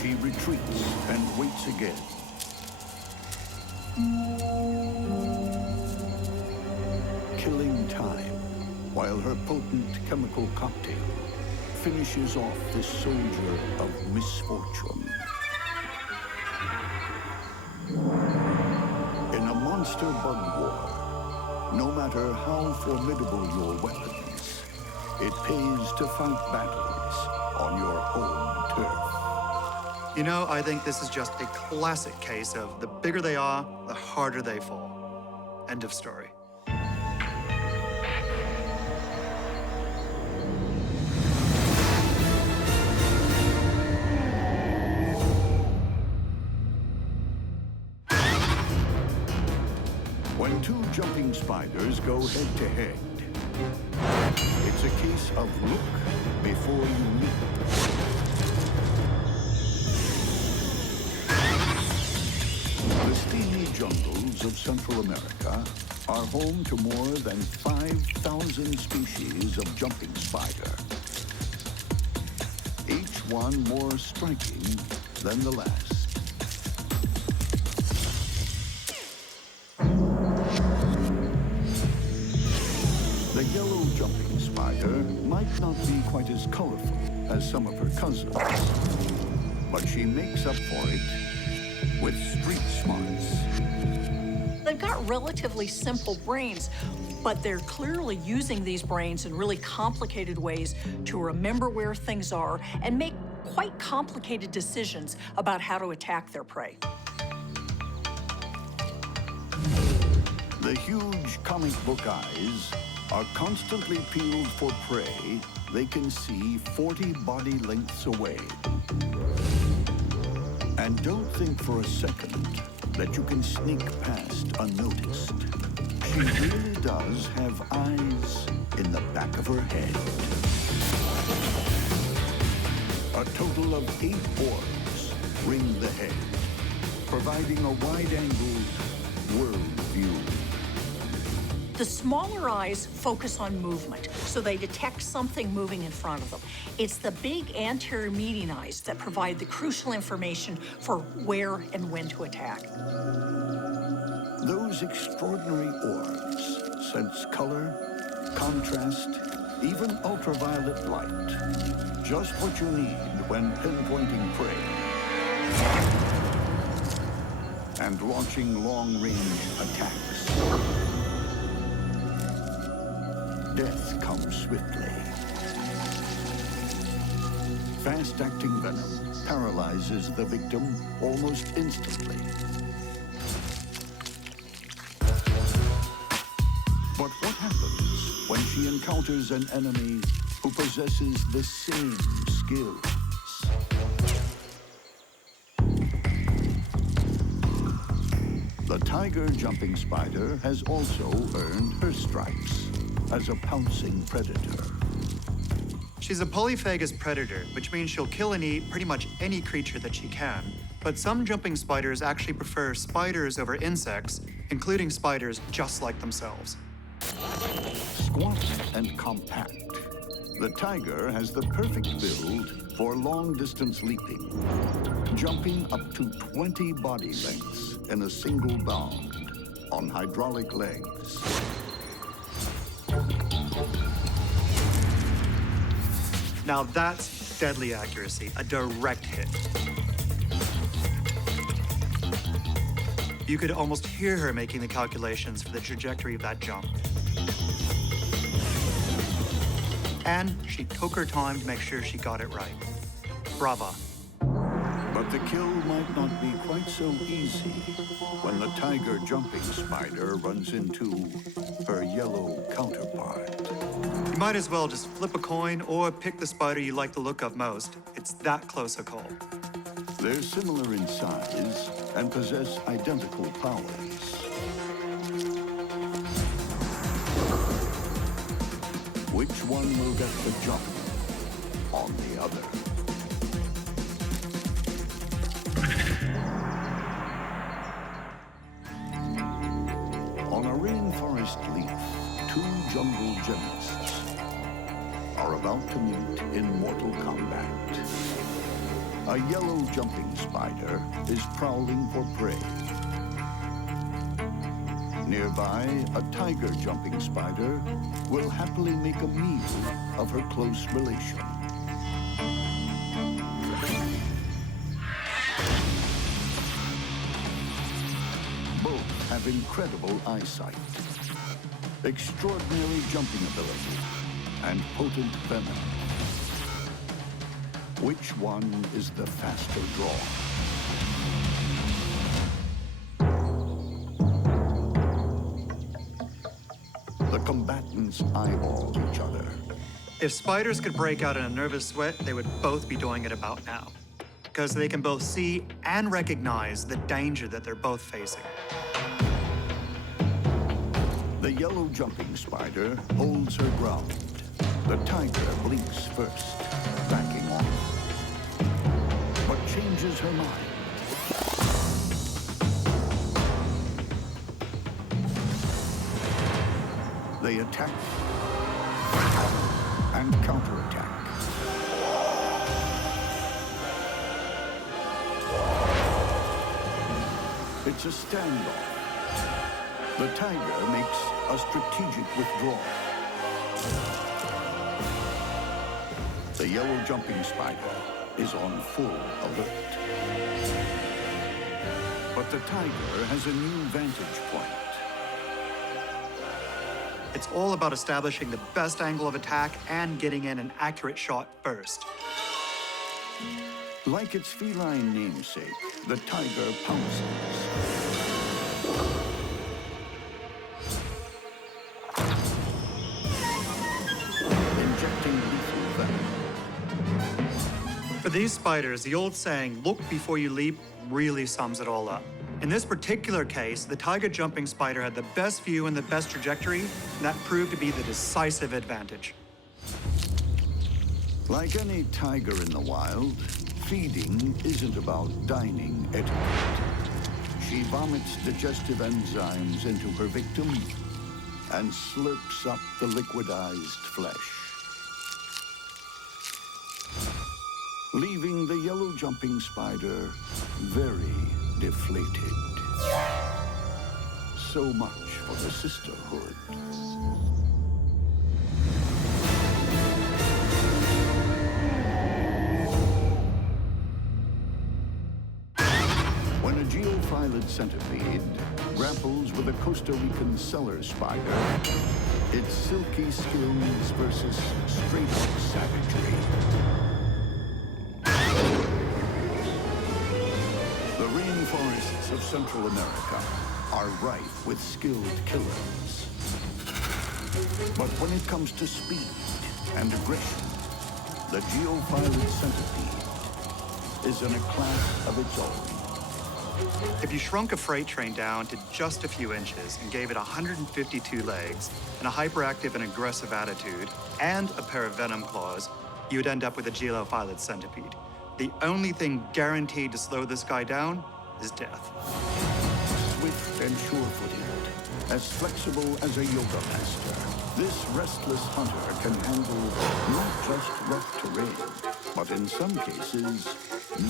She retreats and waits again. Killing time, while her potent chemical cocktail finishes off this soldier of misfortune. In a monster bug war, no matter how formidable your weapons, it pays to fight battles on your home turf. You know, I think this is just a classic case of the bigger they are, the harder they fall. End of story. When two jumping spiders go head-to-head, it's a case of look before you leap. The steamy jungles of Central America are home to more than 5,000 species of jumping spider, each one more striking than the last. The yellow jumping spider might not be quite as colorful as some of her cousins, but she makes up for it with street smarts. They've got relatively simple brains, but they're clearly using these brains in really complicated ways to remember where things are and make quite complicated decisions about how to attack their prey. The huge comic book eyes are constantly peeled for prey they can see 40 body lengths away. And don't think for a second that you can sneak past unnoticed. She really does have eyes in the back of her head. A total of 8 orbs ring the head, providing a wide-angled world view. The smaller eyes focus on movement, so they detect something moving in front of them. It's the big anterior median eyes that provide the crucial information for where and when to attack. Those extraordinary orbs sense color, contrast, even ultraviolet light. Just what you need when pinpointing prey and launching long-range attacks. Death comes swiftly. Fast-acting venom paralyzes the victim almost instantly. But what happens when she encounters an enemy who possesses the same skills? The tiger jumping spider has also earned her stripes as a pouncing predator. She's a polyphagous predator, which means she'll kill and eat pretty much any creature that she can. But some jumping spiders actually prefer spiders over insects, including spiders just like themselves. Squat and compact, the tiger has the perfect build for long-distance leaping, jumping up to 20 body lengths in a single bound on hydraulic legs. Now that's deadly accuracy, a direct hit. You could almost hear her making the calculations for the trajectory of that jump. And she took her time to make sure she got it right. Brava. But the kill might not be quite so easy when the tiger jumping spider runs into her yellow counterpart. You might as well just flip a coin or pick the spider you like the look of most. It's that close a call. They're similar in size and possess identical powers. Which one will get the jump on the other? On a rainforest leaf, two jungle gymnasts are about to meet in mortal combat. A yellow jumping spider is prowling for prey. Nearby, a tiger jumping spider will happily make a meal of her close relation. Both have incredible eyesight, extraordinary jumping ability, and potent venom. Which one is the faster draw? The combatants eyeball each other. If spiders could break out in a nervous sweat, they would both be doing it about now. Because they can both see and recognize the danger that they're both facing. The yellow jumping spider holds her ground. The tiger blinks first, backing off, but changes her mind. They attack and counterattack. It's a standoff. The tiger makes a strategic withdrawal. The yellow jumping spider is on full alert. But the tiger has a new vantage point. It's all about establishing the best angle of attack and getting in an accurate shot first. Like its feline namesake, the tiger pounces. Injecting lethal venom. For these spiders, the old saying, "Look before you leap," really sums it all up. In this particular case, the tiger jumping spider had the best view and the best trajectory, and that proved to be the decisive advantage. Like any tiger in the wild, feeding isn't about dining etiquette. She vomits digestive enzymes into her victim and slurps up the liquidized flesh, leaving the yellow jumping spider very deflated. So much for the sisterhood. When a geophilid centipede grapples with a Costa Rican Cellar spider, it's silky skills versus straight-up savagery. The rainforests of Central America are rife with skilled killers. But when it comes to speed and aggression, the geophilid centipede is in a class of its own. If you shrunk a freight train down to just a few inches and gave it 152 legs and a hyperactive and aggressive attitude and a pair of venom claws, you would end up with a geophilid centipede. The only thing guaranteed to slow this guy down is death. Swift and sure-footed, as flexible as a yoga master, this restless hunter can handle not just rough terrain, but in some cases,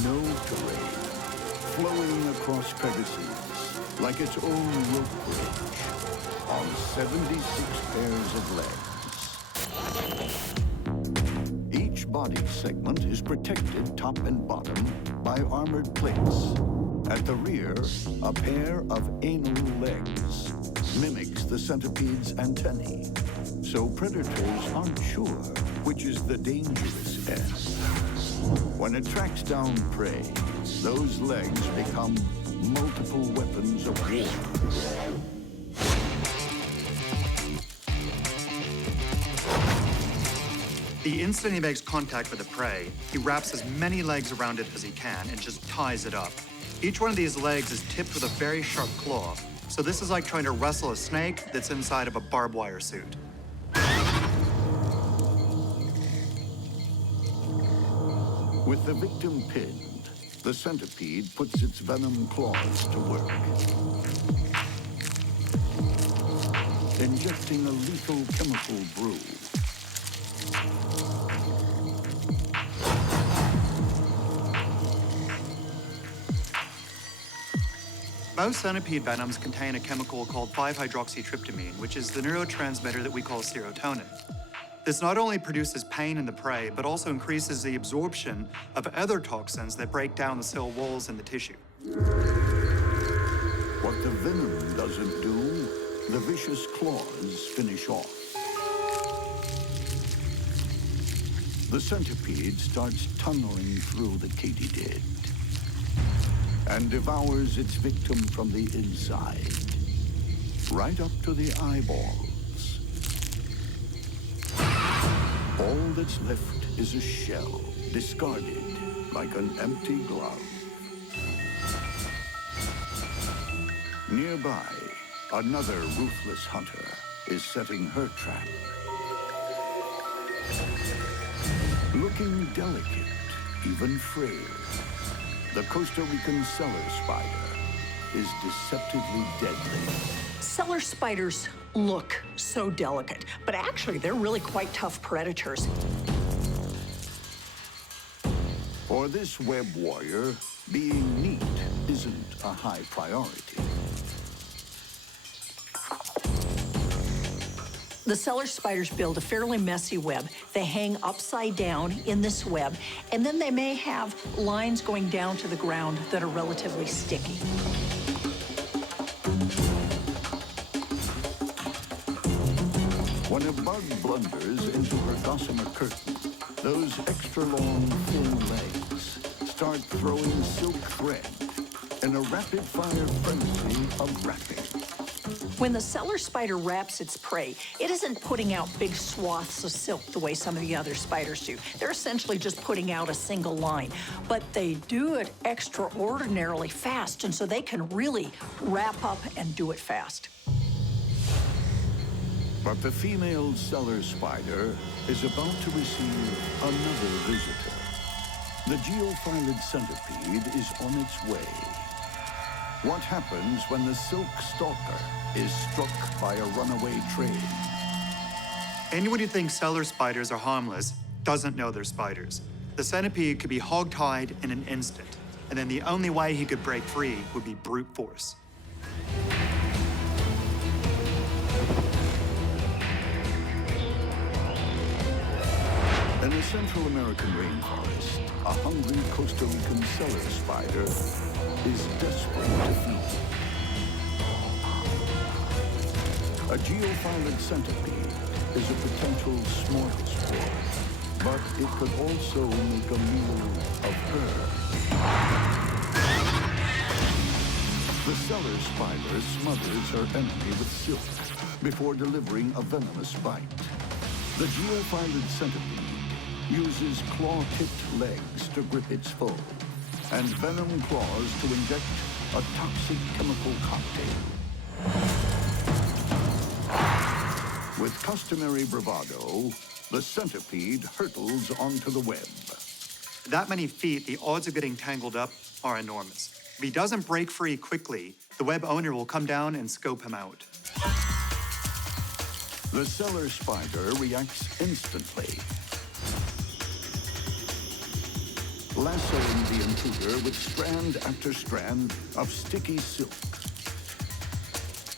no terrain, flowing across crevices like its own rope bridge on 76 pairs of legs. Each body segment is protected top and bottom by armored plates. At the rear, a pair of anal legs mimics the centipede's antennae, so predators aren't sure which is the dangerous end. When it tracks down prey, those legs become multiple weapons of war. The instant he makes contact with the prey, he wraps as many legs around it as he can and just ties it up. Each one of these legs is tipped with a very sharp claw, so this is like trying to wrestle a snake that's inside of a barbed wire suit. With the victim pinned, the centipede puts its venom claws to work, injecting a lethal chemical brew. Most centipede venoms contain a chemical called 5-hydroxytryptamine, which is the neurotransmitter that we call serotonin. This not only produces pain in the prey, but also increases the absorption of other toxins that break down the cell walls and the tissue. What the venom doesn't do, the vicious claws finish off. The centipede starts tunneling through the Katydid and devours its victim from the inside, right up to the eyeballs. All that's left is a shell, discarded like an empty glove. Nearby, another ruthless hunter is setting her trap. Looking delicate, even frail, the Costa Rican cellar spider is deceptively deadly. Cellar spiders look so delicate, but actually they're really quite tough predators. For this web warrior, being neat isn't a high priority. The cellar spiders build a fairly messy web. They hang upside down in this web, and then they may have lines going down to the ground that are relatively sticky. When a bug blunders into her gossamer curtain, those extra long, thin legs start throwing silk thread in a rapid-fire frenzy of wrapping. When the cellar spider wraps its prey, it isn't putting out big swaths of silk the way some of the other spiders do. They're essentially just putting out a single line. But they do it extraordinarily fast, and so they can really wrap up and do it fast. But the female cellar spider is about to receive another visitor. The geophilid centipede is on its way. What happens when the silk stalker is struck by a runaway train? Anyone who thinks cellar spiders are harmless doesn't know they're spiders. The centipede could be hog-tied in an instant, and then the only way he could break free would be brute force. In a Central American rainforest, a hungry Costa Rican cellar spider is desperate to feed. A geophilid centipede is a potential smorgasbord, but it could also make a meal of her. The cellar spider smothers her enemy with silk before delivering a venomous bite. The geophilid centipede uses claw-tipped legs to grip its foe, and venom claws to inject a toxic chemical cocktail. With customary bravado, the centipede hurtles onto the web. That many feet, the odds of getting tangled up are enormous. If he doesn't break free quickly, the web owner will come down and scope him out. The cellar spider reacts instantly, lassoing the intruder with strand after strand of sticky silk.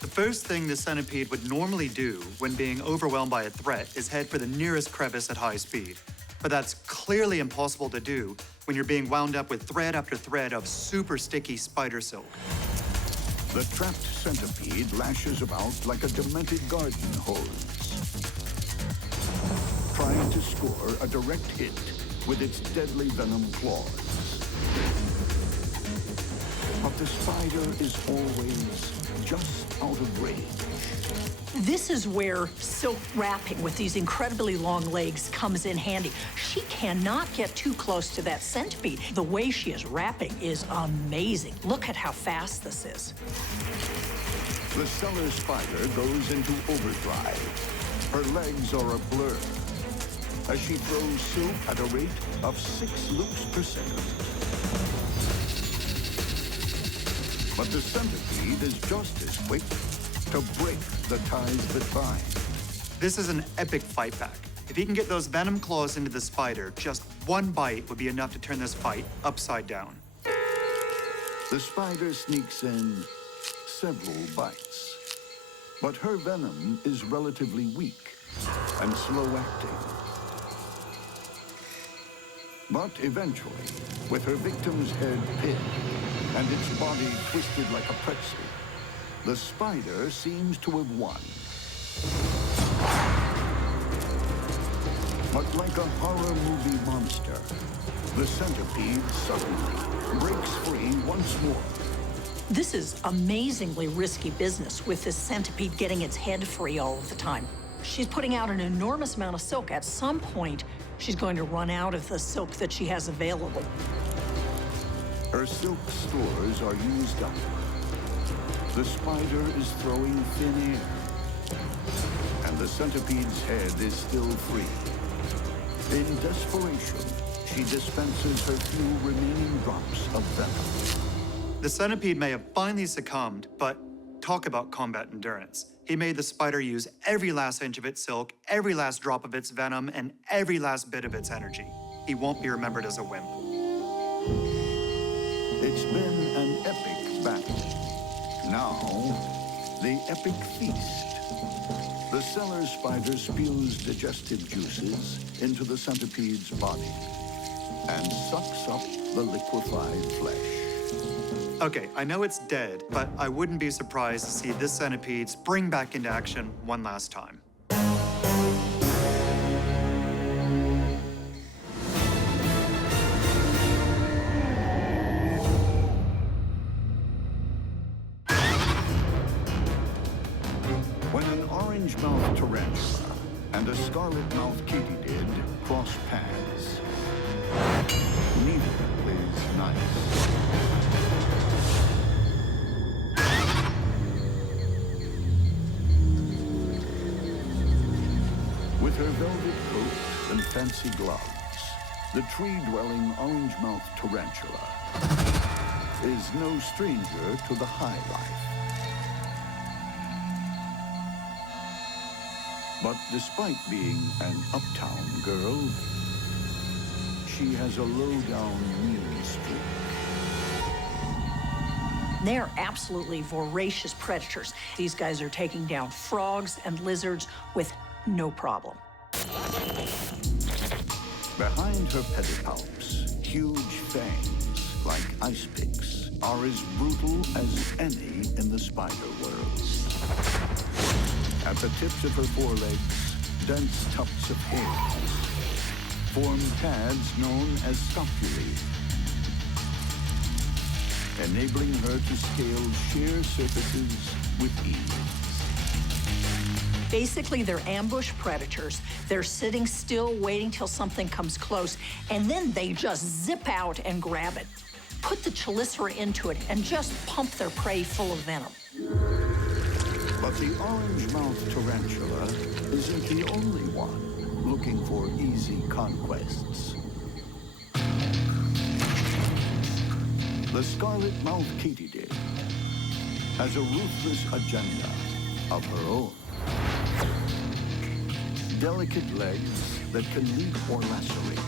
The first thing the centipede would normally do when being overwhelmed by a threat is head for the nearest crevice at high speed. But that's clearly impossible to do when you're being wound up with thread after thread of super sticky spider silk. The trapped centipede lashes about like a demented garden hose, trying to score a direct hit with its deadly venom claws. But the spider is always just out of range. This is where silk wrapping with these incredibly long legs comes in handy. She cannot get too close to that centipede. The way she is wrapping is amazing. Look at how fast this is. The Cellar spider goes into overdrive. Her legs are a blur as she throws silk at a rate of 6 loops per second. But the centipede is just as quick to break the ties that bind. This is an epic fight back. If he can get those venom claws into the spider, just one bite would be enough to turn this fight upside down. The spider sneaks in several bites, but her venom is relatively weak and slow-acting. But eventually, with her victim's head pinned and its body twisted like a pretzel, the spider seems to have won. But like a horror movie monster, the centipede suddenly breaks free once more. This is amazingly risky business with this centipede getting its head free all of the time. She's putting out an enormous amount of silk. At some point, she's going to run out of the silk that she has available. Her silk stores are used up. The spider is throwing thin air, and the centipede's head is still free. In desperation, she dispenses her few remaining drops of venom. The centipede may have finally succumbed, but talk about combat endurance. He made the spider use every last inch of its silk, every last drop of its venom, and every last bit of its energy. He won't be remembered as a wimp. It's been an epic battle. Now, the epic feast. The Cellar spider spews digestive juices into the centipede's body and sucks up the liquefied flesh. Okay, I know it's dead, but I wouldn't be surprised to see this centipede spring back into action one last time. When an orange-mouthed tarantula and a scarlet-mouthed Katydid cross paths, neither is nice. With her velvet coat and fancy gloves, the tree-dwelling orange-mouthed tarantula is no stranger to the high life. But despite being an uptown girl, she has a low-down mean streak. They're absolutely voracious predators. These guys are taking down frogs and lizards with no problem. Behind her pedipalps, huge fangs, like ice picks, are as brutal as any in the spider world. At the tips of her forelegs, dense tufts of hair form pads known as scapulae, enabling her to scale sheer surfaces with ease. Basically, they're ambush predators. They're sitting still, waiting till something comes close, and then they just zip out and grab it. Put the chelicera into it and just pump their prey full of venom. But the orange-mouthed tarantula isn't the only one looking for easy conquests. The scarlet-mouthed Katydid has a ruthless agenda of her own. Delicate legs that can leap or lacerate.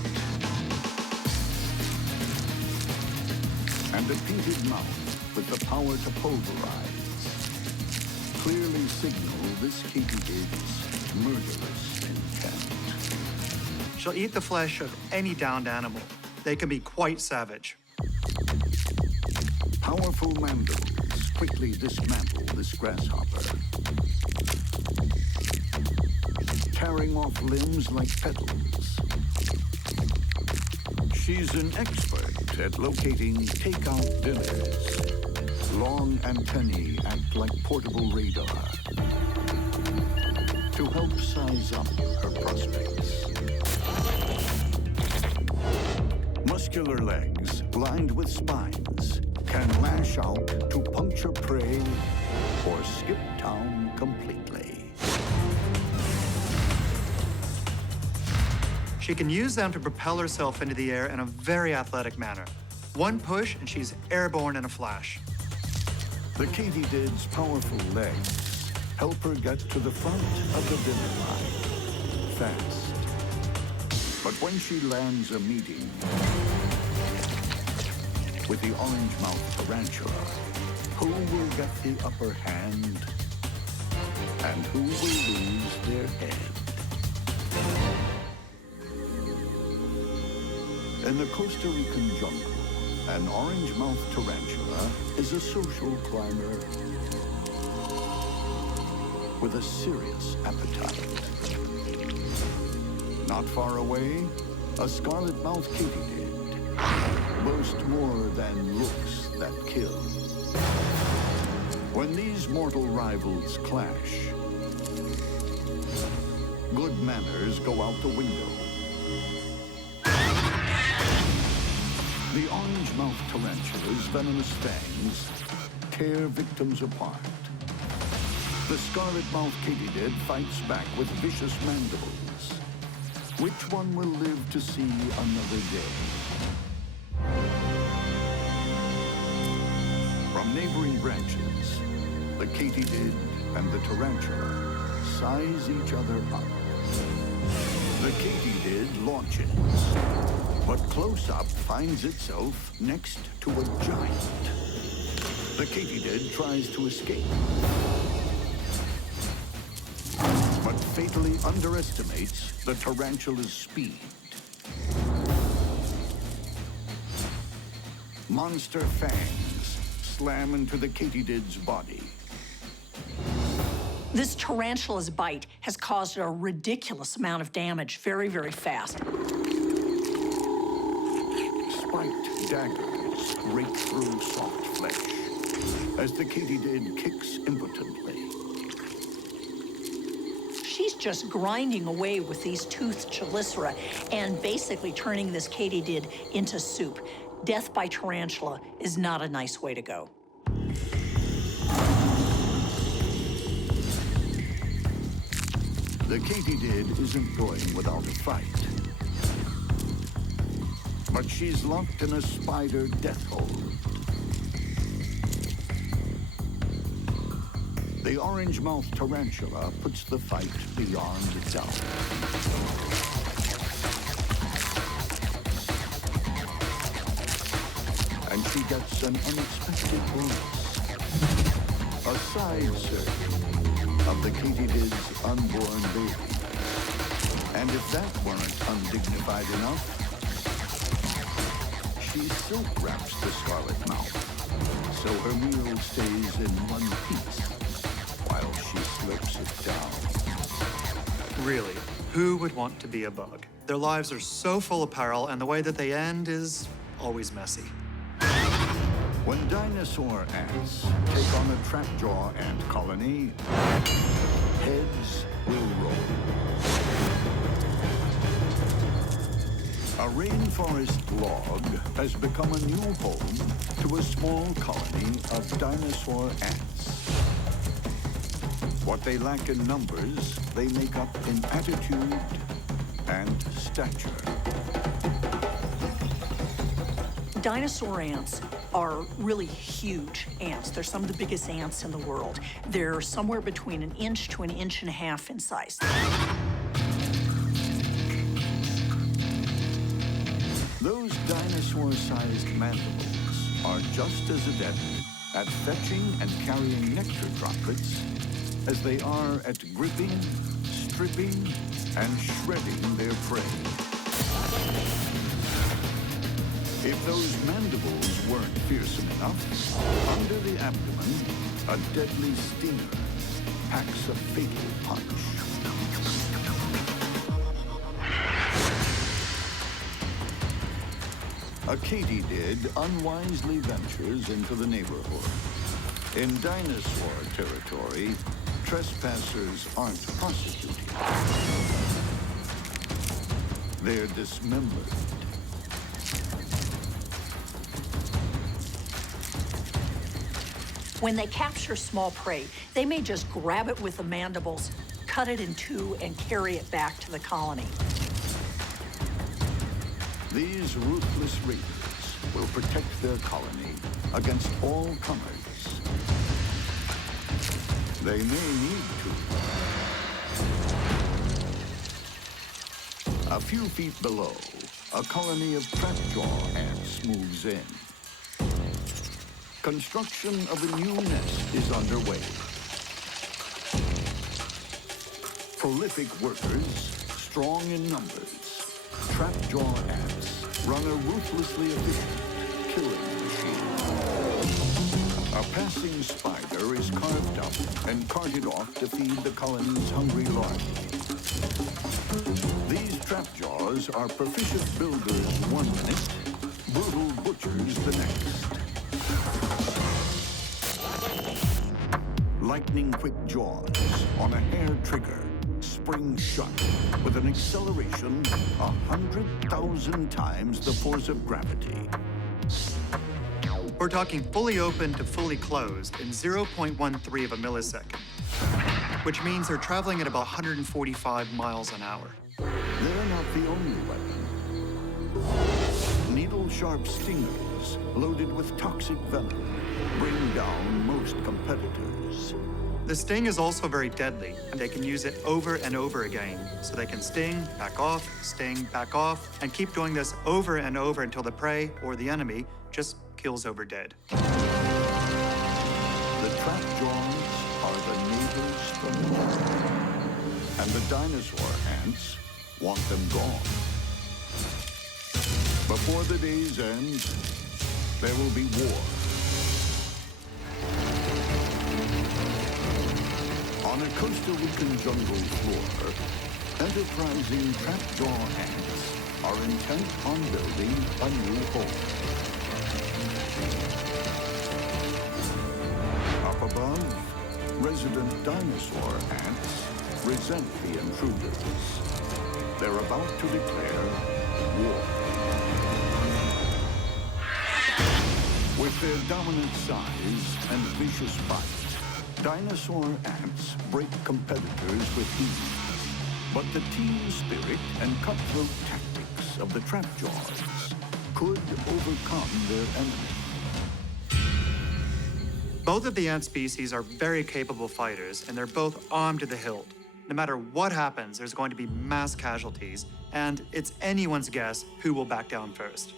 And a painted mouth with the power to pulverize. Clearly signal this Katydid's murderous intent. She'll eat the flesh of any downed animal. They can be quite savage. Powerful mandibles quickly dismantle this grasshopper, tearing off limbs like petals. She's an expert at locating takeout dinners Long antennae act like portable radar to help size up her prospects. Muscular legs lined with spines can lash out to puncture prey or skip town completely. She can use them to propel herself into the air in a very athletic manner. One push and she's airborne in a flash. The Katydid's powerful legs help her get to the front of the dinner line fast. But when she lands a meeting with the orange-mouthed tarantula, who will get the upper hand and who will lose their head? In the Costa Rican jungle, an orange-mouthed tarantula is a social climber with a serious appetite. Not far away, a scarlet-mouthed Katydid boasts more than looks that kill. When these mortal rivals clash, good manners go out the window. The orange-mouthed tarantula's venomous fangs tear victims apart. The scarlet-mouthed Katydid fights back with vicious mandibles. Which one will live to see another day? From neighboring branches, the Katydid and the tarantula size each other up. The Katydid launches, but close-up finds itself next to a giant. The Katydid tries to escape, but fatally underestimates the tarantula's speed. Monster fangs slam into the Katydid's body. This tarantula's bite has caused a ridiculous amount of damage very, very fast. Spiked daggers rake through soft flesh as the Katydid kicks impotently. She's just grinding away with these toothed chelicera and basically turning this Katydid into soup. Death by tarantula is not a nice way to go. The Katydid isn't going without a fight. But she's locked in a spider death hold. The orange-mouthed tarantula puts the fight beyond doubt. And she gets an unexpected bonus. A side serving of the Katydid's unborn baby. And if that weren't undignified enough, she silk wraps the scarlet mouth, so her meal stays in one piece while she slurps it down. Really, who would want to be a bug? Their lives are so full of peril, and the way that they end is always messy. When dinosaur ants take on a trapjaw ant colony, heads will roll. A rainforest log has become a new home to a small colony of dinosaur ants. What they lack in numbers, they make up in attitude and stature. Dinosaur ants are really huge ants. They're some of the biggest ants in the world. They're somewhere between an inch to an inch and a half in size. Those dinosaur-sized mandibles are just as adept at fetching and carrying nectar droplets as they are at gripping, stripping, and shredding their prey. If those mandibles weren't fearsome enough, under the abdomen, a deadly stinger packs a fatal punch. A Katydid unwisely ventures into the neighborhood. In dinosaur territory, trespassers aren't prosecuted. They're dismembered. When they capture small prey, they may just grab it with the mandibles, cut it in two, and carry it back to the colony. These ruthless raiders will protect their colony against all comers. They may need to. A few feet below, a colony of trapjaw ants moves in. Construction of a new nest is underway. Prolific workers, strong in numbers, trapjaw ants run a ruthlessly efficient killing machine. A passing spider is carved up and carted off to feed the colony's hungry larvae. These trapjaws are proficient builders one minute, brutal butchers the next. Lightning-quick jaws on a hair trigger spring shut with an acceleration 100,000 times the force of gravity. We're talking fully open to fully closed in 0.13 of a millisecond, which means they're traveling at about 145 miles an hour. They're not the only weapon. Needle-sharp stingers loaded with toxic venom bring down most competitors. The sting is also very deadly, and they can use it over and over again. So they can sting, back off, and keep doing this over and over until the prey or the enemy just keels over dead. The trapjaws are the neighbors from home, and the dinosaur ants want them gone. Before the day's end, there will be war. On a Costa Rican jungle floor, enterprising trapjaw ants are intent on building a new home. Up above, resident dinosaur ants resent the intruders. They're about to declare war. With their dominant size and vicious bite, dinosaur ants break competitors with ease. But the team spirit and cutthroat tactics of the trapjaws could overcome their enemy. Both of the ant species are very capable fighters, and they're both armed to the hilt. No matter what happens, there's going to be mass casualties, and it's anyone's guess who will back down first.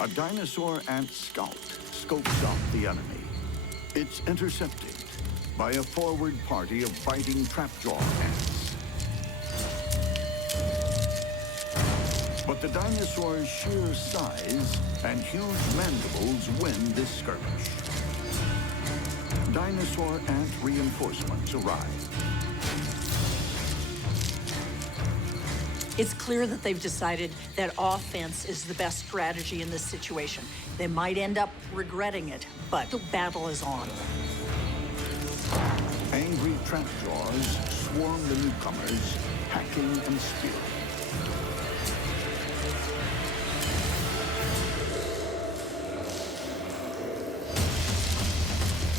A dinosaur ant scout scopes out the enemy. It's intercepted by a forward party of fighting trapjaw ants. But the dinosaur's sheer size and huge mandibles win this skirmish. Dinosaur ant reinforcements arrive. It's clear that they've decided that offense is the best strategy in this situation. They might end up regretting it, but the battle is on. Angry trapjaws swarm the newcomers, hacking and spearing.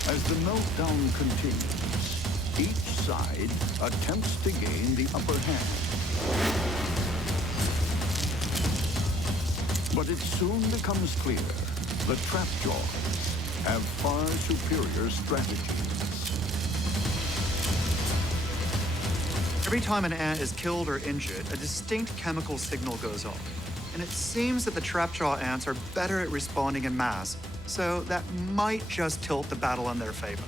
As the meltdown continues, each side attempts to gain the upper hand. But it soon becomes clear the trapjaws have far superior strategies. Every time an ant is killed or injured, a distinct chemical signal goes off. And it seems that the trapjaw ants are better at responding in mass, so that might just tilt the battle in their favor.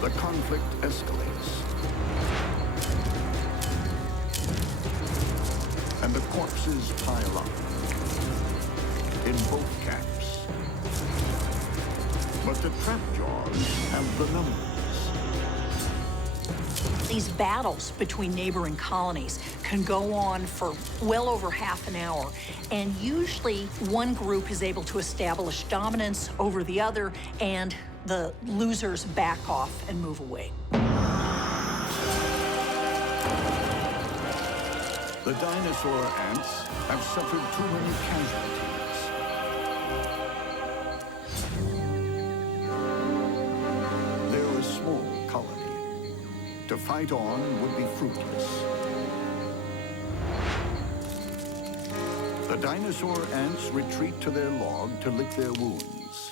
The conflict escalates. And the corpses pile up in both camps. But the trapjaws have the numbers. These battles between neighboring colonies can go on for well over half an hour, and usually one group is able to establish dominance over the other, and the losers back off and move away. The dinosaur ants have suffered too many casualties. They're a small colony. To fight on would be fruitless. The dinosaur ants retreat to their log to lick their wounds.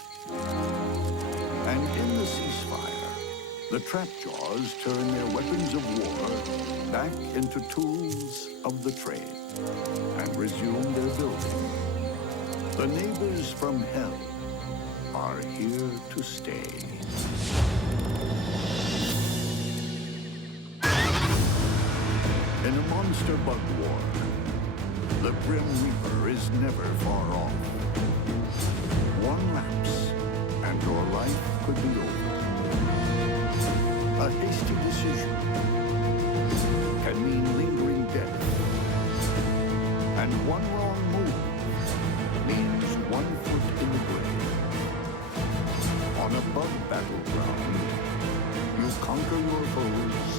And in the ceasefire, the trapjaws turn their weapons of war back into tools of the trade and resume their building. The neighbors from hell are here to stay. In a monster bug war, the Grim Reaper is never far off. One lapse, and your life could be over. A hasty decision can mean lingering death. And one wrong move means 1 foot in the grave. On a bug battleground, you conquer your foes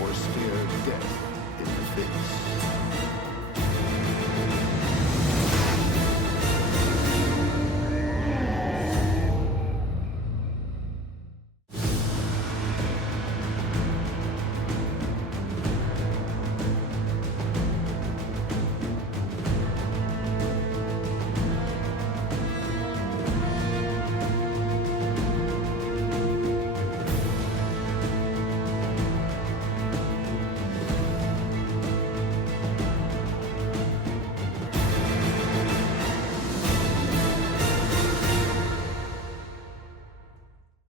or stare death in the face.